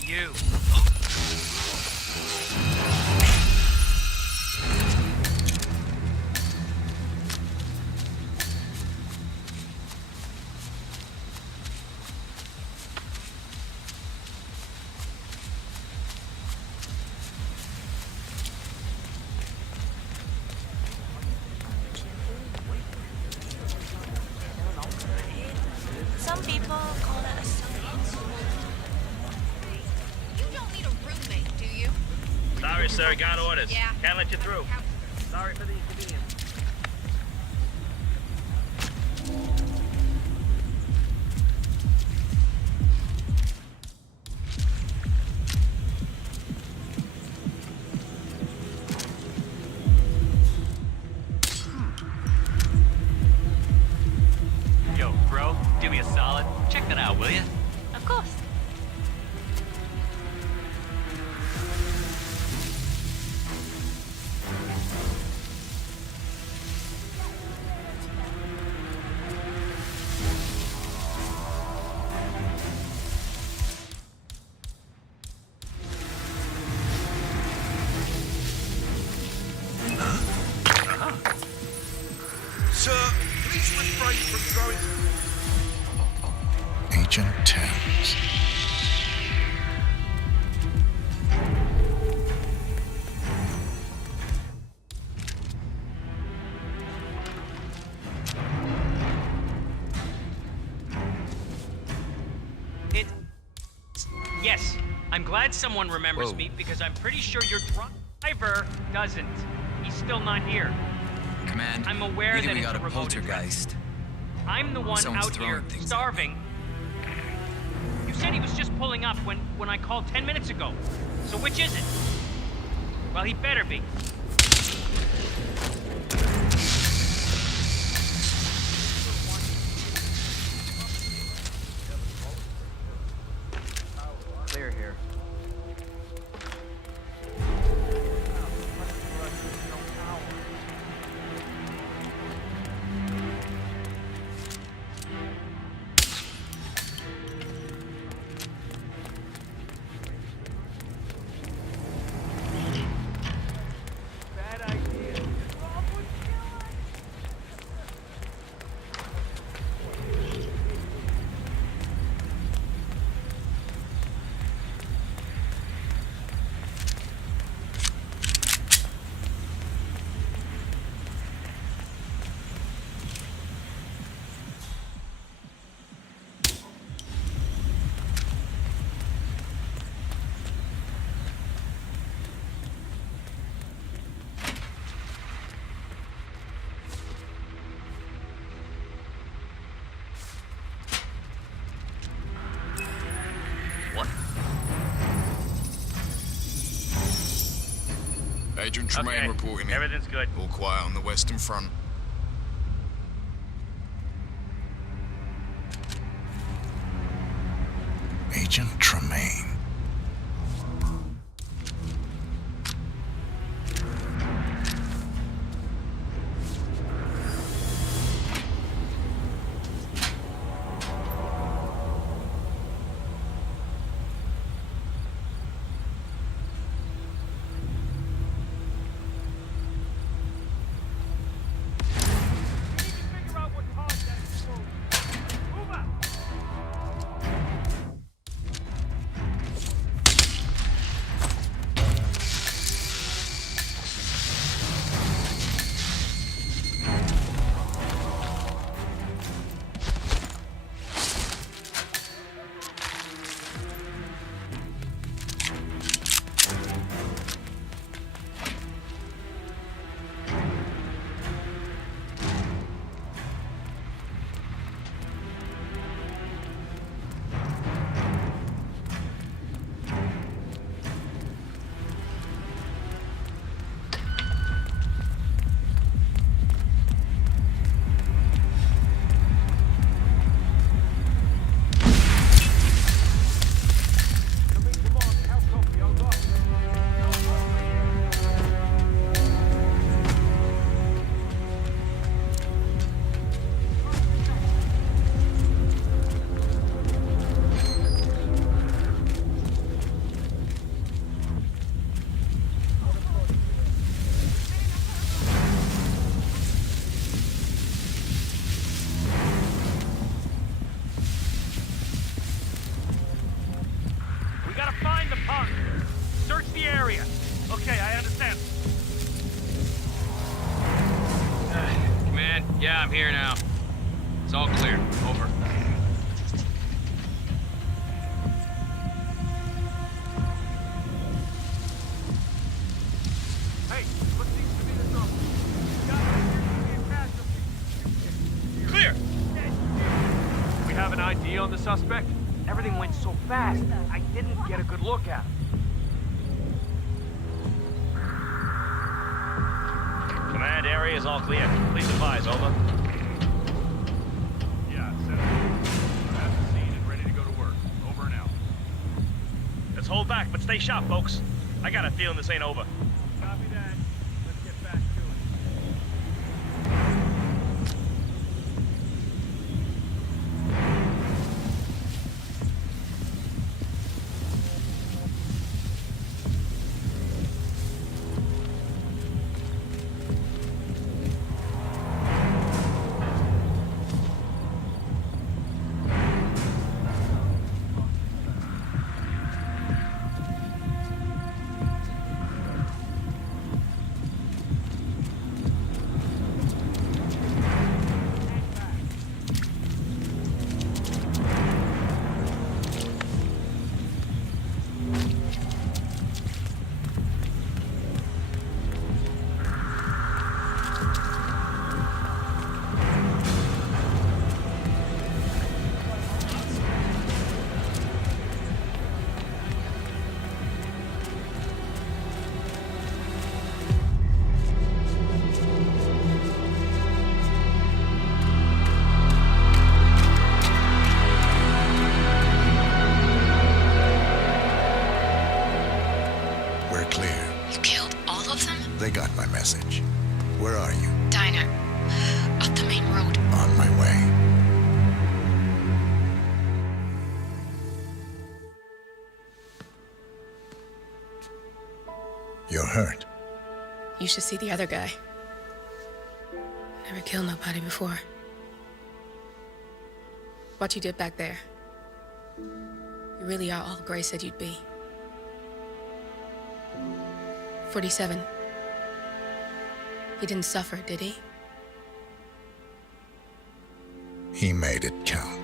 You. Some people call it a science. You don't need a roommate, do you? Sorry, sir. Got orders. Yeah. Can't let you through. Sorry for the inconvenience. Yo, bro, do me a solid. Check that out, will you? Of course. Agent Thames. Yes, I'm glad someone remembers me because I'm pretty sure your driver doesn't. He's still not here. Command, I'm aware that we it's got a a remote poltergeist. address. I'm the one Someone's out here throwing things at starving. You said he was just pulling up when I called 10 minutes ago. So which is it? Well, he better be. Clear here. Agent Tremaine reporting in. Everything's good. All quiet on the Western Front. Agent Tremaine. Yeah, I'm here now. It's all clear. Over. Hey, what seems to be the trouble? Clear! We have an ID on the suspect? Everything went so fast, I didn't get a good look at him. Command area is all clear. Please advise, over. Yeah, send it. I'm at the scene and ready to go to work. Over and out. Let's hold back, but stay sharp, folks. I got a feeling this ain't over. Copy that. Let's get back to it. clear. You killed all of them? They got my message. Where are you? Diner. Up the main road. On my way. You're hurt. You should see the other guy. Never killed nobody before. What you did back there. You really are all Gray said you'd be. 47. He didn't suffer, did he? He made it count.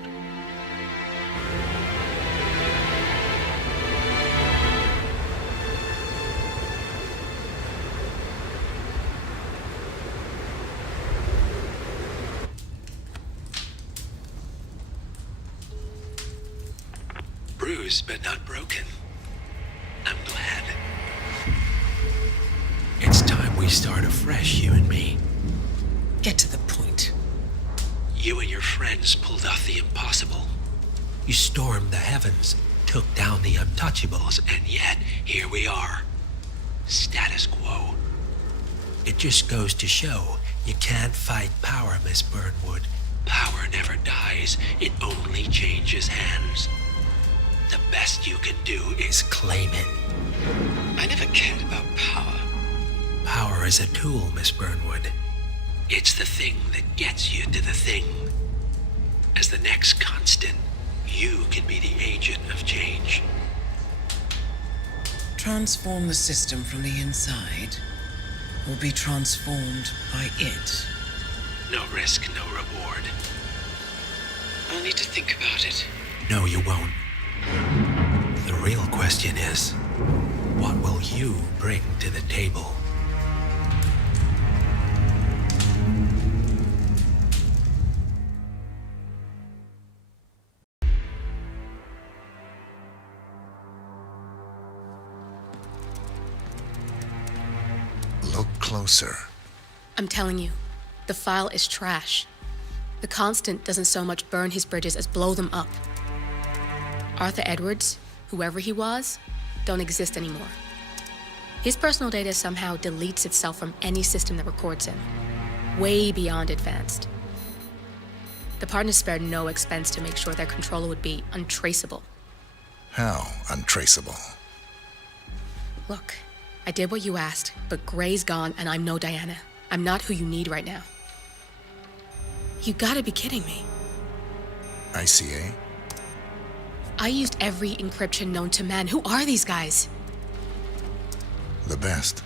Bruised but not broken. I'm glad. It's time we start afresh, you and me. Get to the point. You and your friends pulled off the impossible. You stormed the heavens, took down the untouchables, and yet here we are. Status quo. It just goes to show you can't fight power, Miss Burnwood. Power never dies, it only changes hands. The best you can do is claim it. I never cared about power. Power is a tool, Miss Burnwood. It's the thing that gets you to the thing. As the next constant, you can be the agent of change. Transform the system from the inside, or be transformed by it. No risk, no reward. I'll need to think about it. No, you won't. The real question is, what will you bring to the table? Look closer. I'm telling you, the file is trash. The Constant doesn't so much burn his bridges as blow them up. Arthur Edwards, whoever he was, don't exist anymore. His personal data somehow deletes itself from any system that records him. Way beyond advanced. The partners spared no expense to make sure their controller would be untraceable. How untraceable? Look, I did what you asked, but Gray's gone and I'm no Diana. I'm not who you need right now. You gotta be kidding me. ICA? I used every encryption known to man. Who are these guys? The best.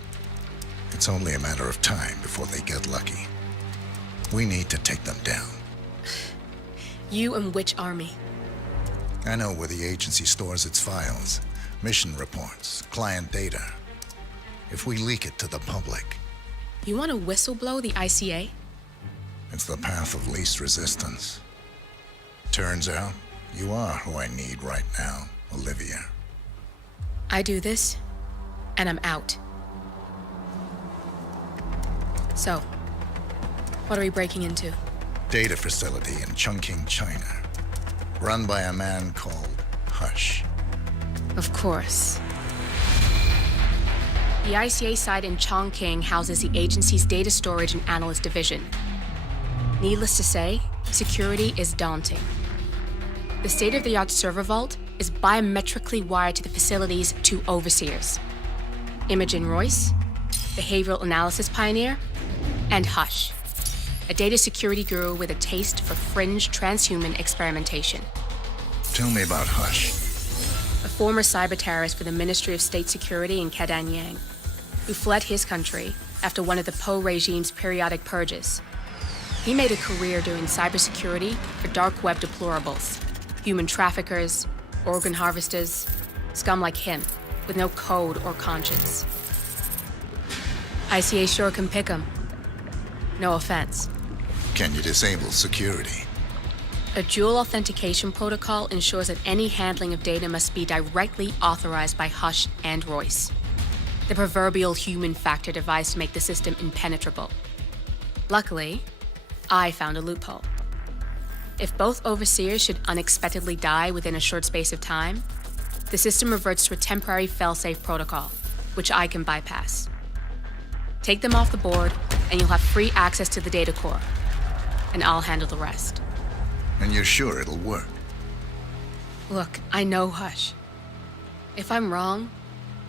It's only a matter of time before they get lucky. We need to take them down. You and which army? I know where the agency stores its files, mission reports, client data. If we leak it to the public... You want to whistleblow the ICA? It's the path of least resistance. Turns out, you are who I need right now, Olivia. I do this, and I'm out. So, what are we breaking into? Data facility in Chongqing, China. Run by a man called Hush. Of course. The ICA site in Chongqing houses the agency's data storage and analyst division. Needless to say, security is daunting. The state-of-the-art server vault is biometrically wired to the facility's two overseers. Imogen Royce, behavioral analysis pioneer, and Hush, a data security guru with a taste for fringe transhuman experimentation. Tell me about Hush. A former cyber terrorist for the Ministry of State Security in Kedangyang, who fled his country after one of the Po regime's periodic purges. He made a career doing cybersecurity for dark web deplorables, human traffickers, organ harvesters, scum like him, with no code or conscience. ICA sure can pick 'em. No offense. Can you disable security? A dual authentication protocol ensures that any handling of data must be directly authorized by Hush and Royce, the proverbial human factor devised to make the system impenetrable. Luckily, I found a loophole. If both overseers should unexpectedly die within a short space of time, the system reverts to a temporary fail-safe protocol, which I can bypass. Take them off the board, and you'll have free access to the data core. And I'll handle the rest. And you're sure it'll work? Look, I know Hush. If I'm wrong,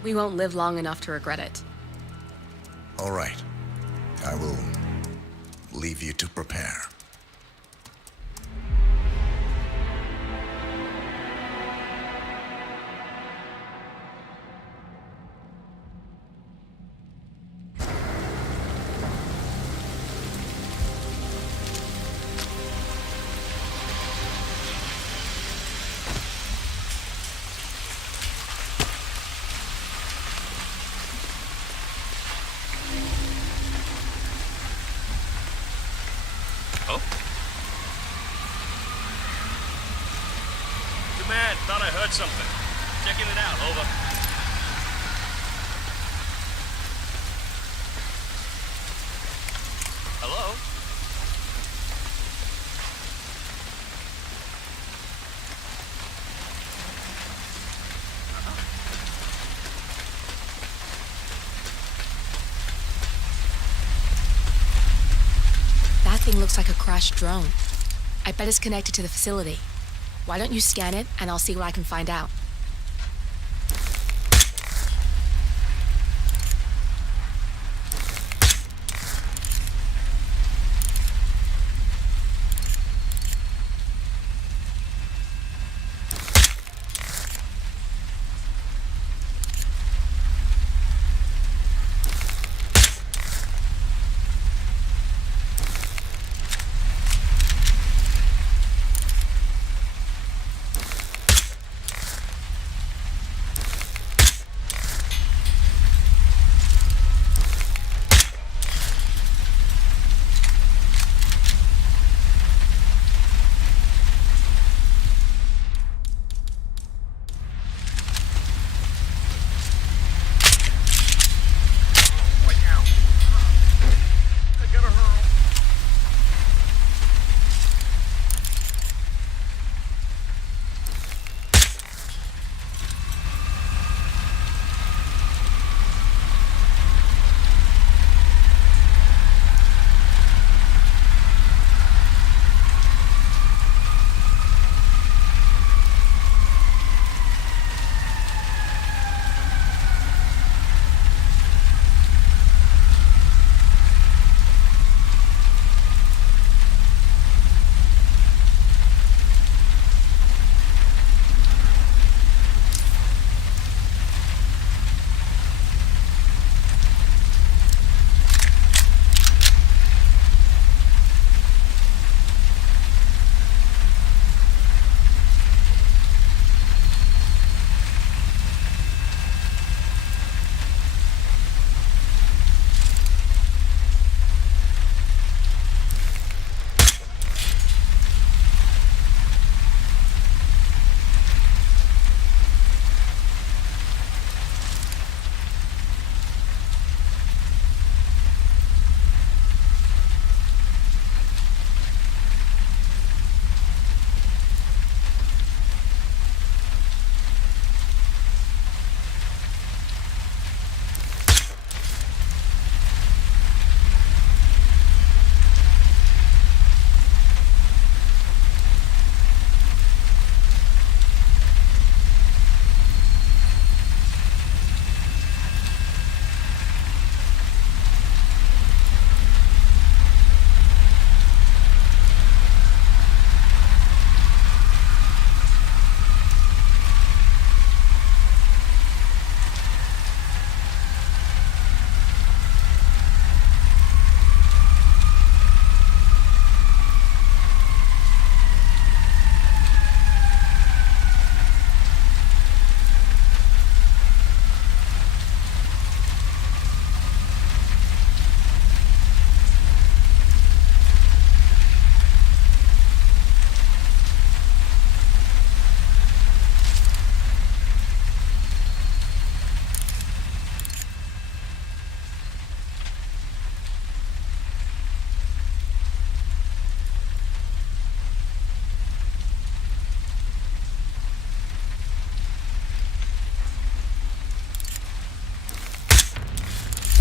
we won't live long enough to regret it. All right. I will leave you to prepare. Command, thought I heard something. Checking it out, over. Hello? That thing looks like a crashed drone. I bet it's connected to the facility. Why don't you scan it, and I'll see what I can find out.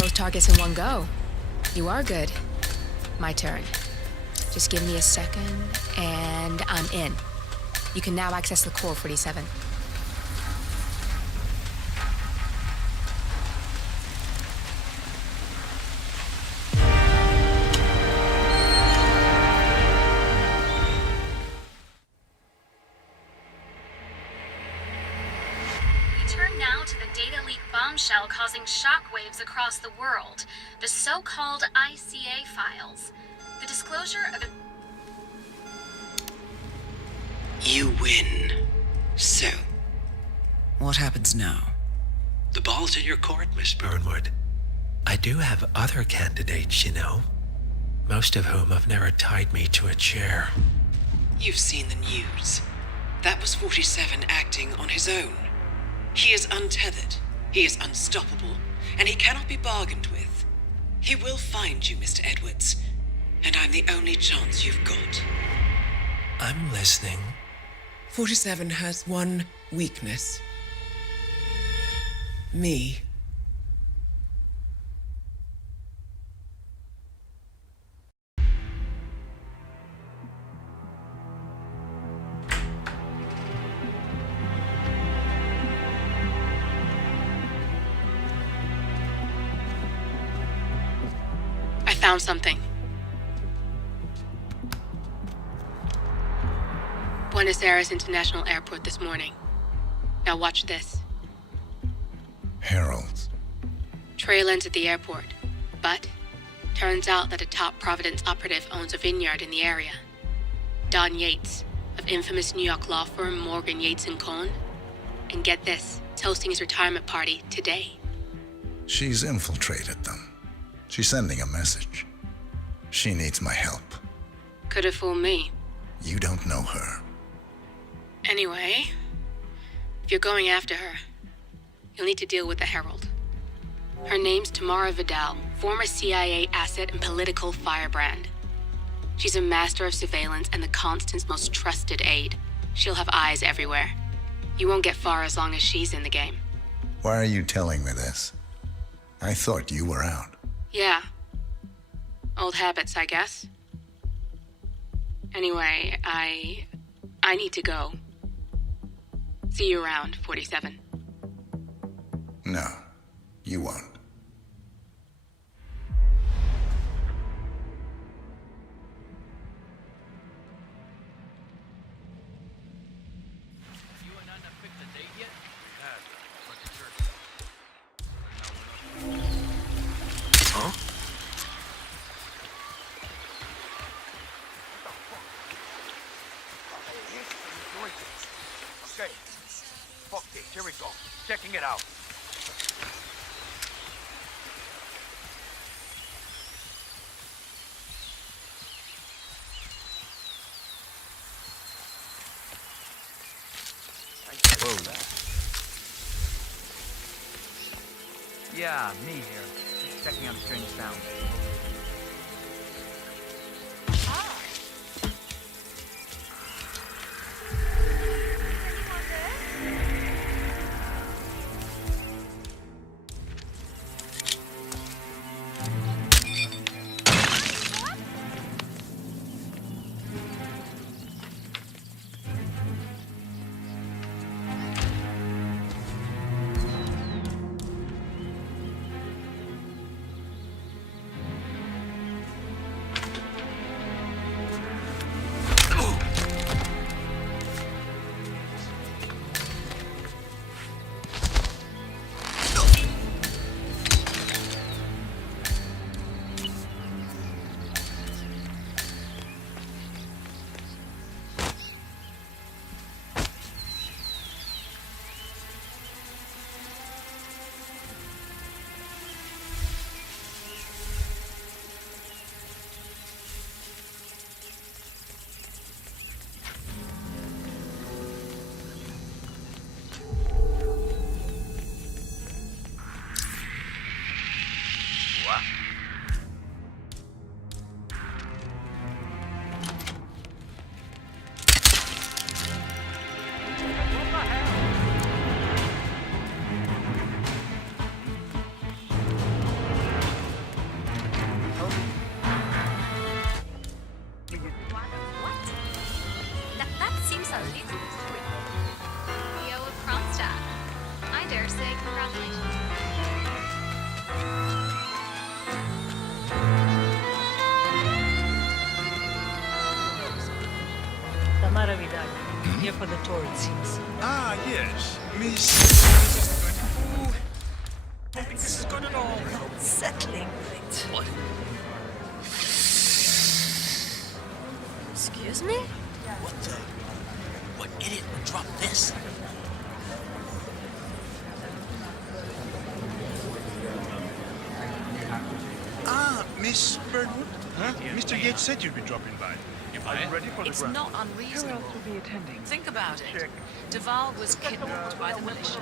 those targets in one go. You are good. My turn. Just give me a second, and I'm in. You can now access the core 47. Now to the data leak bombshell causing shockwaves across the world, the so-called ICA files. The disclosure of You win. So, What happens now? the ball's in your court, Miss Burnwood. I do have other candidates, you know. Most of whom have never tied me to a chair. You've seen the news. That was 47 acting on his own. He is untethered, he is unstoppable, and he cannot be bargained with. He will find you, Mr. Edwards, and I'm the only chance you've got. I'm listening. 47 has one weakness. Me. I found something. Buenos Aires International Airport this morning. Now watch this. Heralds. Trail ends at the airport. But turns out that a top Providence operative owns a vineyard in the area. Don Yates, of infamous New York law firm Morgan, Yates & Cohn. And get this, is hosting his retirement party today. She's infiltrated them. She's sending a message. She needs my help. Could have fooled me. You don't know her. Anyway, if you're going after her, you'll need to deal with the Herald. Her name's Tamara Vidal, former CIA asset and political firebrand. She's a master of surveillance and the Constant's most trusted aide. She'll have eyes everywhere. You won't get far as long as she's in the game. Why are you telling me this? I thought you were out. Yeah. Old habits, I guess. Anyway, I need to go. See you around, 47. No, you won't. Huh? Okay. Fuck this. Here we go. Checking it out. Whoa. Yeah, me here. Just checking out strange sounds. Shall we done? Here for the tour, it seems. Ah, yes. Miss... Ooh. I think this has got it all settling right. What? Excuse me? What idiot would drop this? Ah, Miss Burnwood? Huh? Mr. Yates said you'd be dropping by. Are you ready for the It's ground? not unreasonable. Think about it. Duval was kidnapped by the militia.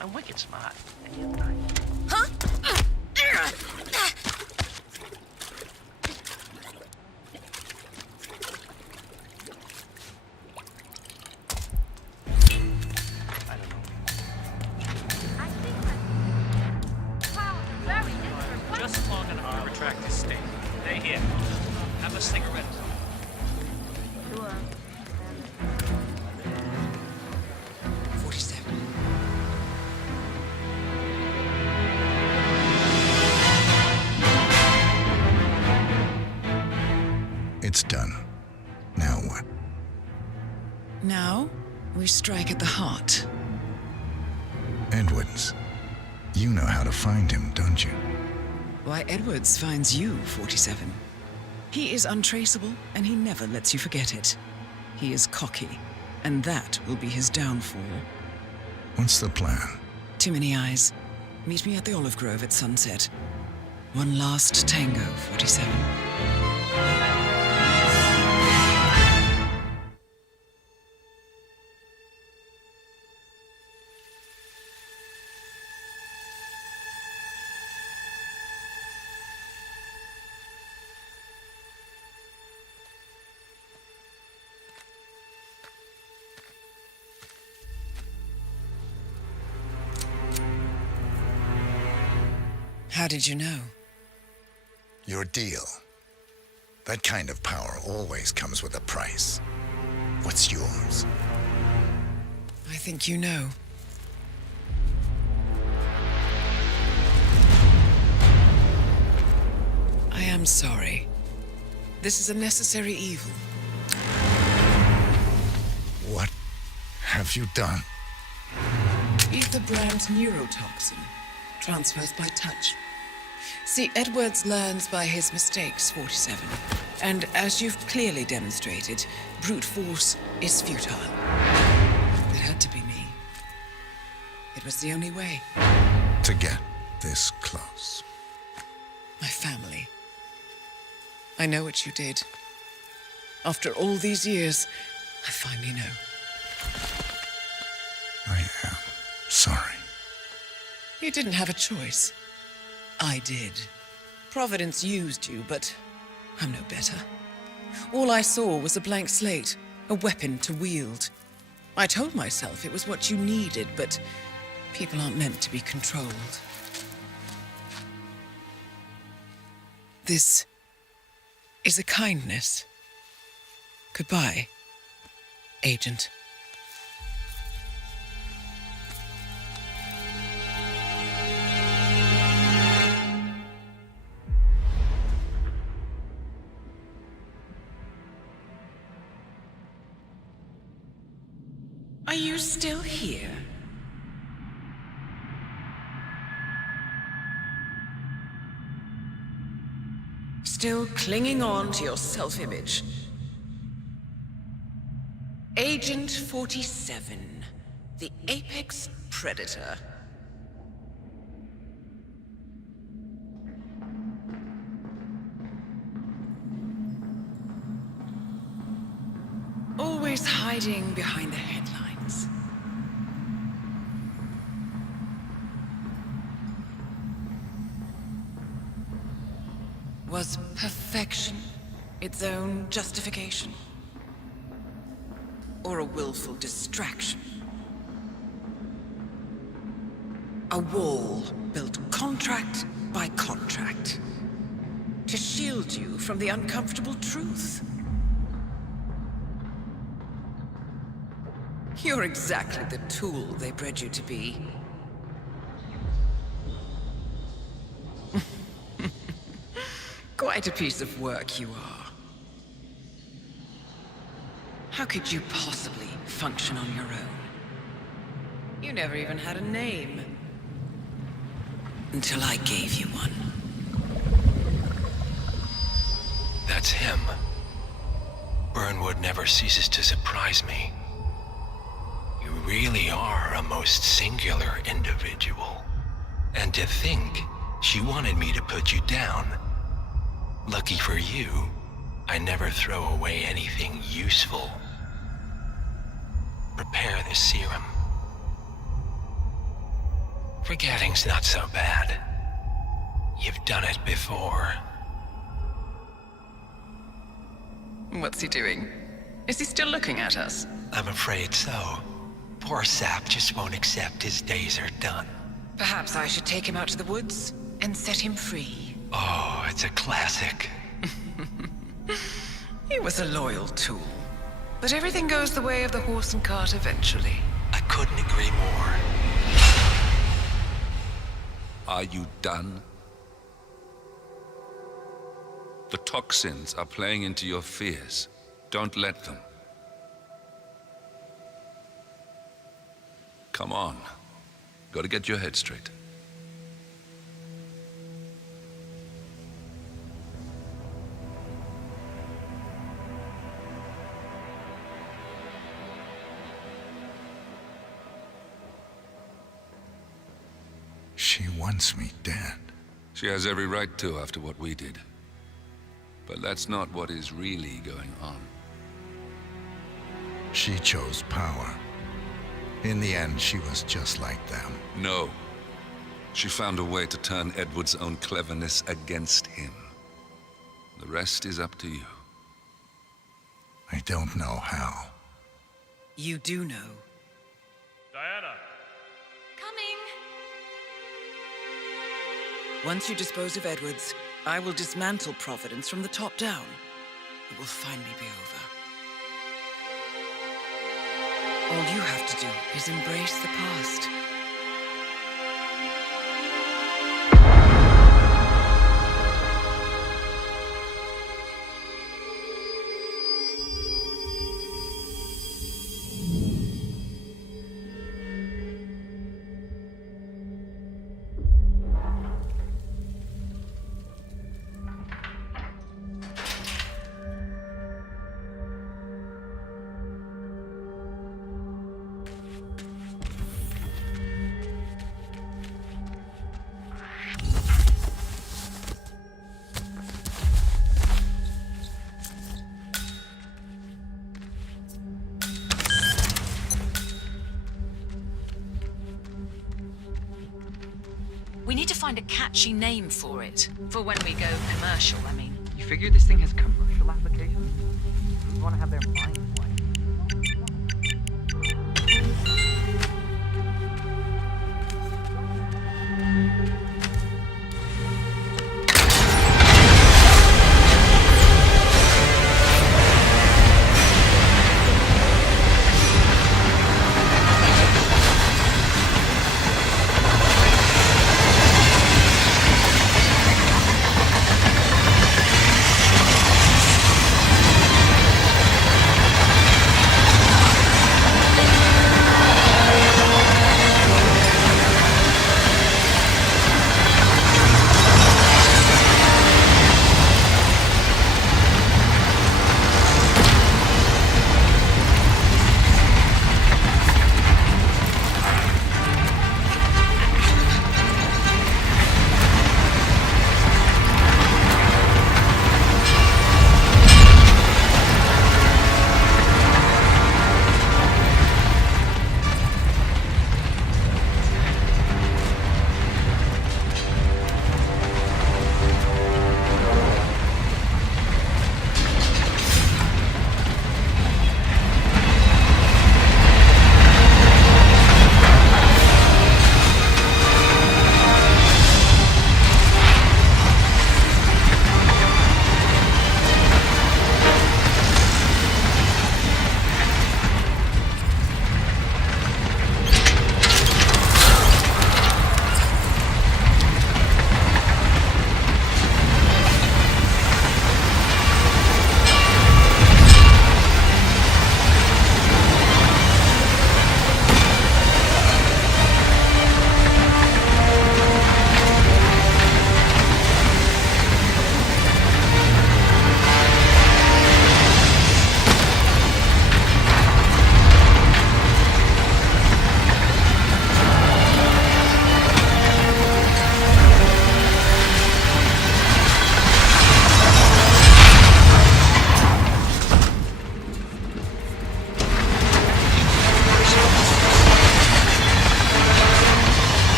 I'm wicked smart. Huh? Just long enough to retract his statement. Hey, here. Have a cigarette. Sure. 47. It's done. Now what? Now, we strike at the heart. Edwards. You know how to find him, don't you? Why, Edwards finds you, 47. He is untraceable, and he never lets you forget it. He is cocky, and that will be his downfall. What's the plan? Too many eyes. Meet me at the olive grove at sunset. One last tango, 47. How did you know? Your deal. That kind of power always comes with a price. What's yours? I think you know. I am sorry. This is a necessary evil. What have you done? Ether brand neurotoxin. Transfers by touch. See, Edwards learns by his mistakes, 47. And as you've clearly demonstrated, brute force is futile. It had to be me. It was the only way. To get this close. My family. I know what you did. After all these years, I finally know. I am sorry. You didn't have a choice. I did. Providence used you, but I'm no better. All I saw was a blank slate, a weapon to wield. I told myself it was what you needed, but people aren't meant to be controlled. This is a kindness. Goodbye, Agent. Are you still here? Still clinging on to your self-image? Agent 47, the apex predator. Always hiding behind the headlines. Was perfection its own justification? Or a willful distraction? A wall built contract by contract to shield you from the uncomfortable truth. You're exactly the tool they bred you to be. Quite a piece of work you are. How could you possibly function on your own? You never even had a name. Until I gave you one. That's him. Burnwood never ceases to surprise me. You really are a most singular individual. And to think she wanted me to put you down. Lucky for you, I never throw away anything useful. Prepare the serum. Forgetting's not so bad. You've done it before. What's he doing? Is he still looking at us? I'm afraid so. Poor Sap just won't accept his days are done. Perhaps I should take him out to the woods and set him free. Oh, it's a classic. He was a loyal tool. But everything goes the way of the horse and cart eventually. I couldn't agree more. Are you done? The toxins are playing into your fears. Don't let them. Come on. Gotta get your head straight. She wants me dead. She has every right to after what we did. But that's not what is really going on. She chose power. In the end, she was just like them. No. She found a way to turn Edward's own cleverness against him. The rest is up to you. I don't know how. You do know. Diana! Coming! Once you dispose of Edwards, I will dismantle Providence from the top down. It will finally be over. All you have to do is embrace the past. We need to find a catchy name for it. For when we go commercial, I mean. You figure this thing has commercial applications? Who'd want to have their minds wiped?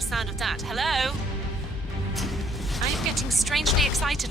the sound of that. Hello? I am getting strangely excited.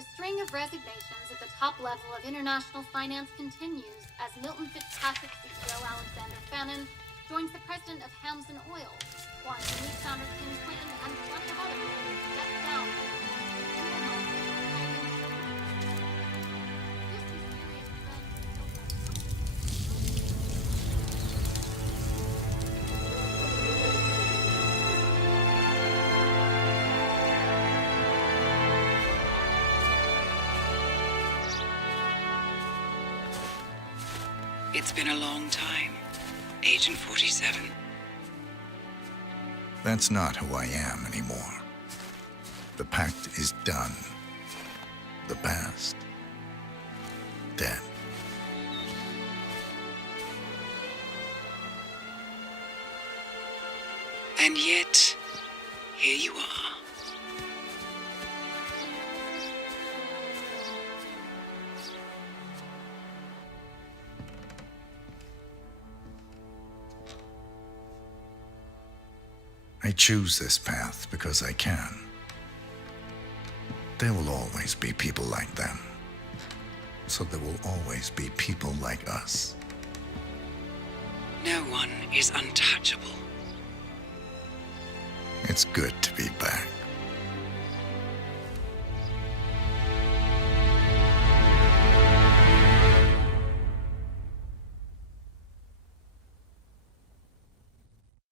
The string of resignations at the top level of international finance continues as Milton Fitzpatrick CEO Alexander Fannin joins the president of Hamson Oil, Juan Lee founder Tim Quinn, and plenty of other people step down. It's been a long time, Agent 47. That's not who I am anymore. The pact is done. The past, dead. And yet, here you are. I choose this path because I can. There will always be people like them. So there will always be people like us. No one is untouchable. It's good to be back.